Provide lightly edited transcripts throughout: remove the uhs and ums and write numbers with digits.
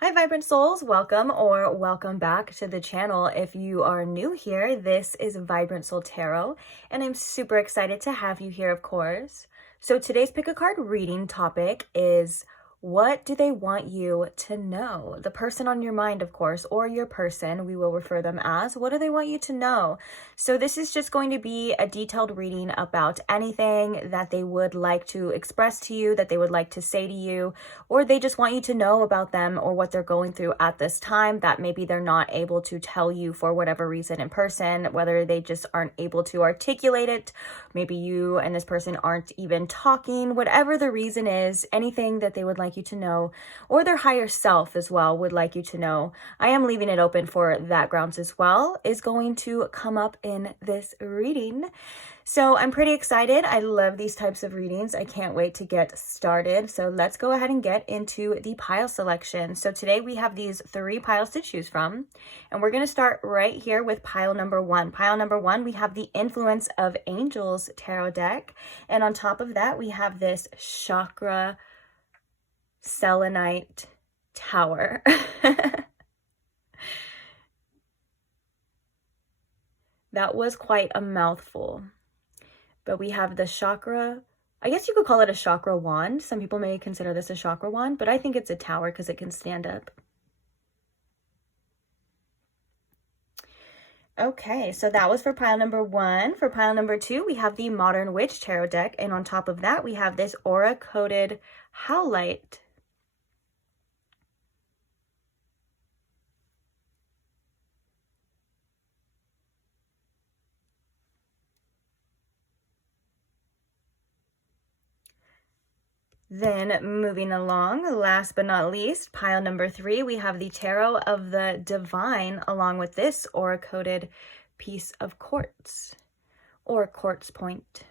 Hi Vibrant Souls, welcome or welcome back to the channel. If you are new here, this is Vibrant Soul Tarot, and I'm super excited to have you here, of course. So today's pick a card reading topic is, what do they want you to know? The person on your mind, of course, or your person, we will refer them as. What do they want you to know? So this is just going to be a detailed reading about anything that they would like to express to you, that they would like to say to you, or they just want you to know about them or what they're going through at this time that maybe they're not able to tell you for whatever reason in person, whether they just aren't able to articulate it. Maybe you and this person aren't even talking, whatever the reason is, anything that they would like you to know, or their higher self as well would like you to know. I am leaving it open for that grounds as well, is going to come up in this reading. So I'm pretty excited. I love these types of readings. I can't wait to get started. So let's go ahead and get into the pile selection. So today we have these 3 piles to choose from, and we're going to start right here with pile number 1. Pile number 1, we have the Influence of Angels tarot deck, and on top of that we have this chakra selenite tower. That was quite a mouthful. But we have the chakra, I guess you could call it a chakra wand. Some people may consider this a chakra wand, but I think it's a tower because it can stand up. Okay, so that was for pile number 1. For pile number 2, we have the Modern Witch tarot deck, and on top of that, we have this aura-coded howlite. Then moving along, last but not least, pile number 3, we have the Tarot of the Divine along with this aura-coded piece of quartz or quartz point.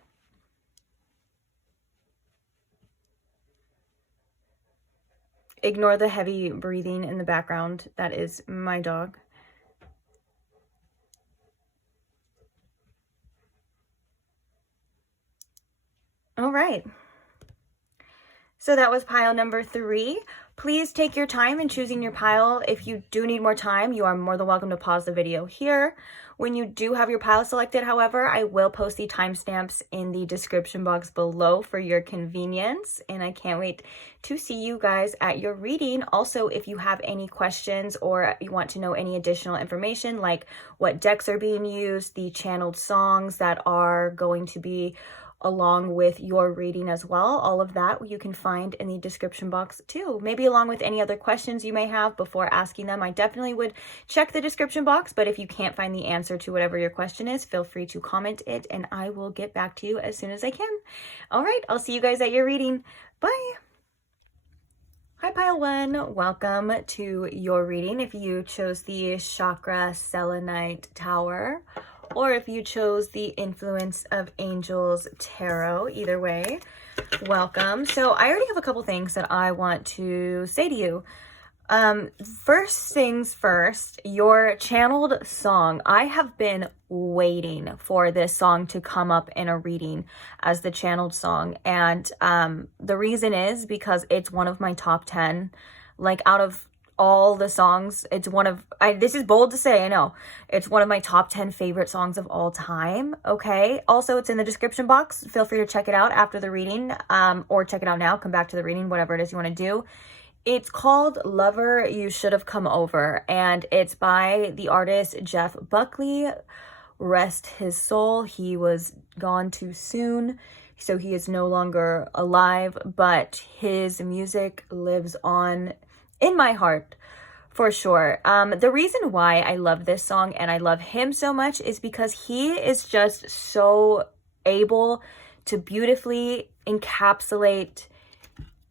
Ignore the heavy breathing in the background. That is my dog. All right. So that was pile number 3. Please take your time in choosing your pile. If you do need more time, you are more than welcome to pause the video here. When you do have your pile selected, however, I will post the timestamps in the description box below for your convenience. And I can't wait to see you guys at your reading. Also, if you have any questions or you want to know any additional information, like what decks are being used, the channeled songs that are going to be along with your reading as well, all of that you can find in the description box too. Maybe along with any other questions you may have before asking them. I definitely would check the description box, but if you can't find the answer to whatever your question is, feel free to comment it and I will get back to you as soon as I can. All right, I'll see you guys at your reading. Bye. Hi pile 1, welcome to your reading. If you chose the chakra selenite tower, or if you chose the Influence of Angels tarot, either way, welcome. So I already have a couple things that I want to say to you. First things first, your channeled song. I have been waiting for this song to come up in a reading as the channeled song. And the reason is because it's one of my top 10, like out of all the songs, it's one of, this is bold to say, I know, it's one of my top 10 favorite songs of all time. Okay, also it's in the description box. Feel free to check it out after the reading, or check it out now, come back to the reading, whatever it is you want to do. It's called Lover You Should Have Come Over, and it's by the artist Jeff Buckley. Rest his soul, he was gone too soon, so he is no longer alive, but his music lives on in my heart, for sure. The reason why I love this song and I love him so much is because he is just so able to beautifully encapsulate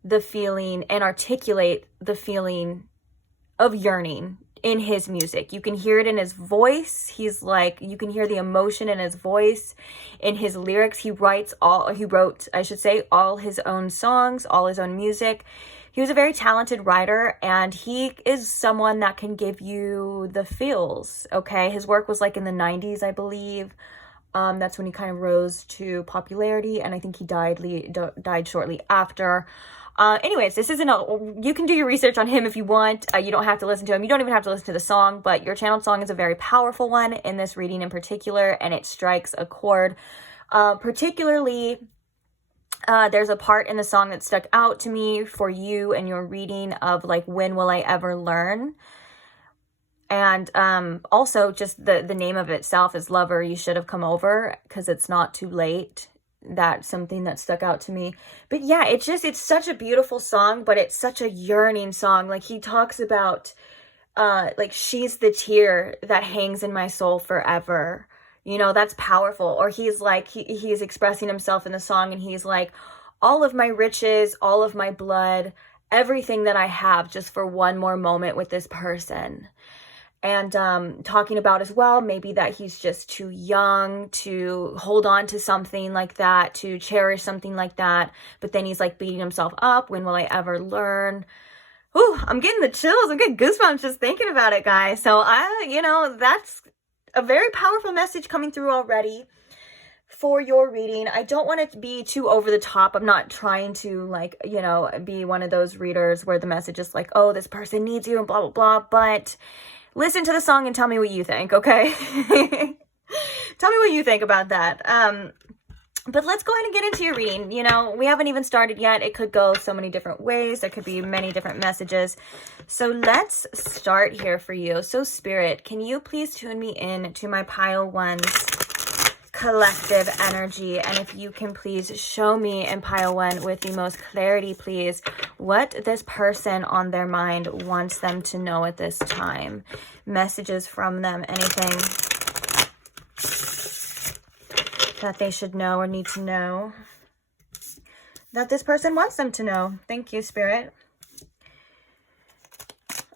the feeling and articulate the feeling of yearning in his music. You can hear it in his voice. He's like, you can hear the emotion in his voice, in his lyrics. He wrote, all his own songs, all his own music. He was a very talented writer, and he is someone that can give you the feels, okay? His work was like in the 90s, I believe. That's when he kind of rose to popularity, and I think he died shortly after. Anyways, this isn't you can do your research on him if you want. You don't have to listen to him. You don't even have to listen to the song, but your channeled song is a very powerful one in this reading in particular, and it strikes a chord. Particularly, there's a part in the song that stuck out to me for you and your reading of like, when will I ever learn? And also just the name of itself is Lover, You Should Have Come Over, because it's not too late. That's something that stuck out to me. But yeah, it's such a beautiful song, but it's such a yearning song. Like, he talks about like, she's the tear that hangs in my soul forever. You know, that's powerful. Or he's like, he's expressing himself in the song, and he's like, all of my riches, all of my blood, everything that I have, just for one more moment with this person. And talking about as well, maybe that he's just too young to hold on to something like that, to cherish something like that. But then he's like beating himself up. When will I ever learn? Ooh, I'm getting the chills. I'm getting goosebumps just thinking about it, guys. So that's a very powerful message coming through already for your reading. I don't want it to be too over the top. I'm not trying to be one of those readers where the message is like, oh, this person needs you and blah, blah, blah. But listen to the song and tell me what you think, okay? Tell me what you think about that. But let's go ahead and get into your reading. We haven't even started yet. It could go so many different ways. There could be many different messages. So let's start here for you. So Spirit, can you please tune me in to my pile one's collective energy? And if you can please show me in pile one with the most clarity, please, what this person on their mind wants them to know at this time. Messages from them, anything that they should know or need to know that this person wants them to know. Thank you, Spirit.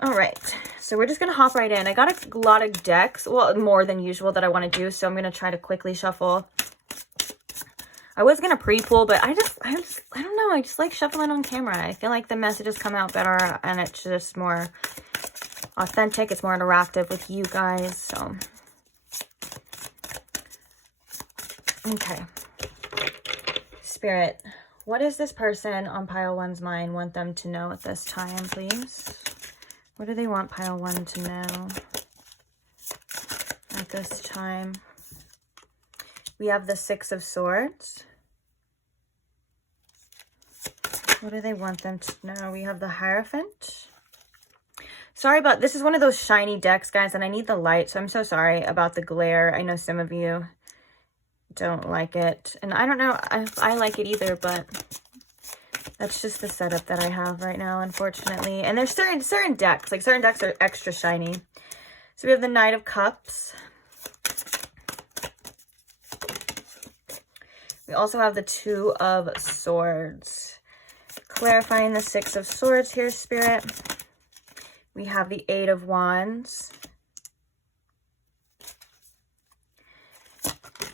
All right, so we're just going to hop right in. I got a lot of decks, well, more than usual that I want to do, so I'm going to try to quickly shuffle. I was going to pre-pull, but I don't know, I just like shuffling on camera. I feel like the messages come out better, and it's just more authentic. It's more interactive with you guys, so. Okay. Spirit, what does this person on pile one's mind want them to know at this time, please? What do they want pile one to know at this time? We have the Six of Swords. What do they want them to know? We have the Hierophant. Sorry about, this is one of those shiny decks, guys, and I need the light, so I'm so sorry about the glare. I know some of you don't like it, and I don't know if I like it either, but that's just the setup that I have right now, unfortunately. And there's certain decks, like certain decks are extra shiny. So we have the Knight of Cups. We also have the Two of Swords. Clarifying the Six of Swords here, Spirit. We have the Eight of Wands.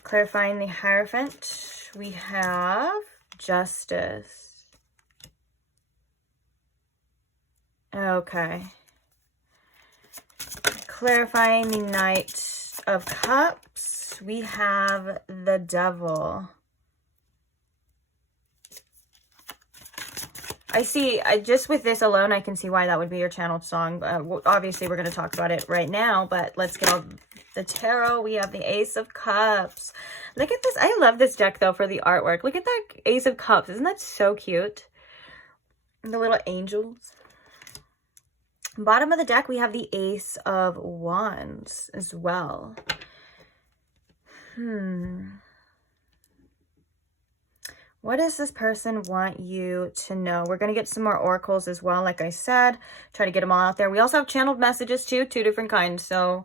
Clarifying the Hierophant. We have Justice. Okay. Clarifying the Knight of Cups, we have the Devil. I see, just with this alone, I can see why that would be your channeled song. Obviously, we're going to talk about it right now, but let's get all the tarot. We have the Ace of Cups. Look at this. I love this deck, though, for the artwork. Look at that Ace of Cups. Isn't that so cute? And the little angels. Bottom of the deck, we have the Ace of Wands as well. What does this person want you to know? We're going to get some more oracles as well, like I said. Try to get them all out there. We also have channeled messages too, 2 different kinds. So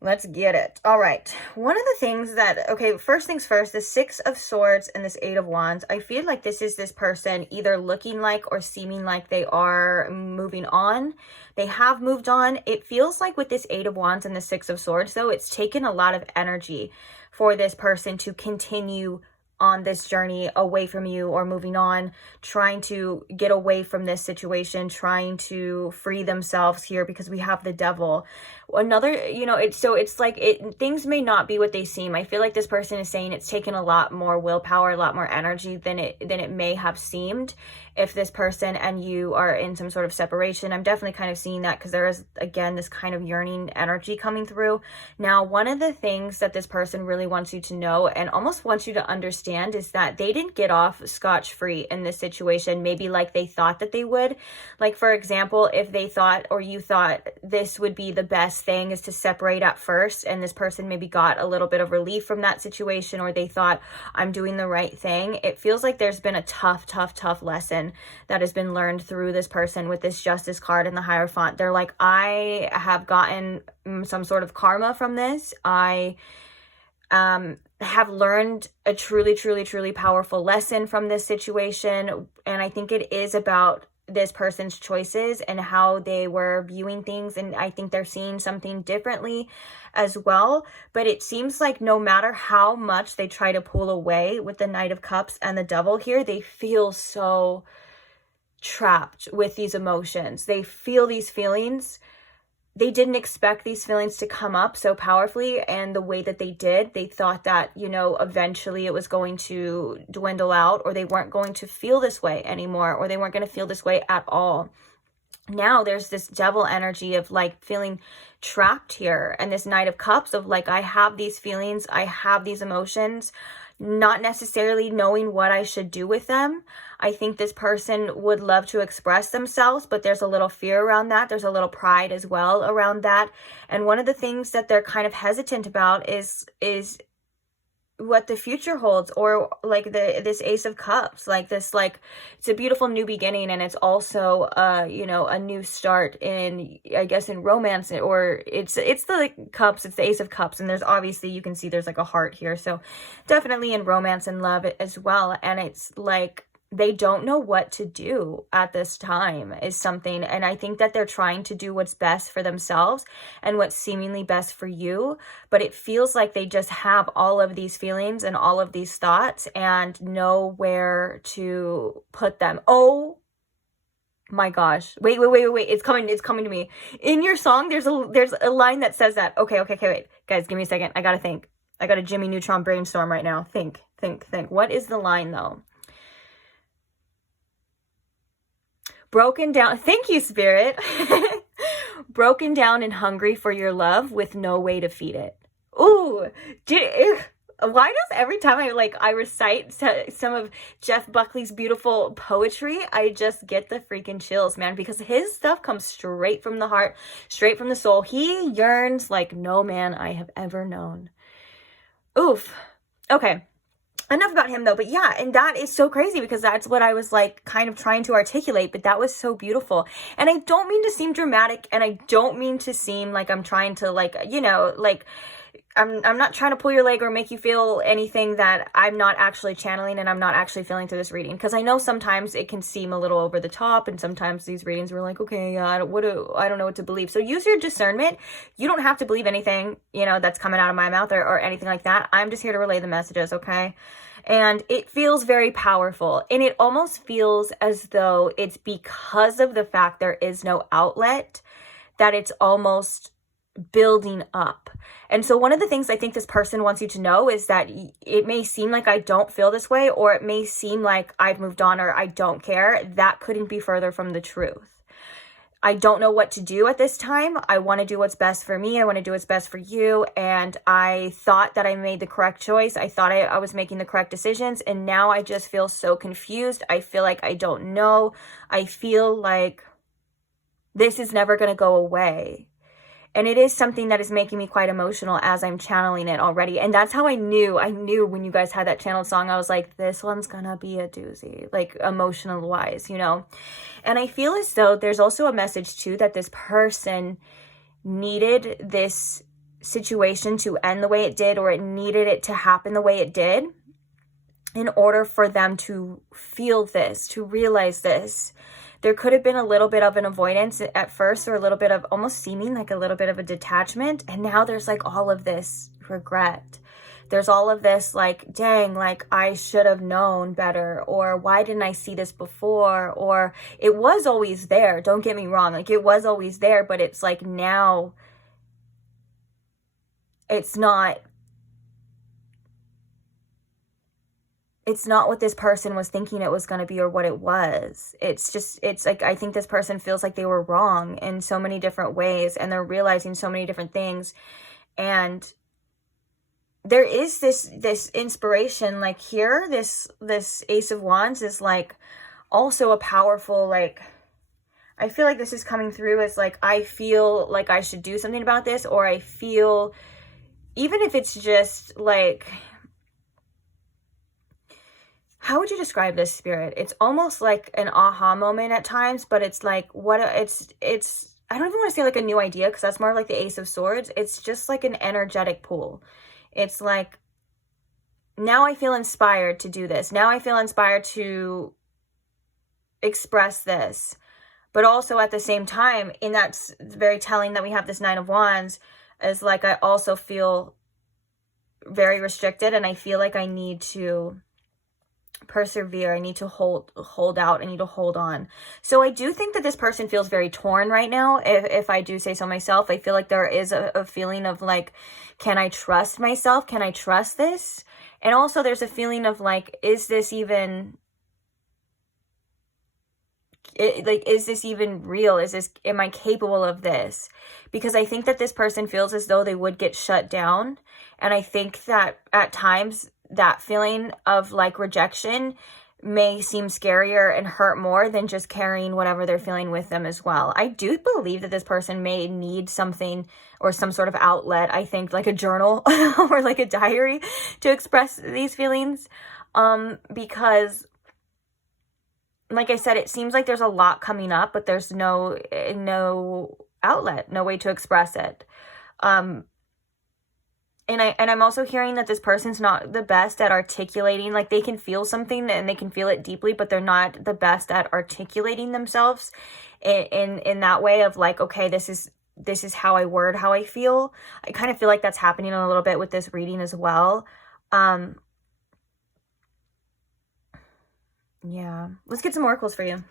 let's get it. All right. One of the things that, okay, first things first, the Six of Swords and this Eight of Wands. I feel like this is this person either looking like or seeming like they are moving on. They have moved on. It feels like with this Eight of Wands and the Six of Swords, though, it's taken a lot of energy for this person to continue on this journey away from you or moving on, trying to get away from this situation, trying to free themselves here because we have the Devil. Another, it's like things may not be what they seem. I feel like this person is saying it's taken a lot more willpower, a lot more energy than it may have seemed. if this person and you are in some sort of separation. I'm definitely kind of seeing that because there is, again, this kind of yearning energy coming through. Now, one of the things that this person really wants you to know and almost wants you to understand is that they didn't get off scotch-free in this situation, maybe like they thought that they would. Like, for example, if they thought, or you thought, this would be the best thing is to separate at first, and this person maybe got a little bit of relief from that situation, or they thought, I'm doing the right thing. It feels like there's been a tough lesson that has been learned through this person with this Justice card in the Hierophant. They're like, I have gotten some sort of karma from this. I have learned a truly powerful lesson from this situation. And I think it is about this person's choices and how they were viewing things. And I think they're seeing something differently as well. But it seems like no matter how much they try to pull away with the Knight of Cups and the Devil here, they feel so trapped with these emotions. They feel these feelings. They didn't expect these feelings to come up so powerfully, and the way that they did, they thought that, you know, eventually it was going to dwindle out, or they weren't going to feel this way anymore, or they weren't going to feel this way at all. Now there's this Devil energy of like feeling trapped here, and this Knight of Cups of like, I have these feelings, I have these emotions, not necessarily knowing what I should do with them. I think this person would love to express themselves, but there's a little fear around that. There's a little pride as well around that. And one of the things that they're kind of hesitant about is what the future holds, or like this Ace of Cups, like this, like, it's a beautiful new beginning, and it's also you know, a new start in, I guess, in romance, or it's the like, cups, it's the Ace of Cups, and there's obviously, you can see there's like a heart here, so definitely in romance and love as well. And it's like they don't know what to do at this time is something. And I think that they're trying to do what's best for themselves and what's seemingly best for you. But it feels like they just have all of these feelings and all of these thoughts and know where to put them. Oh my gosh. Wait. It's coming to me. In your song, there's a line that says that. Okay, wait. Guys, give me a second. I gotta think. I got a Jimmy Neutron brainstorm right now. Think. What is the line though? Broken down, thank you, Spirit. Broken down and hungry for your love with no way to feed it. Ooh, why does every time I recite some of Jeff Buckley's beautiful poetry, I just get the freaking chills, man, because his stuff comes straight from the heart, straight from the soul. He yearns like no man I have ever known. Oof. Okay. Enough about him though, but yeah, and that is so crazy because that's what I was like kind of trying to articulate, but that was so beautiful. And I don't mean to seem dramatic, and I don't mean to seem like I'm trying to like, you know, like I'm not trying to pull your leg or make you feel anything that I'm not actually channeling and I'm not actually feeling through this reading, because I know sometimes it can seem a little over the top, and sometimes these readings were like, okay, I don't know what to believe. So use your discernment. You don't have to believe anything, you know, that's coming out of my mouth or anything like that. I'm just here to relay the messages, okay? And it feels very powerful, and it almost feels as though it's because of the fact there is no outlet that it's almost building up. And so one of the things I think this person wants you to know is that it may seem like I don't feel this way, or it may seem like I've moved on or I don't care. That couldn't be further from the truth. I don't know what to do at this time. I want to do what's best for me. I want to do what's best for you. And I thought that I made the correct choice. I thought I was making the correct decisions. And now I just feel so confused. I feel like I don't know. I feel like this is never going to go away. And it is something that is making me quite emotional as I'm channeling it already. And that's how I knew when you guys had that channeled song, I was like, this one's gonna be a doozy, like emotional wise, you know? And I feel as though there's also a message too, that this person needed this situation to end the way it did, or it needed it to happen the way it did in order for them to feel this, to realize this. There could have been a little bit of an avoidance at first, or a little bit of almost seeming like a little bit of a detachment. And now there's like all of this regret. There's all of this like, dang, like I should have known better, or why didn't I see this before? Or it was always there. Don't get me wrong. Like it was always there, but it's like now it's not it's not what this person was thinking it was going to be or what it was. It's like, I think this person feels like they were wrong in so many different ways, and they're realizing so many different things. And there is this inspiration, like here, this Ace of Wands is like also a powerful, like, I feel like this is coming through as like, I feel like I should do something about this, or I feel, even if it's just like, how would you describe this, Spirit? It's almost like an aha moment at times, but it's like, it's I don't even want to say like a new idea, because that's more like the Ace of Swords. It's just like an energetic pull. It's like, now I feel inspired to do this. Now I feel inspired to express this. But also at the same time, and that's very telling that we have this Nine of Wands, is like, I also feel very restricted, and I feel like I need to persevere. I need to hold out. I need to hold on. So I do think that this person feels very torn right now. If I do say so myself, I feel like there is a feeling of like, can I trust myself? Can I trust this? And also there's a feeling of like, is this even is this even real? Am I capable of this? Because I think that this person feels as though they would get shut down. And I think that at times that feeling of like rejection may seem scarier and hurt more than just carrying whatever they're feeling with them as well. I do believe that this person may need something or some sort of outlet. I think like a journal or like a diary to express these feelings. Because like I said, it seems like there's a lot coming up, but there's no outlet, no way to express it. And I'm also hearing that this person's not the best at articulating, like they can feel something and they can feel it deeply, but they're not the best at articulating themselves in that way of like, okay, this is how I word how I feel. I kind of feel like that's happening a little bit with this reading as well. Yeah, let's get some oracles for you.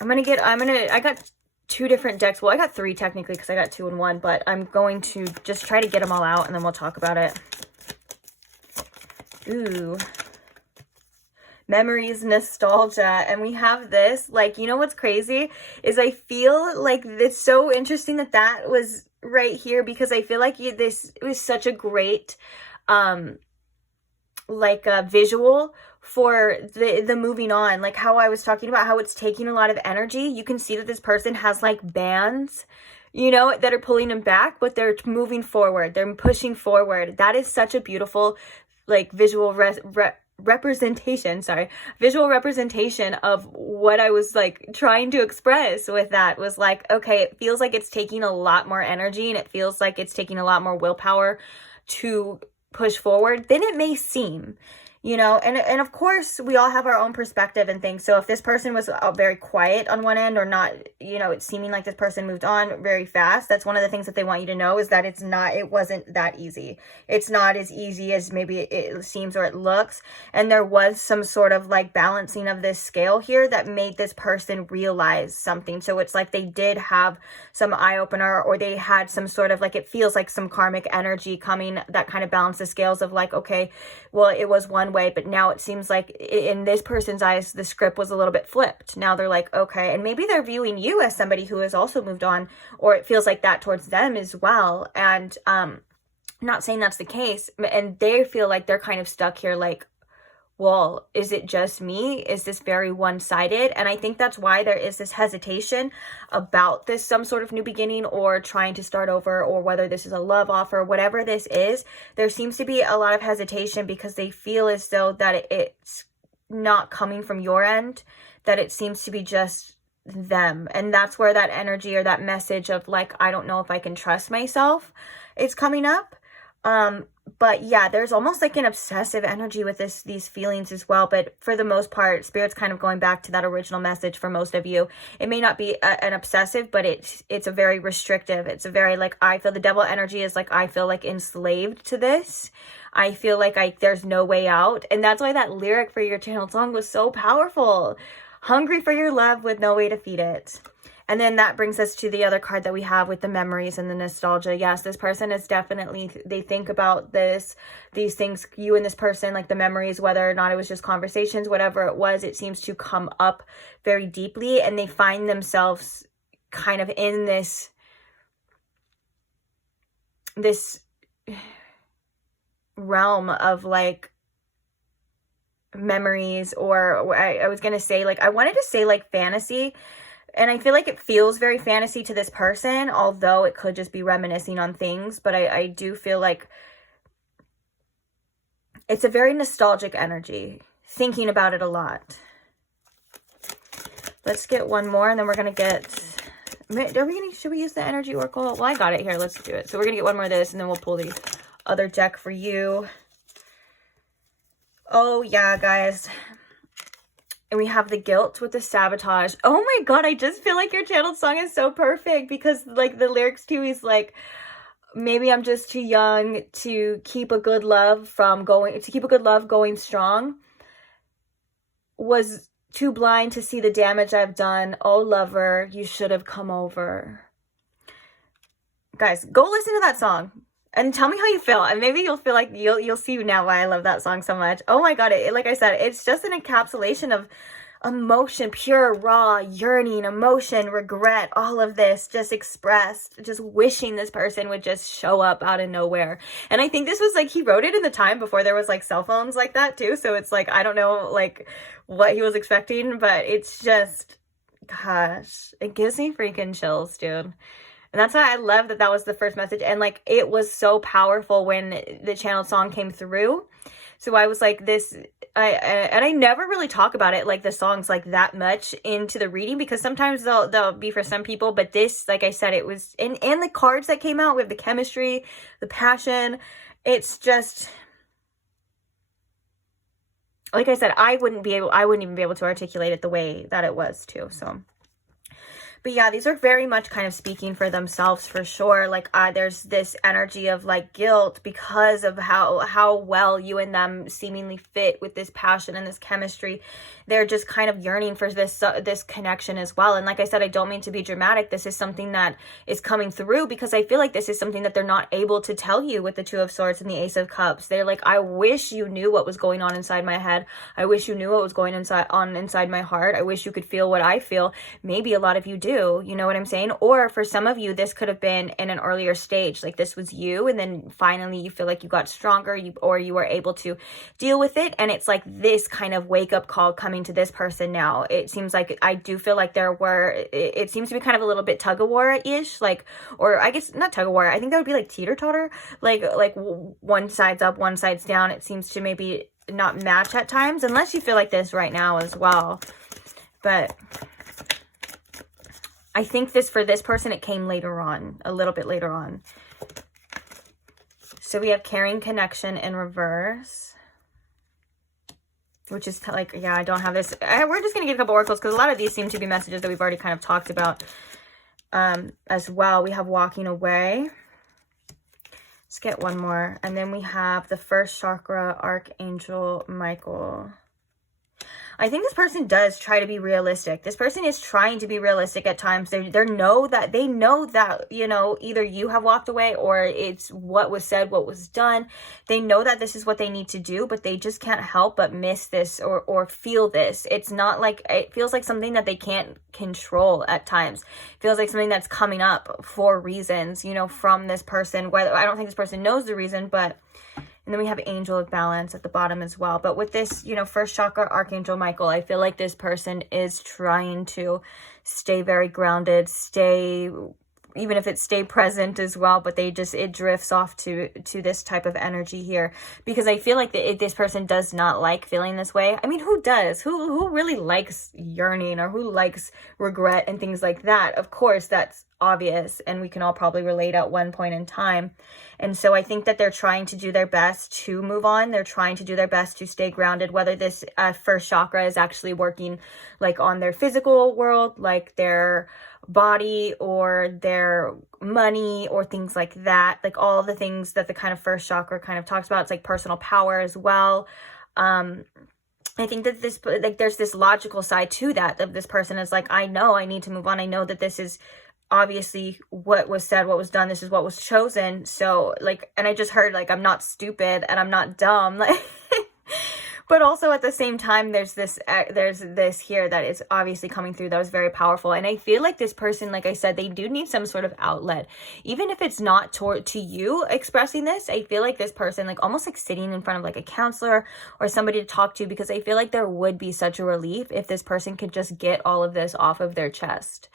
I got 2 different decks. Well, I got 3 technically because I got 2 in 1, but I'm going to just try to get them all out and then we'll talk about it. Ooh. Memories, nostalgia. And we have this, like, you know what's crazy is I feel like it's so interesting that was right here, because I feel like it was such a great, like a visual for the moving on, like how I was talking about how it's taking a lot of energy. You can see that this person has like bands, you know, that are pulling them back, but they're moving forward, they're pushing forward. That is such a beautiful like visual representation of what I was like trying to express with that. Was like, okay, it feels like it's taking a lot more energy and it feels like it's taking a lot more willpower to push forward than it may seem, you know. And of course we all have our own perspective and things. So if this person was very quiet on one end, or not, you know, it's seeming like this person moved on very fast, that's one of the things that they want you to know, is that it wasn't that easy. It's not as easy as maybe it seems or it looks. And there was some sort of like balancing of this scale here that made this person realize something. So it's like they did have some eye-opener, or they had some sort of like, it feels like some karmic energy coming that kind of balanced the scales of like, okay, well, it was one way, but now it seems like in this person's eyes the script was a little bit flipped. Now they're like, okay, and maybe they're viewing you as somebody who has also moved on, or it feels like that towards them as well. And not saying that's the case, and they feel like they're kind of stuck here, like, well, is it just me? Is this very one-sided? And I think that's why there is this hesitation about this, some sort of new beginning, or trying to start over, or whether this is a love offer, whatever this is. There seems to be a lot of hesitation because they feel as though that it's not coming from your end, that it seems to be just them. And that's where that energy or that message of like, I don't know if I can trust myself is coming up. But yeah, there's almost like an obsessive energy with these feelings as well. But for the most part, Spirit's kind of going back to that original message for most of you. It may not be an obsessive, but it's a very restrictive. It's a very like, I feel the devil energy is like, I feel like enslaved to this. I feel like there's no way out. And that's why that lyric for your channel song was so powerful. Hungry for your love with no way to feed it. And then that brings us to the other card that we have with the memories and the nostalgia. Yes, this person is definitely, they think about these things, you and this person, like the memories, whether or not it was just conversations, whatever it was, it seems to come up very deeply, and they find themselves kind of in this realm of like memories, or I was gonna say, like, I wanted to say like fantasy, and I feel like it feels very fantasy to this person, although it could just be reminiscing on things. But I do feel like it's a very nostalgic energy, thinking about it a lot. Let's get one more, and then we're going to get... should we use the energy oracle? Well, I got it here. Let's do it. So we're going to get one more of this, and then we'll pull the other deck for you. Oh, yeah, guys. And we have the guilt with the sabotage. Oh my God, I just feel like your channeled song is so perfect, because like the lyrics too is like, maybe I'm just too young to keep a good love going strong. Was too blind to see the damage I've done. Oh lover, you should have come over. Guys, go listen to that song and tell me how you feel, and maybe you'll feel like you'll see now why I love that song so much. Oh my God, like I said, it's just an encapsulation of emotion, pure, raw, yearning, emotion, regret, all of this just expressed, just wishing this person would just show up out of nowhere. And I think this was like, he wrote it in the time before there was like cell phones like that too, so it's like, I don't know like what he was expecting, but it's just, gosh, it gives me freaking chills, dude. And that's why I love that was the first message. And like, it was so powerful when the channeled song came through. So I was like, I never really talk about it, like the songs like that much into the reading, because sometimes they'll be for some people, but this, like I said, it was, and the cards that came out, we have the chemistry, the passion. It's just, like I said, I wouldn't even be able to articulate it the way that it was too. So, but yeah, these are very much kind of speaking for themselves for sure. Like there's this energy of like guilt because of how well you and them seemingly fit with this passion and this chemistry. They're just kind of yearning for this connection as well. And like I said, I don't mean to be dramatic. This is something that is coming through, because I feel like this is something that they're not able to tell you with the Two of Swords and the Ace of Cups. They're like, I wish you knew what was going on inside my head. I wish you knew what was going inside my heart. I wish you could feel what I feel. Maybe a lot of you do, you know what I'm saying? Or for some of you, this could have been in an earlier stage. Like this was you, and then finally you feel like you got stronger, or you were able to deal with it. And it's like this kind of wake up call coming to this person now. It seems like, I do feel like it seems to be kind of a little bit tug of war-ish, like, or I guess not tug of war. I think that would be like teeter-totter, like one side's up, one side's down. It seems to maybe not match at times, unless you feel like this right now as well. But I think for this person, it came later on, a little bit later on. So we have caring connection in reverse, which is like, yeah, I don't have this. We're just going to get a couple oracles, because a lot of these seem to be messages that we've already kind of talked about as well. We have walking away. Let's get one more. And then we have the first chakra, Archangel Michael. I think this person does try to be realistic. This person is trying to be realistic at times. They know that, you know, either you have walked away, or it's what was said, what was done. They know that this is what they need to do, but they just can't help but miss this or feel this. It's not like, it feels like something that they can't control at times. It feels like something that's coming up for reasons, you know, from this person. Whether, I don't think this person knows the reason, but... And then we have Angel of Balance at the bottom as well. But with this, you know, first chakra, Archangel Michael, I feel like this person is trying to stay very grounded, even if it's stay present as well, but it drifts off to this type of energy here, because I feel like this person does not like feeling this way. I mean, who does? Who really likes yearning, or who likes regret and things like that? Of course, that's obvious, and we can all probably relate at one point in time. And so I think that they're trying to do their best to move on. They're trying to do their best to stay grounded, whether this first chakra is actually working like on their physical world, like their body or their money or things like that, like all the things that the kind of first chakra kind of talks about. It's like personal power as well. I think that this, like, there's this logical side to that, of this person is like, I know I need to move on. I know that this is obviously what was said, what was done. This is what was chosen. So, like, and I just heard, like, I'm not stupid and I'm not dumb. Like, but also at the same time, there's this here that is obviously coming through that was very powerful. And I feel like this person, like I said, they do need some sort of outlet. Even if it's not to you expressing this, I feel like this person, like, almost like sitting in front of like a counselor or somebody to talk to, because I feel like there would be such a relief if this person could just get all of this off of their chest.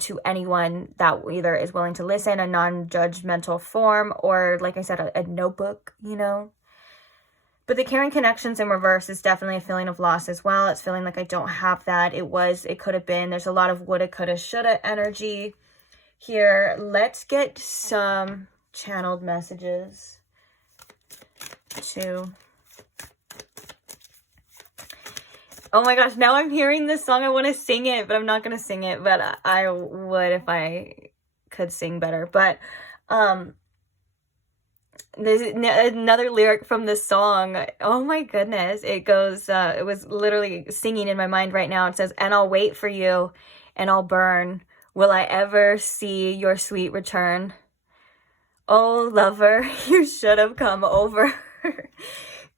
To anyone that either is willing to listen, a non-judgmental form, or, like I said, a notebook, you know. But the caring connections in reverse is definitely a feeling of loss as well. It's feeling like I don't have that. It could have been. There's a lot of woulda, coulda, shoulda energy here. Let's get some channeled messages to... Oh my gosh, now I'm hearing this song. I want to sing it, but I'm not going to sing it. But I would if I could sing better. But there's another lyric from this song. Oh my goodness. It goes, it was literally singing in my mind right now. It says, and I'll wait for you and I'll burn. Will I ever see your sweet return? Oh, lover, you should have come over.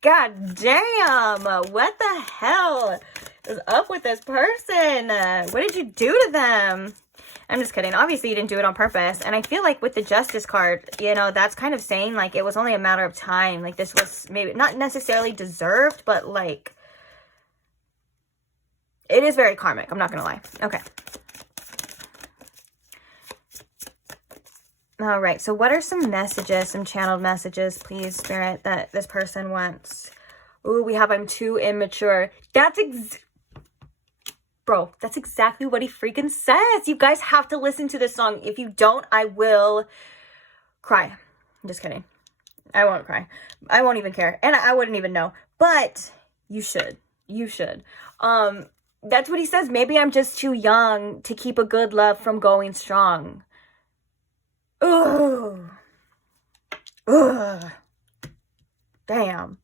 God damn, what the hell is up with this person? What did you do to them? I'm just kidding. Obviously, you didn't do it on purpose. And I feel like with the Justice card, you know, that's kind of saying, like, it was only a matter of time. Like, this was maybe not necessarily deserved, but, like, it is very karmic. I'm not going to lie. Okay. All right. So what are some messages, some channeled messages, please, Spirit, that this person wants? Ooh, we have, I'm too immature. Bro, that's exactly what he freaking says. You guys have to listen to this song. If you don't, I will cry. I'm just kidding. I won't cry. I won't even care. And I wouldn't even know. But you should. You should. That's what he says. Maybe I'm just too young to keep a good love from going strong. Ooh. Ugh. Damn.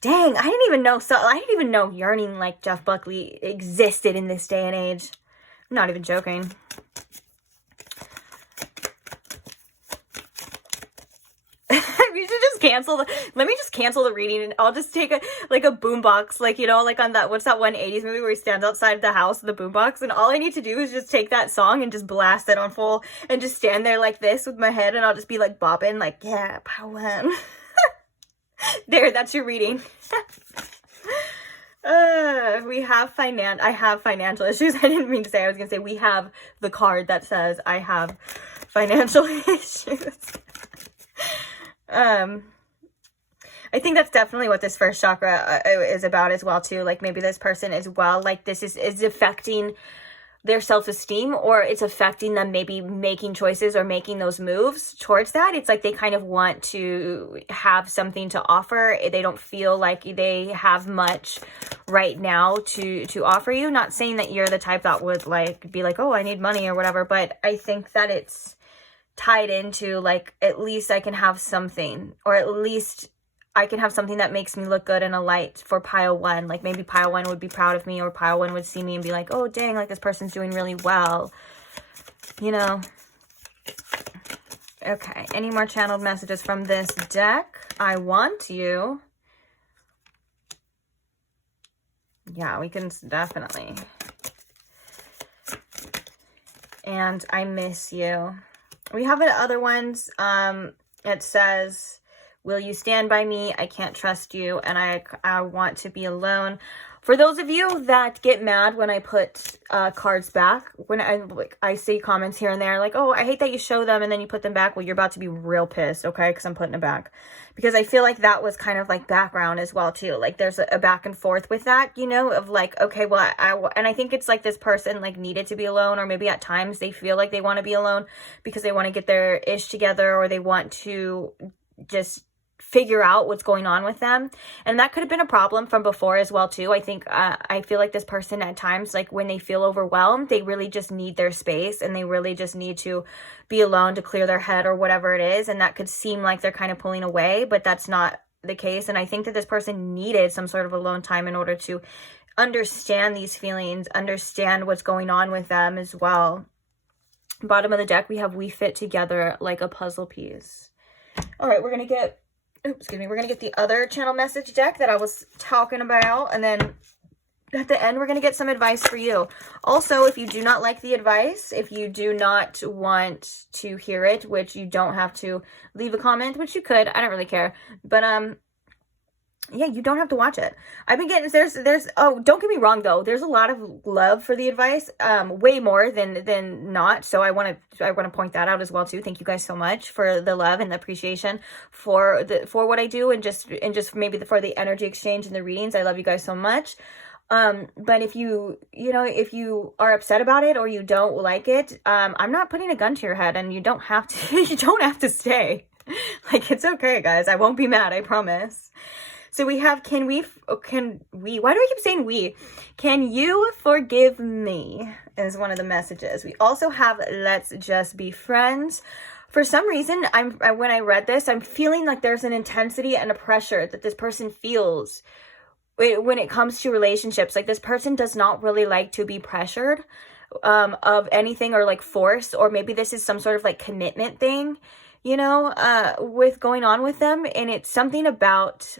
Dang, I didn't even know. So I didn't even know yearning like Jeff Buckley existed in this day and age. I'm not even joking. We should just cancel let me just cancel the reading, and I'll just take a boombox, like, you know, like on that, what's that one 80s movie where he stands outside the house with the boombox, and all I need to do is just take that song and just blast it on full and just stand there like this with my head, and I'll just be like bopping, like, yeah, power. There, that's your reading. I have financial issues. I didn't mean to say, I was gonna say we have the card that says I have financial issues. I think that's definitely what this first chakra is about as well too. Like, maybe this person as well, like, this is affecting their self-esteem, or it's affecting them maybe making choices or making those moves towards that. It's like they kind of want to have something to offer. They don't feel like they have much right now to offer you. Not saying that you're the type that would like be like, oh, I need money or whatever, but I think that it's tied into, like, at least I can have something, or at least I can have something that makes me look good in a light for pile one. Like, maybe pile one would be proud of me, or pile one would see me and be like, oh, dang, like, this person's doing really well. You know? Okay. Any more channeled messages from this deck? I want you. Yeah, we can definitely. And I miss you. We have other ones. It says, will you stand by me? I can't trust you, and I want to be alone. For those of you that get mad when I put cards back, when I see comments here and there like, oh, I hate that you show them and then you put them back. Well, you're about to be real pissed, okay? Because I'm putting it back. Because I feel like that was kind of like background as well too. Like, there's a back and forth with that, you know, of like, okay, well, and I think it's like this person like needed to be alone, or maybe at times they feel like they want to be alone because they want to get their ish together, or they want to just figure out what's going on with them. And that could have been a problem from before as well too. I think I feel like this person at times, like, when they feel overwhelmed, they really just need their space, and they really just need to be alone to clear their head or whatever it is. And that could seem like they're kind of pulling away, but that's not the case. And I think that this person needed some sort of alone time in order to understand these feelings, understand what's going on with them as well. Bottom of the deck, we have we fit together like a puzzle piece. All right, we're going to get, we're going to get the other channel message deck that I was talking about. And then at the end, we're going to get some advice for you. Also, if you do not like the advice, if you do not want to hear it, which you don't have to leave a comment, which you could, I don't really care. But, yeah, you don't have to watch it. I've been getting, oh, don't get me wrong though. There's a lot of love for the advice, way more than not. So I want to point that out as well too. Thank you guys so much for the love and the appreciation for what I do, and just maybe for the energy exchange and the readings. I love you guys so much. But if if you are upset about it or you don't like it, I'm not putting a gun to your head, and you don't have to, you don't have to stay. Like, it's okay, guys. I won't be mad. I promise. So we have, why do I keep saying we? Can you forgive me is one of the messages. We also have, let's just be friends. For some reason, when I read this, I'm feeling like there's an intensity and a pressure that this person feels when it comes to relationships. Like, this person does not really like to be pressured of anything, or like forced, or maybe this is some sort of like commitment thing, with going on with them. And it's something about,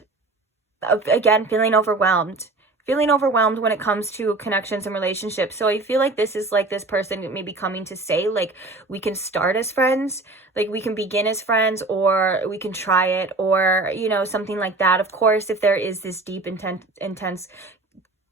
again, feeling overwhelmed when it comes to connections and relationships. So I feel like this is like this person maybe coming to say, like, we can start as friends, like we can begin as friends, or we can try it, or, something like that. Of course, if there is this deep, intense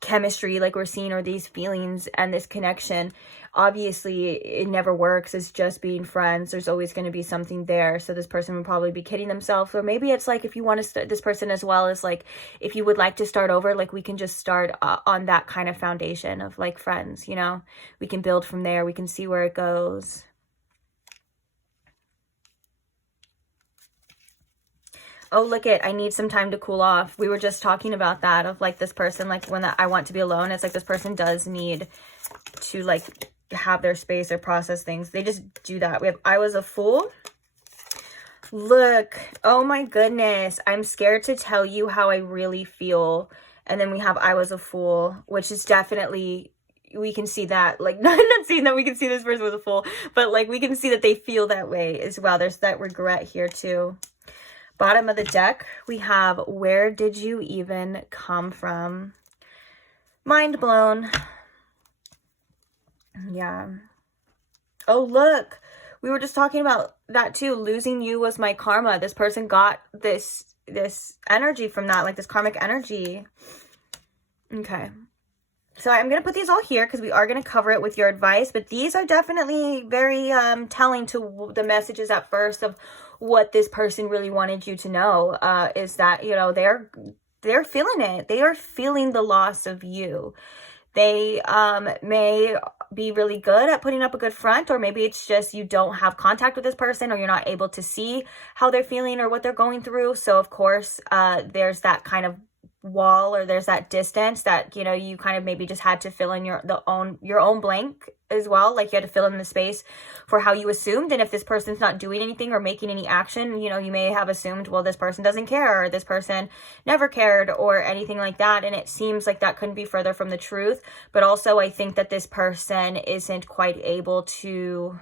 chemistry like we're seeing, or these feelings and this connection, obviously it never works as just being friends. There's always going to be something there. So this person would probably be kidding themselves. Or maybe it's like, if you want to start this person, as well as like, if you would like to start over, like we can just start on that kind of foundation of like friends, we can build from there. We can see where it goes. Oh, look it, I need some time to cool off. We were just talking about that, of like this person, like when I want to be alone, it's like this person does need to like have their space or process things. They just do that. We have, I was a fool. Look, oh my goodness, I'm scared to tell you how I really feel. And then we have, I was a fool, which is definitely, we can see that, like, not seeing that we can see this person was a fool, but like we can see that they feel that way as well. There's that regret here too. Bottom of the deck, we have, where did you even come from? Mind blown. Yeah. Oh, look. We were just talking about that too. Losing you was my karma. This person got this energy from that, like this karmic energy. Okay. So I'm going to put these all here because we are going to cover it with your advice. But these are definitely very telling to the messages at first of what this person really wanted you to know, is that, they're feeling it. They are feeling the loss of you. They may be really good at putting up a good front, or maybe it's just you don't have contact with this person, or you're not able to see how they're feeling or what they're going through. So of course, there's that kind of wall, or there's that distance that you kind of maybe just had to fill in your own blank as well. Like, you had to fill in the space for how you assumed. And if this person's not doing anything or making any action, you may have assumed, well, this person doesn't care, or this person never cared, or anything like that. And it seems like that couldn't be further from the truth. But also, I think that this person isn't quite able to,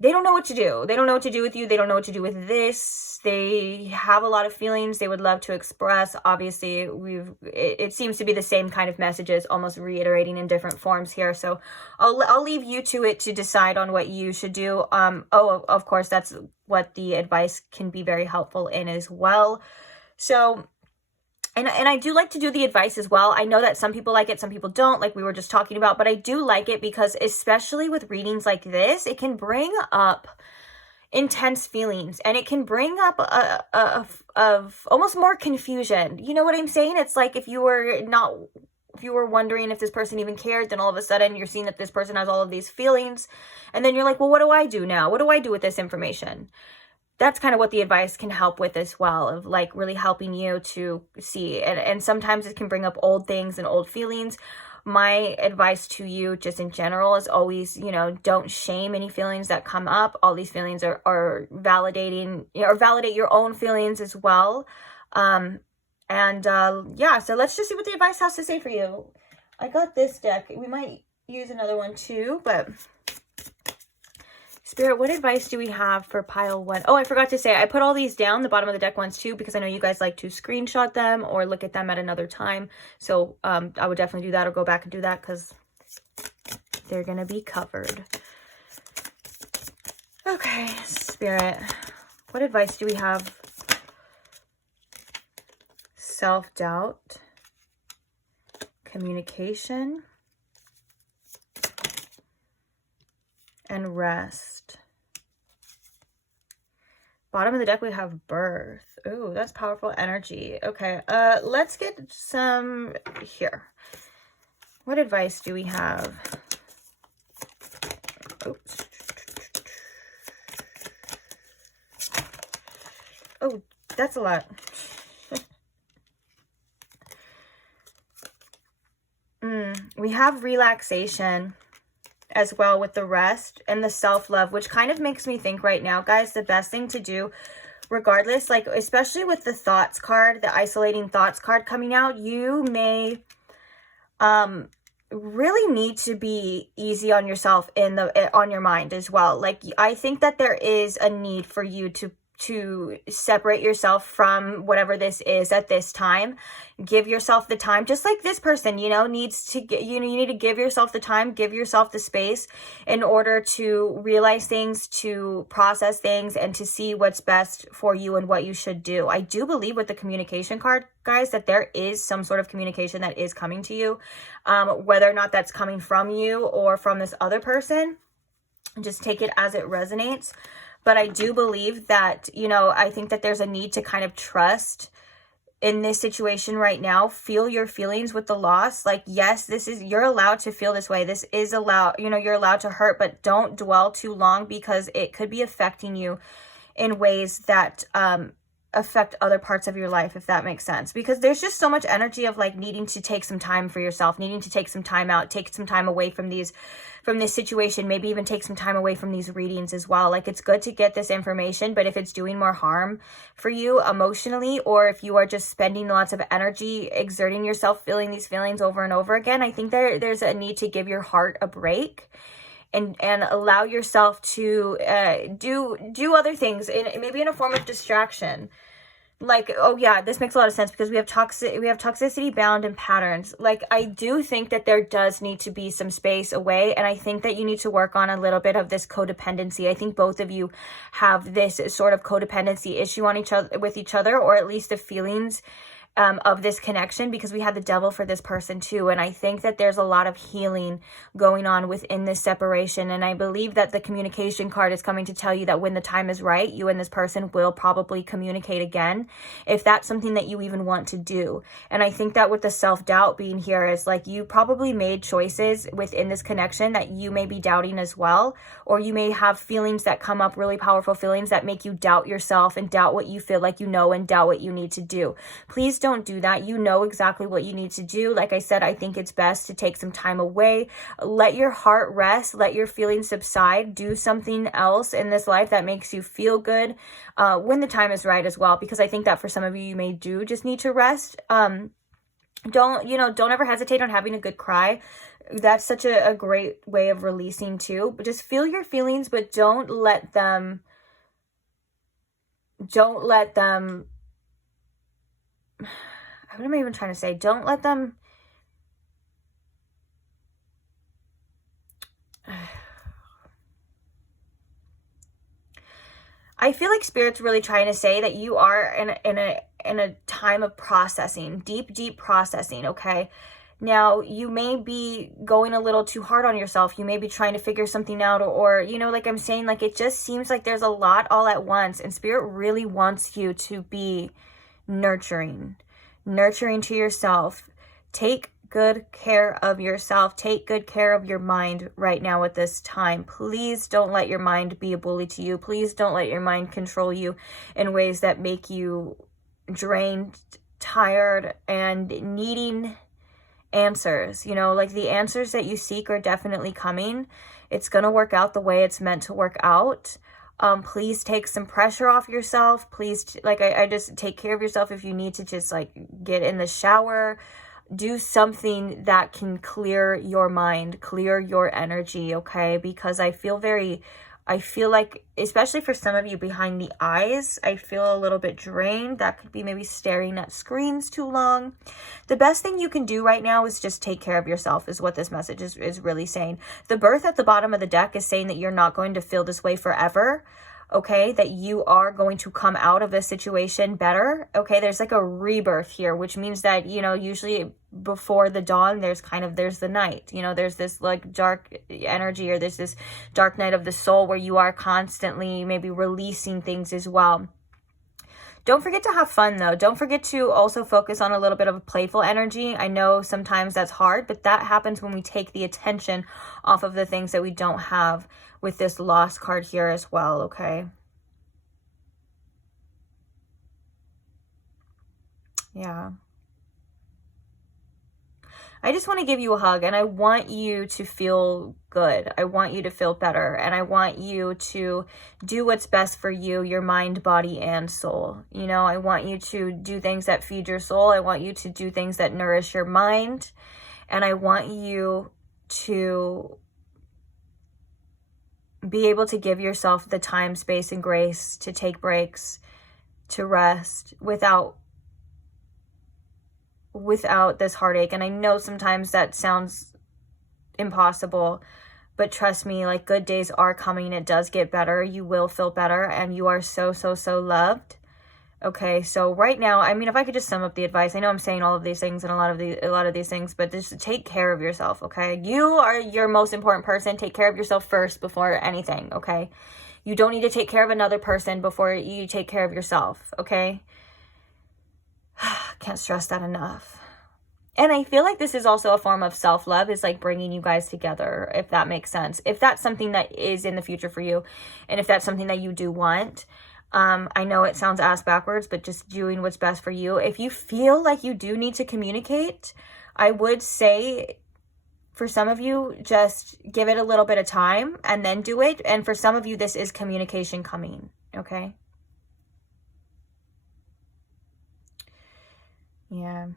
they don't know what to do. They don't know what to do with you. They don't know what to do with this. They have a lot of feelings they would love to express. Obviously, it seems to be the same kind of messages, almost reiterating in different forms here. So I'll leave you to it to decide on what you should do. Oh, of course, that's what the advice can be very helpful in as well. So, and I do like to do the advice as well. I know that some people like it, some people don't, like we were just talking about, but I do like it because, especially with readings like this, it can bring up intense feelings, and it can bring up of almost more confusion. You know what I'm saying? It's like if you were wondering if this person even cared, then all of a sudden you're seeing that this person has all of these feelings, and then you're like, well, what do I do now? What do I do with this information? That's kind of what the advice can help with as well, of like really helping you to see. And sometimes it can bring up old things and old feelings, my advice to you just in general is always, you know, don't shame any feelings that come up. All these feelings are validating, or validate your own feelings as well. Yeah, so let's just see what the advice has to say for you. I got this deck. We might use another one too, but Spirit, what advice do we have for pile 1? Oh, I forgot to say, I put all these down, the bottom of the deck ones too, because I know you guys like to screenshot them or look at them at another time. So I would definitely do that, or go back and do that, because they're going to be covered. Okay, Spirit, what advice do we have? Self-doubt, communication, and rest. Bottom of the deck, we have birth. Ooh, that's powerful energy. Okay, let's get some here. What advice do we have? Oops. Oh, that's a lot. We have relaxation as well with the rest and the self-love, which kind of makes me think right now, guys, the best thing to do, regardless, like especially with the thoughts card, the isolating thoughts card coming out, you may really need to be easy on yourself on your mind as well. Like, I think that there is a need for you to separate yourself from whatever this is at this time. Give yourself the time, just like this person, you know, needs to get, you know, you need to give yourself the time, give yourself the space in order to realize things, to process things, and to see what's best for you and what you should do. I do believe with the communication card, guys, that there is some sort of communication that is coming to you, whether or not that's coming from you or from this other person. Just take it as it resonates. But I do believe that, you know, I think that there's a need to kind of trust in this situation right now. Feel your feelings with the loss. Like, yes, you're allowed to feel this way. This is allowed, you know, you're allowed to hurt, but don't dwell too long, because it could be affecting you in ways that affect other parts of your life, if that makes sense. Because there's just so much energy of like needing to take some time for yourself, needing to take some time out, take some time away from this situation, maybe even take some time away from these readings as well. Like, it's good to get this information, but if it's doing more harm for you emotionally, or if you are just spending lots of energy exerting yourself feeling these feelings over and over again, I think there's a need to give your heart a break and allow yourself to do other things, maybe in a form of distraction. Like, oh yeah, this makes a lot of sense, because we have toxicity bound and patterns. Like, I do think that there does need to be some space away, and I think that you need to work on a little bit of this codependency. I think both of you have this sort of codependency issue on with each other, or at least the feelings of this connection, because we had the devil for this person too. And I think that there's a lot of healing going on within this separation. And I believe that the communication card is coming to tell you that when the time is right, you and this person will probably communicate again, if that's something that you even want to do. And I think that with the self-doubt being here is like, you probably made choices within this connection that you may be doubting as well, or you may have feelings that come up, really powerful feelings that make you doubt yourself and doubt what you feel like you know and doubt what you need to do. Please don't do that. You know exactly what you need to do. Like I said, I think it's best to take some time away, let your heart rest, let your feelings subside, do something else in this life that makes you feel good when the time is right as well, because I think that for some of you, you may just need to rest. Don't ever hesitate on having a good cry. That's such a great way of releasing too. But just feel your feelings, but don't let them what am I even trying to say? Don't let them I feel like Spirit's really trying to say that you are in a time of processing, deep processing, okay? Now, you may be going a little too hard on yourself. You may be trying to figure something out, or you know, like I'm saying, like it just seems like there's a lot all at once, and Spirit really wants you to be nurturing to yourself. Take good care of yourself. Take good care of your mind right now at this time. Please don't let your mind be a bully to you. Please don't let your mind control you in ways that make you drained, tired, and needing answers, you know, like the answers that you seek are definitely coming. It's going to work out the way it's meant to work out. Please take some pressure off yourself. Please, like, I just take care of yourself. If you need to just like get in the shower, do something that can clear your mind, clear your energy, okay? Because I feel like, especially for some of you behind the eyes, I feel a little bit drained. That could be maybe staring at screens too long. The best thing you can do right now is just take care of yourself, is what this message is really saying. The birth at the bottom of the deck is saying that you're not going to feel this way forever. Okay, that you are going to come out of this situation better. Okay, there's like a rebirth here, which means that, you know, usually before the dawn, there's the night, you know, there's this like dark energy, or there's this dark night of the soul where you are constantly maybe releasing things as well. Don't forget to have fun though. Don't forget to also focus on a little bit of a playful energy. I know sometimes that's hard, but that happens when we take the attention off of the things that we don't have, with this Lost card here as well, okay? Yeah. I just want to give you a hug, and I want you to feel good. I want you to feel better, and I want you to do what's best for you, your mind, body, and soul. You know, I want you to do things that feed your soul. I want you to do things that nourish your mind, and I want you to be able to give yourself the time, space, and grace to take breaks, to rest without this heartache. And I know sometimes that sounds impossible, but trust me, like, good days are coming. It does get better. You will feel better, and you are so, so, so loved. Okay, so right now, I mean, if I could just sum up the advice, I know I'm saying all of these things and a lot of these things, but just take care of yourself, okay? You are your most important person. Take care of yourself first before anything, okay? You don't need to take care of another person before you take care of yourself, okay? Can't stress that enough. And I feel like this is also a form of self-love, is like bringing you guys together, if that makes sense. If that's something that is in the future for you, and if that's something that you do want, I know it sounds ass backwards, but just doing what's best for you. If you feel like you do need to communicate, I would say for some of you, just give it a little bit of time and then do it. And for some of you, this is communication coming, okay? Yeah.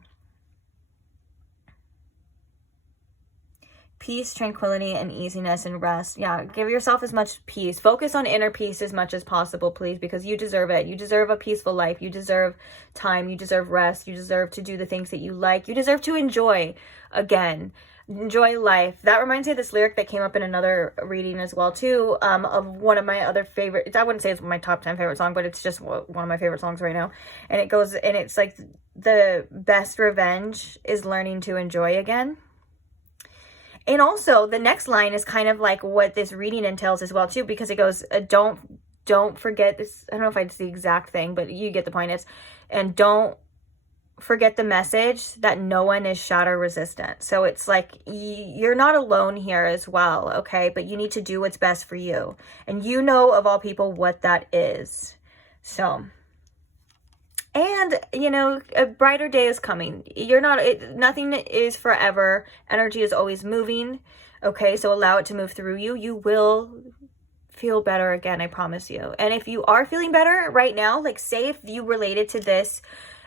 Peace, tranquility, and easiness, and rest. Yeah, give yourself as much peace. Focus on inner peace as much as possible, please, because you deserve it. You deserve a peaceful life. You deserve time. You deserve rest. You deserve to do the things that you like. You deserve to enjoy again. Enjoy life. That reminds me of this lyric that came up in another reading as well, too, of one of my other favorite, I wouldn't say it's my top 10 favorite song, but it's just one of my favorite songs right now. And it goes, and it's like, the best revenge is learning to enjoy again. And also, the next line is kind of like what this reading entails as well, too, because it goes, don't forget this. I don't know if it's the exact thing, but you get the point. And don't forget the message that no one is shatter resistant. So it's like, you're not alone here as well, okay? But you need to do what's best for you. And you know, of all people, what that is. So... And, you know, a brighter day is coming. Nothing is forever. Energy is always moving. Okay, so allow it to move through you. You will feel better again, I promise you. And if you are feeling better right now, like, say if you related to this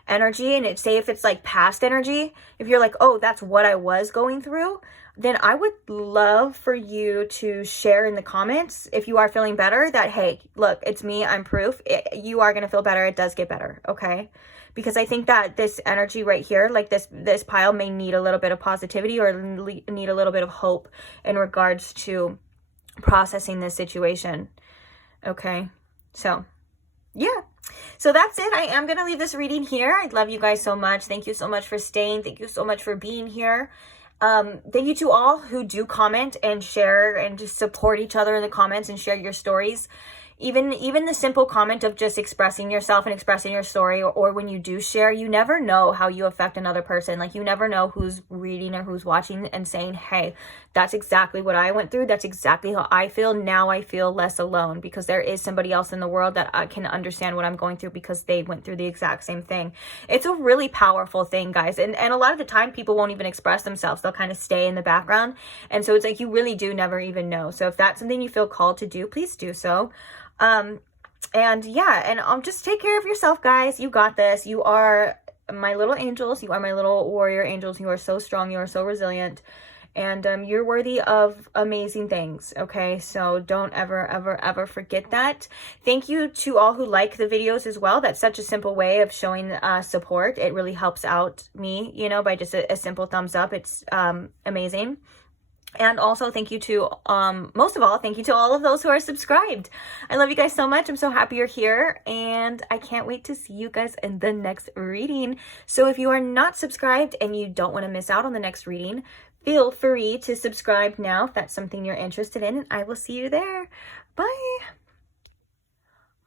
energy, and say if it's like past energy, if you're like, oh, that's what I was going through, then I would love for you to share in the comments, if you are feeling better, that, hey, look, it's me, I'm proof. You are going to feel better. It does get better, okay? Because I think that this energy right here, like this pile, may need a little bit of positivity, or need a little bit of hope in regards to processing this situation, okay? So, yeah. So that's it. I am going to leave this reading here. I love you guys so much. Thank you so much for staying. Thank you so much for being here. Thank you to all who do comment and share and just support each other in the comments and share your stories. even the simple comment of just expressing yourself and expressing your story, or when you do share, you never know how you affect another person. Like, you never know who's reading or who's watching and saying, hey, that's exactly what I went through. That's exactly how I feel. Now I feel less alone because there is somebody else in the world that I can understand what I'm going through because they went through the exact same thing. It's a really powerful thing, guys. And a lot of the time people won't even express themselves. They'll kind of stay in the background. And so it's like, you really do never even know. So if that's something you feel called to do, please do so. And yeah, and just take care of yourself, guys. You got this. You are my little angels. You are my little warrior angels. You are so strong. You are so resilient. And you're worthy of amazing things, okay? So don't ever, ever, ever forget that. Thank you to all who like the videos as well. That's such a simple way of showing support. It really helps out me, you know, by just a simple thumbs up. It's amazing. And also thank you to, most of all, thank you to all of those who are subscribed. I love you guys so much. I'm so happy you're here, and I can't wait to see you guys in the next reading. So if you are not subscribed and you don't want to miss out on the next reading, feel free to subscribe now if that's something you're interested in, and I will see you there. Bye.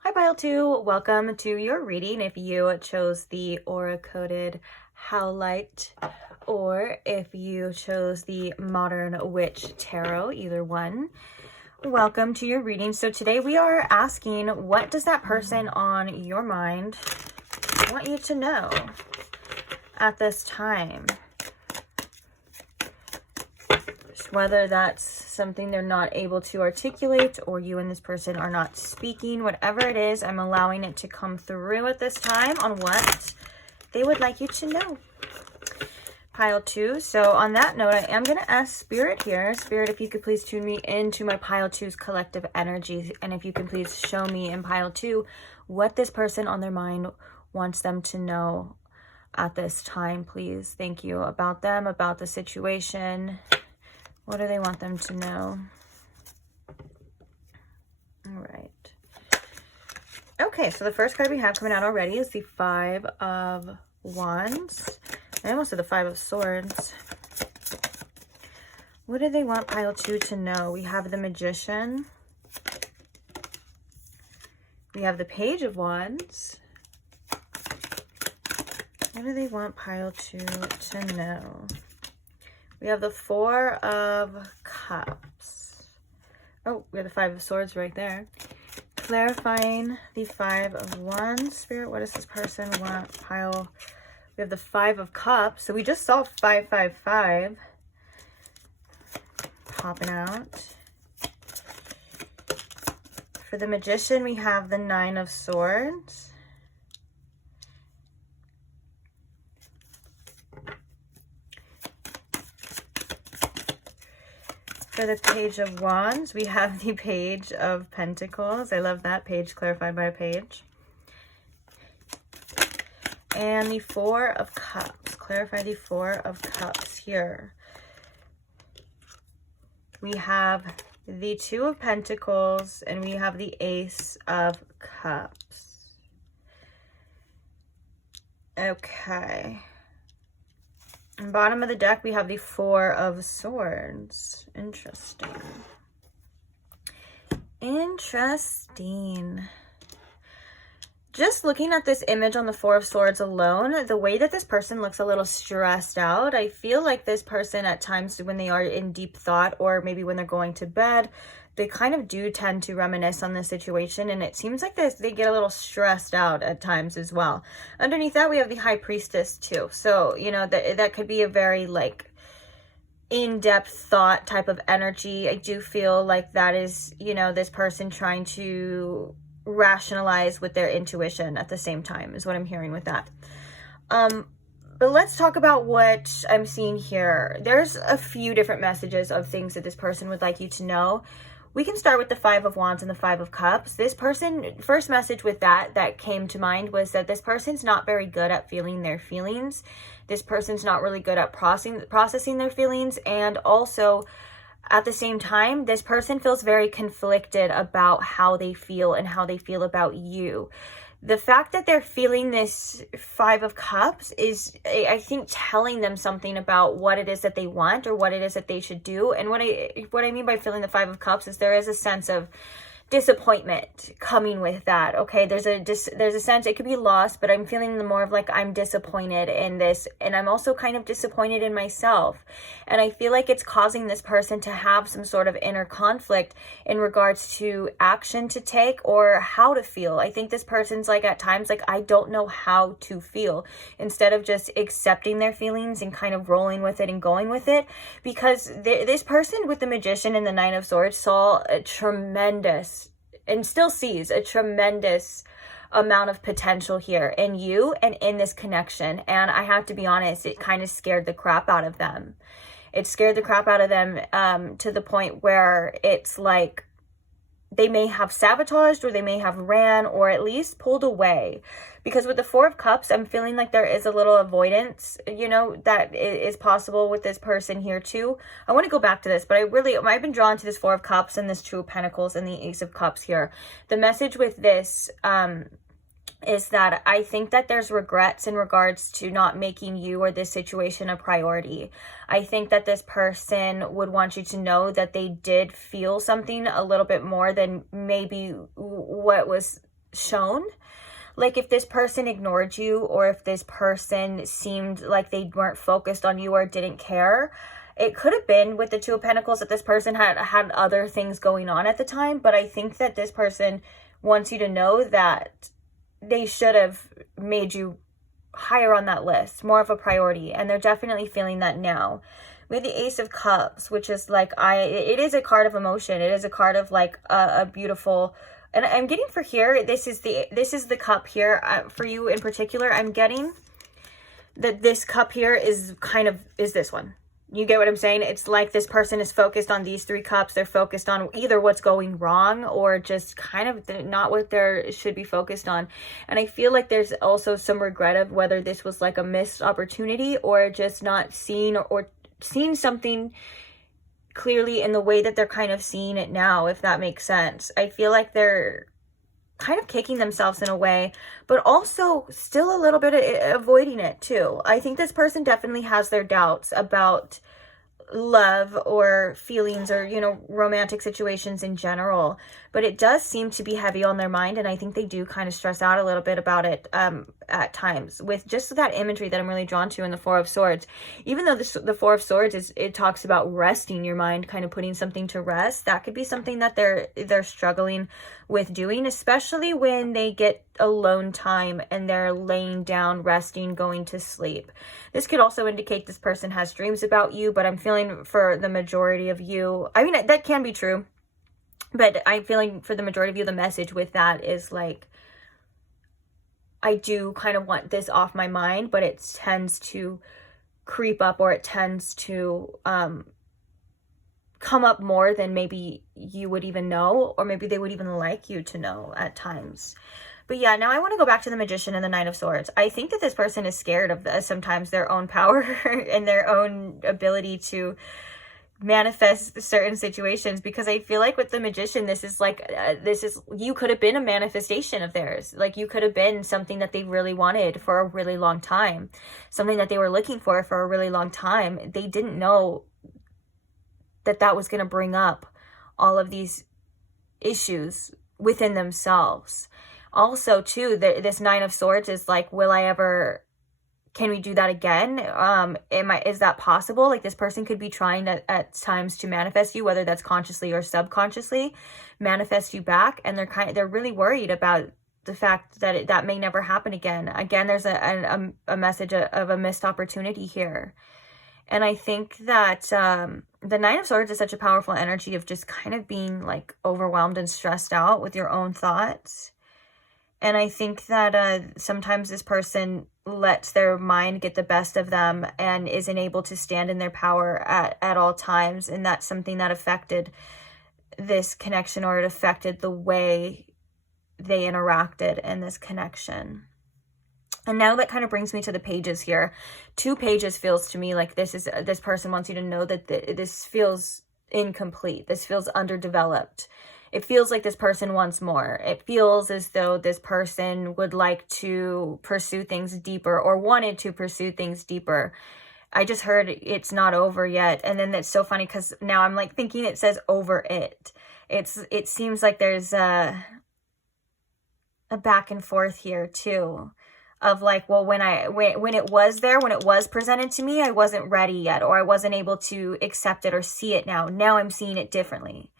Hi, Pile 2. Welcome to your reading. If you chose the Aura-coded Howlite, or if you chose the Modern Witch Tarot, either one, welcome to your reading. So today we are asking, what does that person on your mind want you to know at this time? Whether that's something they're not able to articulate, or you and this person are not speaking, whatever it is, I'm allowing it to come through at this time on what they would like you to know. Pile 2. So on that note, I am going to ask Spirit here. Spirit, if you could please tune me into my Pile 2's collective energy. And if you can please show me in Pile 2 what this person on their mind wants them to know at this time, please. Thank you. About them, about the situation. What do they want them to know? All right. Okay, so the first card we have coming out already is the Five of Wands. I almost said the Five of Swords. What do they want Pile 2 to know? We have the Magician. We have the Page of Wands. What do they want Pile 2 to know? We have the Four of Cups. Oh, we have the Five of Swords right there. Clarifying the Five of Wands. Spirit, what does this person want? Pile. We have the Five of Cups. So we just saw 555 popping out. For the Magician, we have the Nine of Swords. For the Page of Wands, we have the Page of Pentacles. I love that. Page clarified by a page. And the Four of Cups. Clarify the Four of Cups here. We have the Two of Pentacles, and we have the Ace of Cups. Okay. And bottom of the deck, we have the Four of Swords. Interesting. Interesting. Just looking at this image on the Four of Swords alone, the way that this person looks a little stressed out, I feel like this person at times when they are in deep thought, or maybe when they're going to bed, they kind of do tend to reminisce on the situation, and it seems like they get a little stressed out at times as well. Underneath that, we have the High Priestess too. So, you know, that could be a very like in-depth thought type of energy. I do feel like that is, you know, this person trying to rationalize with their intuition at the same time is what I'm hearing with that. But let's talk about what I'm seeing here. There's a few different messages of things that this person would like you to know. We can start with the Five of Wands and the Five of Cups. This person, first message with that came to mind was that this person's not very good at feeling their feelings. This person's not really good at processing their feelings. And also, at the same time, this person feels very conflicted about how they feel and how they feel about you. The fact that they're feeling this Five of Cups is, I think, telling them something about what it is that they want or what it is that they should do. And what I mean by feeling the Five of Cups is there is a sense of disappointment coming with that. Okay, there's a sense, it could be loss, but I'm feeling the more of like, I'm disappointed in this, and I'm also kind of disappointed in myself, and I feel like it's causing this person to have some sort of inner conflict in regards to action to take or how to feel. I think this person's like, at times, like, I don't know how to feel, instead of just accepting their feelings and kind of rolling with it and going with it, because this person with the Magician and the Nine of Swords saw a tremendous, and still sees a tremendous amount of potential here in you and in this connection. And I have to be honest, it kind of scared the crap out of them. It scared the crap out of them to the point where it's like they may have sabotaged, or they may have ran, or at least pulled away. Because with the Four of Cups, I'm feeling like there is a little avoidance, you know, that is possible with this person here too. I want to go back to this, but I've been drawn to this Four of Cups and this Two of Pentacles and the Ace of Cups here. The message with this is that I think that there's regrets in regards to not making you or this situation a priority. I think that this person would want you to know that they did feel something a little bit more than maybe what was shown. Like, if this person ignored you, or if this person seemed like they weren't focused on you or didn't care, it could have been with the Two of Pentacles that this person had other things going on at the time. But I think that this person wants you to know that they should have made you higher on that list, more of a priority. And they're definitely feeling that now. With the Ace of Cups, which is like, it is a card of emotion. It is a card of like a beautiful, and I'm getting for here, this is the cup here for you in particular. I'm getting that this cup here is this one. You get what I'm saying? It's like this person is focused on these three cups. They're focused on either what's going wrong or just kind of not what they should be focused on. And I feel like there's also some regret of whether this was like a missed opportunity, or just not seeing or seeing something clearly in the way that they're kind of seeing it now, if that makes sense. I feel like they're kind of kicking themselves in a way, but also still a little bit avoiding it too. I think this person definitely has their doubts about love or feelings, or, you know, romantic situations in general, but it does seem to be heavy on their mind, and I think they do kind of stress out a little bit about it at times, with just that imagery that I'm really drawn to in the Four of Swords. Even though the Four of Swords it talks about resting your mind, kind of putting something to rest, that could be something that they're struggling with doing, especially when they get alone time and they're laying down, resting, going to sleep. This could also indicate this person has dreams about you, but I'm feeling for the majority of you, I mean, that can be true, but I'm feeling for the majority of you, the message with that is like, I do kind of want this off my mind, but it tends to creep up, or it tends to come up more than maybe you would even know, or maybe they would even like you to know at times. But yeah, now I want to go back to the Magician and the Nine of Swords. I think that this person is scared of sometimes their own power and their own ability to manifest certain situations, because I feel like with the Magician, this is you could have been a manifestation of theirs. Like, you could have been something that they really wanted for a really long time, something that they were looking for a really long time. They didn't know that was going to bring up all of these issues within themselves. Also too, this Nine of Swords is like, can we do that again? Is that possible? Like, this person could be trying at times to manifest you, whether that's consciously or subconsciously, manifest you back, and they're really worried about the fact that that may never happen again. Again, there's a message of a missed opportunity here. And I think that the Nine of Swords is such a powerful energy of just kind of being like overwhelmed and stressed out with your own thoughts. And I think that sometimes this person lets their mind get the best of them and isn't able to stand in their power at all times. And that's something that affected this connection, or it affected the way they interacted in this connection. And now that kind of brings me to the pages here. 2 pages feels to me like this person wants you to know that this feels incomplete. This feels underdeveloped. It feels like this person wants more. It feels as though this person would like to pursue things deeper, or wanted to pursue things deeper. I just heard it's not over yet. And then that's so funny because now I'm like thinking it says over it. It seems like there's a back and forth here too, of like, well, when it was there, when it was presented to me, I wasn't ready yet, or I wasn't able to accept it or see it now. Now I'm seeing it differently.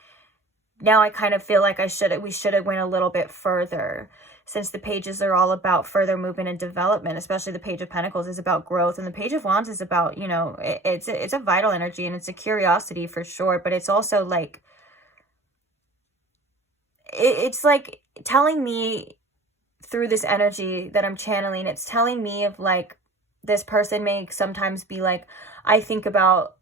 Now I kind of feel like we should have went a little bit further, since the pages are all about further movement and development. Especially the Page of Pentacles is about growth, and the Page of Wands is about, you know, it's a vital energy, and it's a curiosity for sure, but it's also like, it's like telling me through this energy that I'm channeling, it's telling me of like, this person may sometimes be like, I think about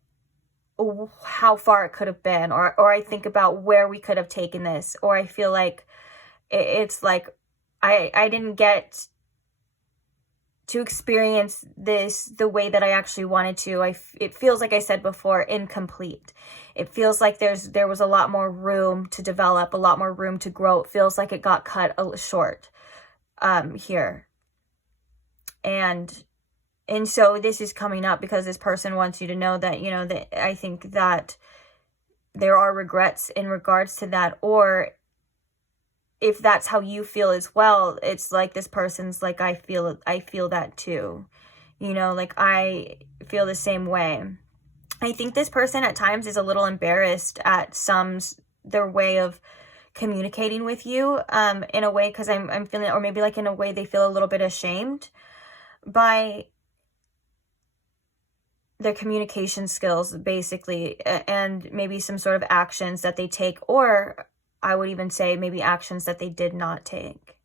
how far it could have been, or I think about where we could have taken this, or I feel like it's like I didn't get to experience this the way that I actually wanted to. It feels like I said before, incomplete. It feels like there was a lot more room to develop, a lot more room to grow. It feels like it got cut short here. And so this is coming up because this person wants you to know that, you know, that I think that there are regrets in regards to that. Or if that's how you feel as well, it's like this person's like, I feel that too. You know, like I feel the same way. I think this person at times is a little embarrassed at their way of communicating with you, in a way, because I'm feeling, or maybe like in a way they feel a little bit ashamed by their communication skills, basically, and maybe some sort of actions that they take, or I would even say maybe actions that they did not take.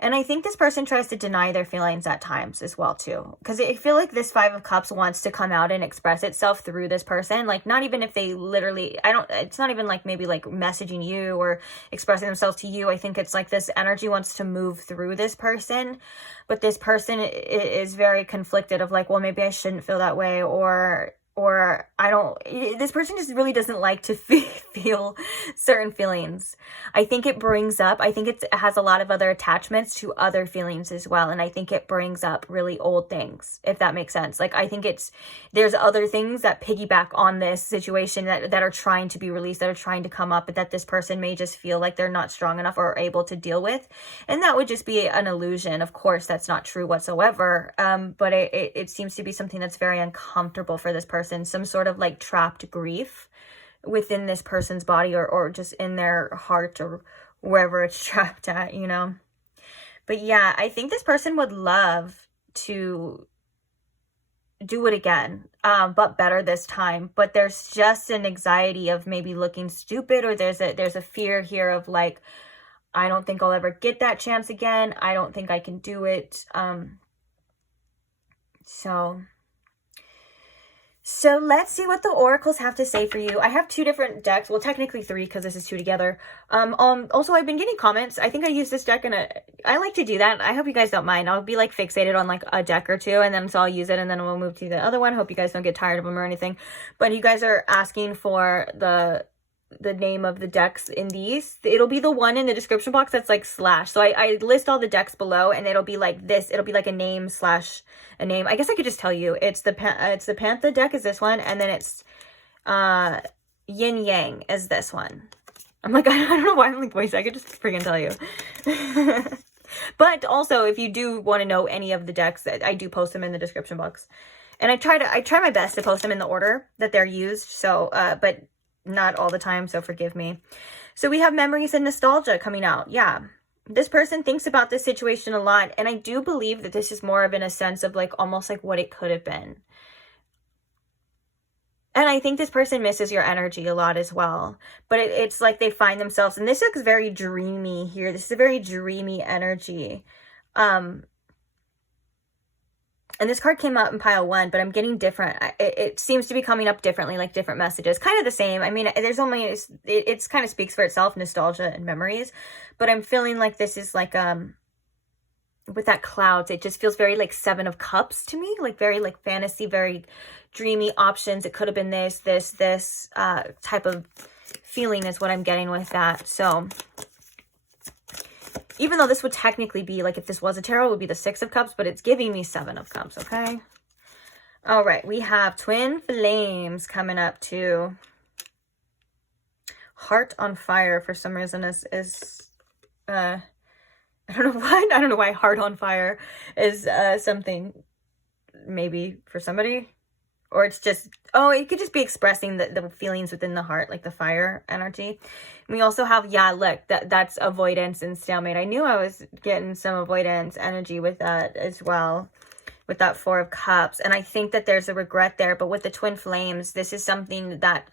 And I think this person tries to deny their feelings at times as well too, because I feel like this Five of Cups wants to come out and express itself through this person. Like, not even if they literally, it's not even like maybe like messaging you or expressing themselves to you. I think it's like this energy wants to move through this person, but this person is very conflicted of like, well, maybe I shouldn't feel that way, or this person just really doesn't like to feel certain feelings. I think it has a lot of other attachments to other feelings as well. And I think it brings up really old things, if that makes sense. Like, I think there's other things that piggyback on this situation that are trying to be released, that are trying to come up, but that this person may just feel like they're not strong enough or able to deal with. And that would just be an illusion. Of course, that's not true whatsoever. But it seems to be something that's very uncomfortable for this person. Some sort of like trapped grief within this person's body, or just in their heart, or wherever it's trapped at, you know. But yeah, I think this person would love to do it again, but better this time. But there's just an anxiety of maybe looking stupid, or there's a fear here of like, I don't think I'll ever get that chance again. I don't think I can do it. So let's see what the oracles have to say for you. I have two different decks. Well, technically three, because this is two together. Also, I've been getting comments. I think I use this deck, and I like to do that. I hope you guys don't mind. I'll be like fixated on like a deck or two, and then so I'll use it, and then we'll move to the other one. Hope you guys don't get tired of them or anything. But you guys are asking for the name of the decks in these. It'll be the one in the description box that's like / so I list all the decks below, and it'll be like this. It'll be like a name / a name. I guess I could just tell you it's the pantha deck is this one, and then it's yin yang is this one. I'm like, I don't know why I'm like voice. I could just freaking tell you. But also, if you do want to know any of the decks, I do post them in the description box, and I try my best to post them in the order that they're used. So but not all the time, so forgive me. So we have memories and nostalgia coming out. Yeah, this person thinks about this situation a lot, and I do believe that this is more of in a sense of like almost like what it could have been. And I think this person misses your energy a lot as well. But it's like they find themselves, and this looks very dreamy here. This is a very dreamy energy. And this card came out in pile 1, but I'm getting different. It seems to be coming up differently, like different messages. Kind of the same. I mean, it's kind of speaks for itself, nostalgia and memories. But I'm feeling like this is like, with that clouds, it just feels very like 7 of Cups to me. Like very like fantasy, very dreamy options. It could have been this type of feeling is what I'm getting with that. So even though this would technically be, like, if this was a tarot, it would be the Six of Cups, but it's giving me Seven of Cups, okay? All right, we have twin flames coming up too. Heart on fire for some reason is I don't know why heart on fire is something maybe for somebody, or it's just, oh, it could just be expressing the feelings within the heart, like the fire energy. And we also have, yeah, look, that's avoidance and stalemate. I knew I was getting some avoidance energy with that as well, with that Four of Cups. And I think that there's a regret there, but with the twin flames, this is something that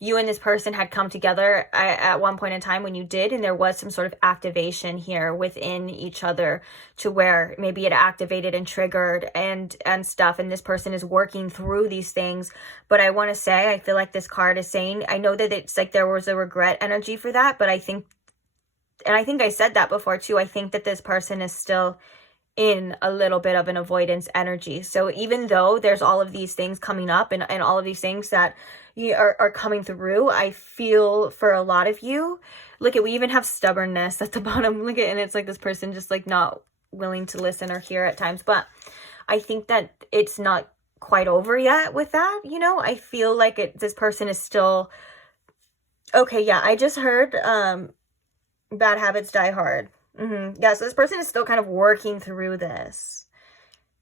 you and this person had come together at one point in time when you did, and there was some sort of activation here within each other to where maybe it activated and triggered and stuff, and this person is working through these things. But I want to say, I feel like this card is saying, I know that it's like there was a regret energy for that, but I think, and I think I said that before too, I think that this person is still in a little bit of an avoidance energy. So even though there's all of these things coming up and all of these things that are coming through, I feel for a lot of you, look at, we even have stubbornness at the bottom, look at, and it's like this person just like not willing to listen or hear at times. But I think that it's not quite over yet with that, you know. I feel like this person is still okay. Yeah, I just heard bad habits die hard. Yeah, so this person is still kind of working through this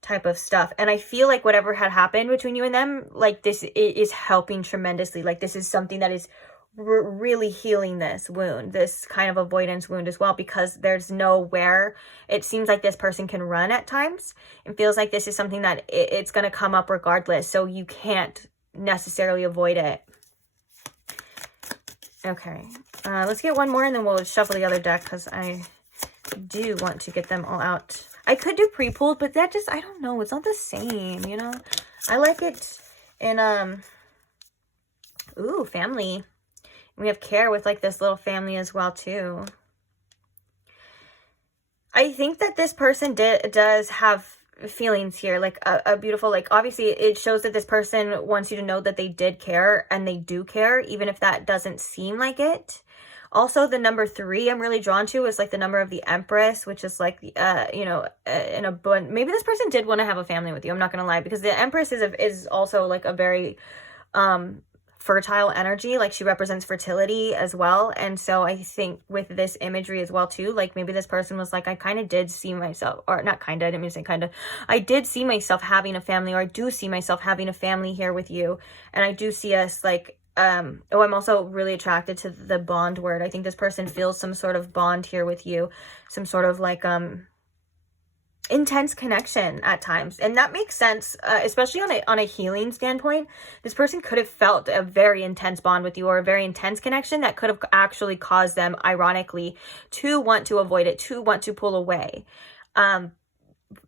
type of stuff. And I feel like whatever had happened between you and them, like this is helping tremendously. Like this is something that is really healing this wound, this kind of avoidance wound as well, because there's nowhere, it seems like this person can run at times. It feels like this is something that it's going to come up regardless. So you can't necessarily avoid it. Okay, let's get one more and then we'll shuffle the other deck because I do want to get them all out. I could do pre-pulled, but that just, I don't know, it's not the same, you know. I like it in ooh, family. We have care with like this little family as well too. I think that this person does have feelings here, like a beautiful, like obviously it shows that this person wants you to know that they did care, and they do care, even if that doesn't seem like it. Also, the number 3 I'm really drawn to is like the number of the Empress, which is like, you know, in a maybe this person did want to have a family with you. I'm not going to lie, because the Empress is also like a very fertile energy. Like she represents fertility as well. And so I think with this imagery as well too, like maybe this person was like, I kind of did see myself, or not kind of, I didn't mean to say kind of, I did see myself having a family, or I do see myself having a family here with you. And I do see us like, oh, I'm also really attracted to the bond word. I think this person feels some sort of bond here with you, some sort of like intense connection at times, and that makes sense, especially on a healing standpoint. This person could have felt a very intense bond with you, or a very intense connection that could have actually caused them, ironically, to want to avoid it, to want to pull away, and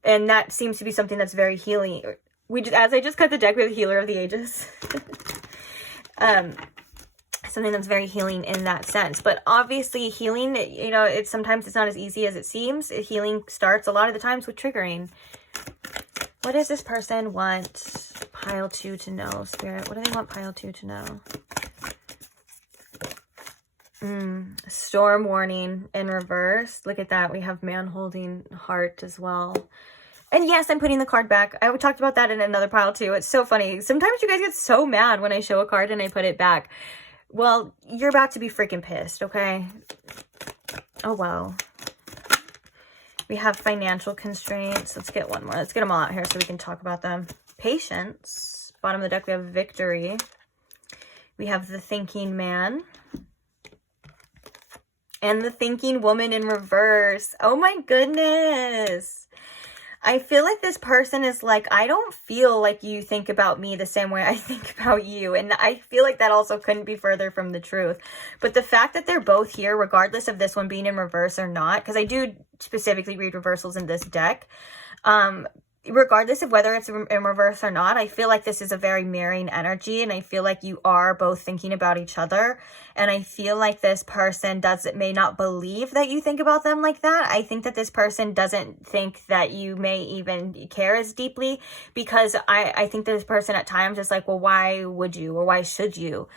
that seems to be something that's very healing. As I just cut the deck, with Healer of the Ages. Something that's very healing in that sense. But obviously healing, you know, sometimes it's not as easy as it seems. Healing starts a lot of the times with triggering. What does this person want pile 2 to know, Spirit? What do they want pile 2 to know? Storm warning in reverse. Look at that. We have man holding heart as well. And yes, I'm putting the card back. I talked about that in another pile too. It's so funny. Sometimes you guys get so mad when I show a card and I put it back. Well, you're about to be freaking pissed, okay? Oh, wow. We have financial constraints. Let's get one more. Let's get them all out here so we can talk about them. Patience. Bottom of the deck, we have victory. We have the thinking man. And the thinking woman in reverse. Oh my goodness. I feel like this person is like, I don't feel like you think about me the same way I think about you. And I feel like that also couldn't be further from the truth. But the fact that they're both here, regardless of this one being in reverse or not, because I do specifically read reversals in this deck, regardless of whether it's in reverse or not, I feel like this is a very mirroring energy, and I feel like you are both thinking about each other. And I feel like this person may not believe that you think about them like that. I think that this person doesn't think that you may even care as deeply, because I think that this person at times is like, well, why would you, or why should you?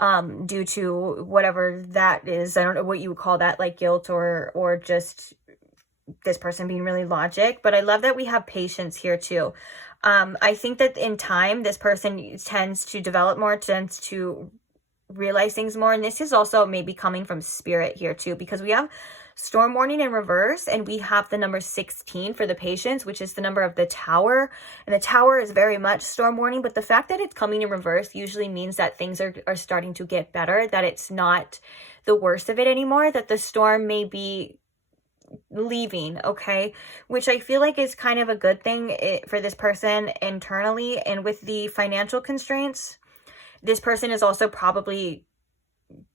Due to whatever that is. I don't know what you would call that, like guilt or just this person being really logic, but I love that we have patience here too. I think that in time, this person tends to develop more, tends to realize things more. And this is also maybe coming from spirit here too, because we have storm warning in reverse, and we have the number 16 for the patience, which is the number of the tower. And the tower is very much storm warning, but the fact that it's coming in reverse usually means that things are starting to get better, that it's not the worst of it anymore, that the storm may be leaving, okay, which I feel like is kind of a good thing for this person internally. And with the financial constraints, this person is also probably,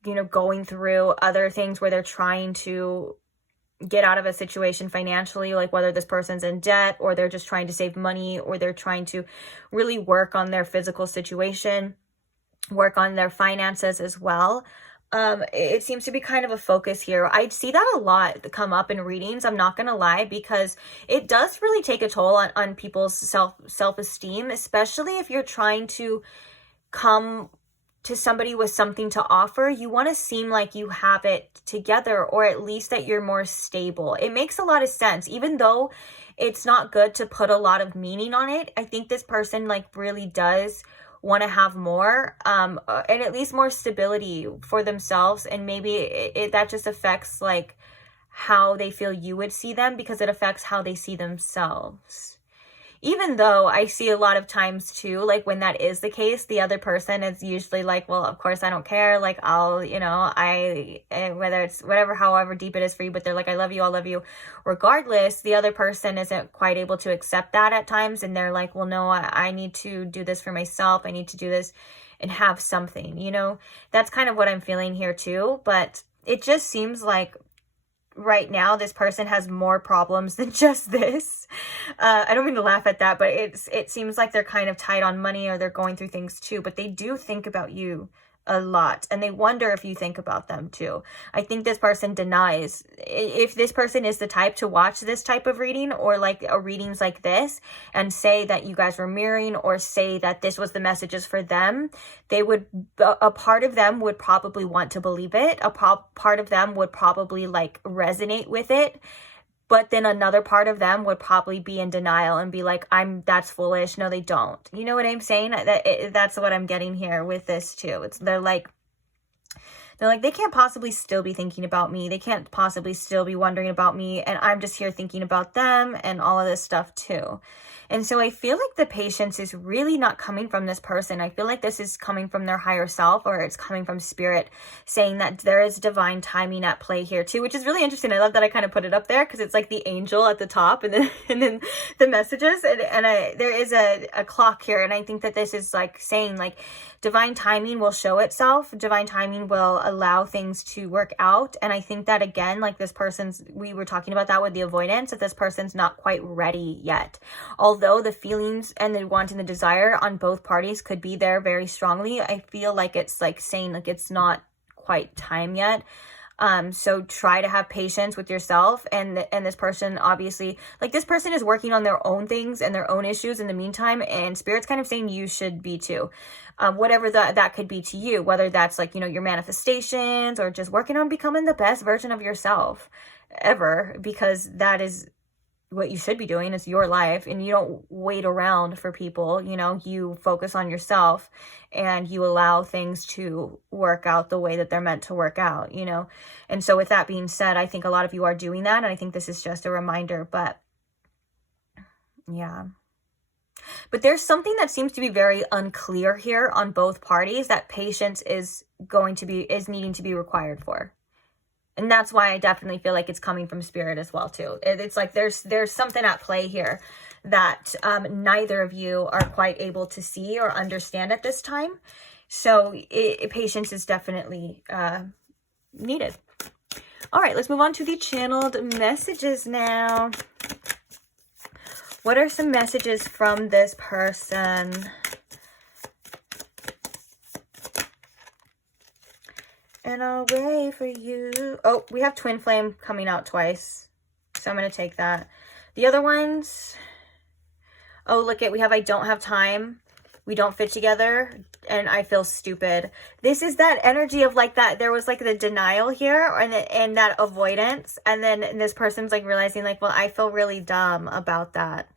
you know, going through other things where they're trying to get out of a situation financially, like whether this person's in debt, or they're just trying to save money, or they're trying to really work on their physical situation, work on their finances as well. It seems to be kind of a focus here. I see that a lot come up in readings, I'm not gonna lie, because it does really take a toll on people's self-esteem, especially if you're trying to come to somebody with something to offer. You want to seem like you have it together, or at least that you're more stable. It makes a lot of sense, even though it's not good to put a lot of meaning on it. I think this person like really does want to have more, and at least more stability for themselves. And maybe that just affects like how they feel you would see them, because it affects how they see themselves. Even though I see a lot of times too, like when that is the case, the other person is usually like, well, of course I don't care. Like I'll, you know, whether it's whatever, however deep it is for you, but they're like, I love you. Regardless, the other person isn't quite able to accept that at times. And they're like, well, no, I need to do this for myself. I need to do this and have something, you know. That's kind of what I'm feeling here too. But it just seems like right now this person has more problems than just this. I don't mean to laugh at that, but it seems like they're kind of tight on money, or they're going through things too, but they do think about you a lot, and they wonder if you think about them too. I think this person denies. If this person is the type to watch this type of reading, or like a readings like this, and say that you guys were mirroring, or say that this was the messages for them, a part of them would probably want to believe it. A part of them would probably like resonate with it. But then another part of them would probably be in denial and be like, that's foolish. No, they don't. You know what I'm saying? That's what I'm getting here with this too. They're like, they can't possibly still be thinking about me. They can't possibly still be wondering about me. And I'm just here thinking about them and all of this stuff too. And so I feel like the patience is really not coming from this person. I feel like this is coming from their higher self, or it's coming from spirit saying that there is divine timing at play here too, which is really interesting. I love that I kind of put it up there, because it's like the angel at the top, and then the messages, and there is a clock here. And I think that this is like saying like divine timing will show itself. Divine timing will allow things to work out. And I think that again, like we were talking about that with the avoidance, that this person's not quite ready yet. Although the feelings and the want and the desire on both parties could be there very strongly, I feel like it's like saying like it's not quite time yet. So try to have patience with yourself, and this person, obviously, like this person is working on their own things and their own issues in the meantime, and spirit's kind of saying you should be too. Whatever that could be to you, whether that's like, you know, your manifestations, or just working on becoming the best version of yourself ever, because that is what you should be doing. Is your life, and you don't wait around for people, you know. You focus on yourself, and you allow things to work out the way that they're meant to work out, you know. And so with that being said, I think a lot of you are doing that, and I think this is just a reminder. But yeah, but there's something that seems to be very unclear here on both parties, that patience is needing to be required for. And that's why I definitely feel like it's coming from spirit as well too. It's like there's something at play here that neither of you are quite able to see or understand at this time. So patience is definitely needed. All right, let's move on to the channeled messages now. What are some messages from this person? And I'll wait for you. Oh, we have Twin Flame coming out twice, so I'm going to take that. The other ones, oh, look at, we have I don't have time. we don't fit together, and I feel stupid. This is that energy of like that, there was like the denial here and that avoidance. And then this person's like realizing like, well, I feel really dumb about that.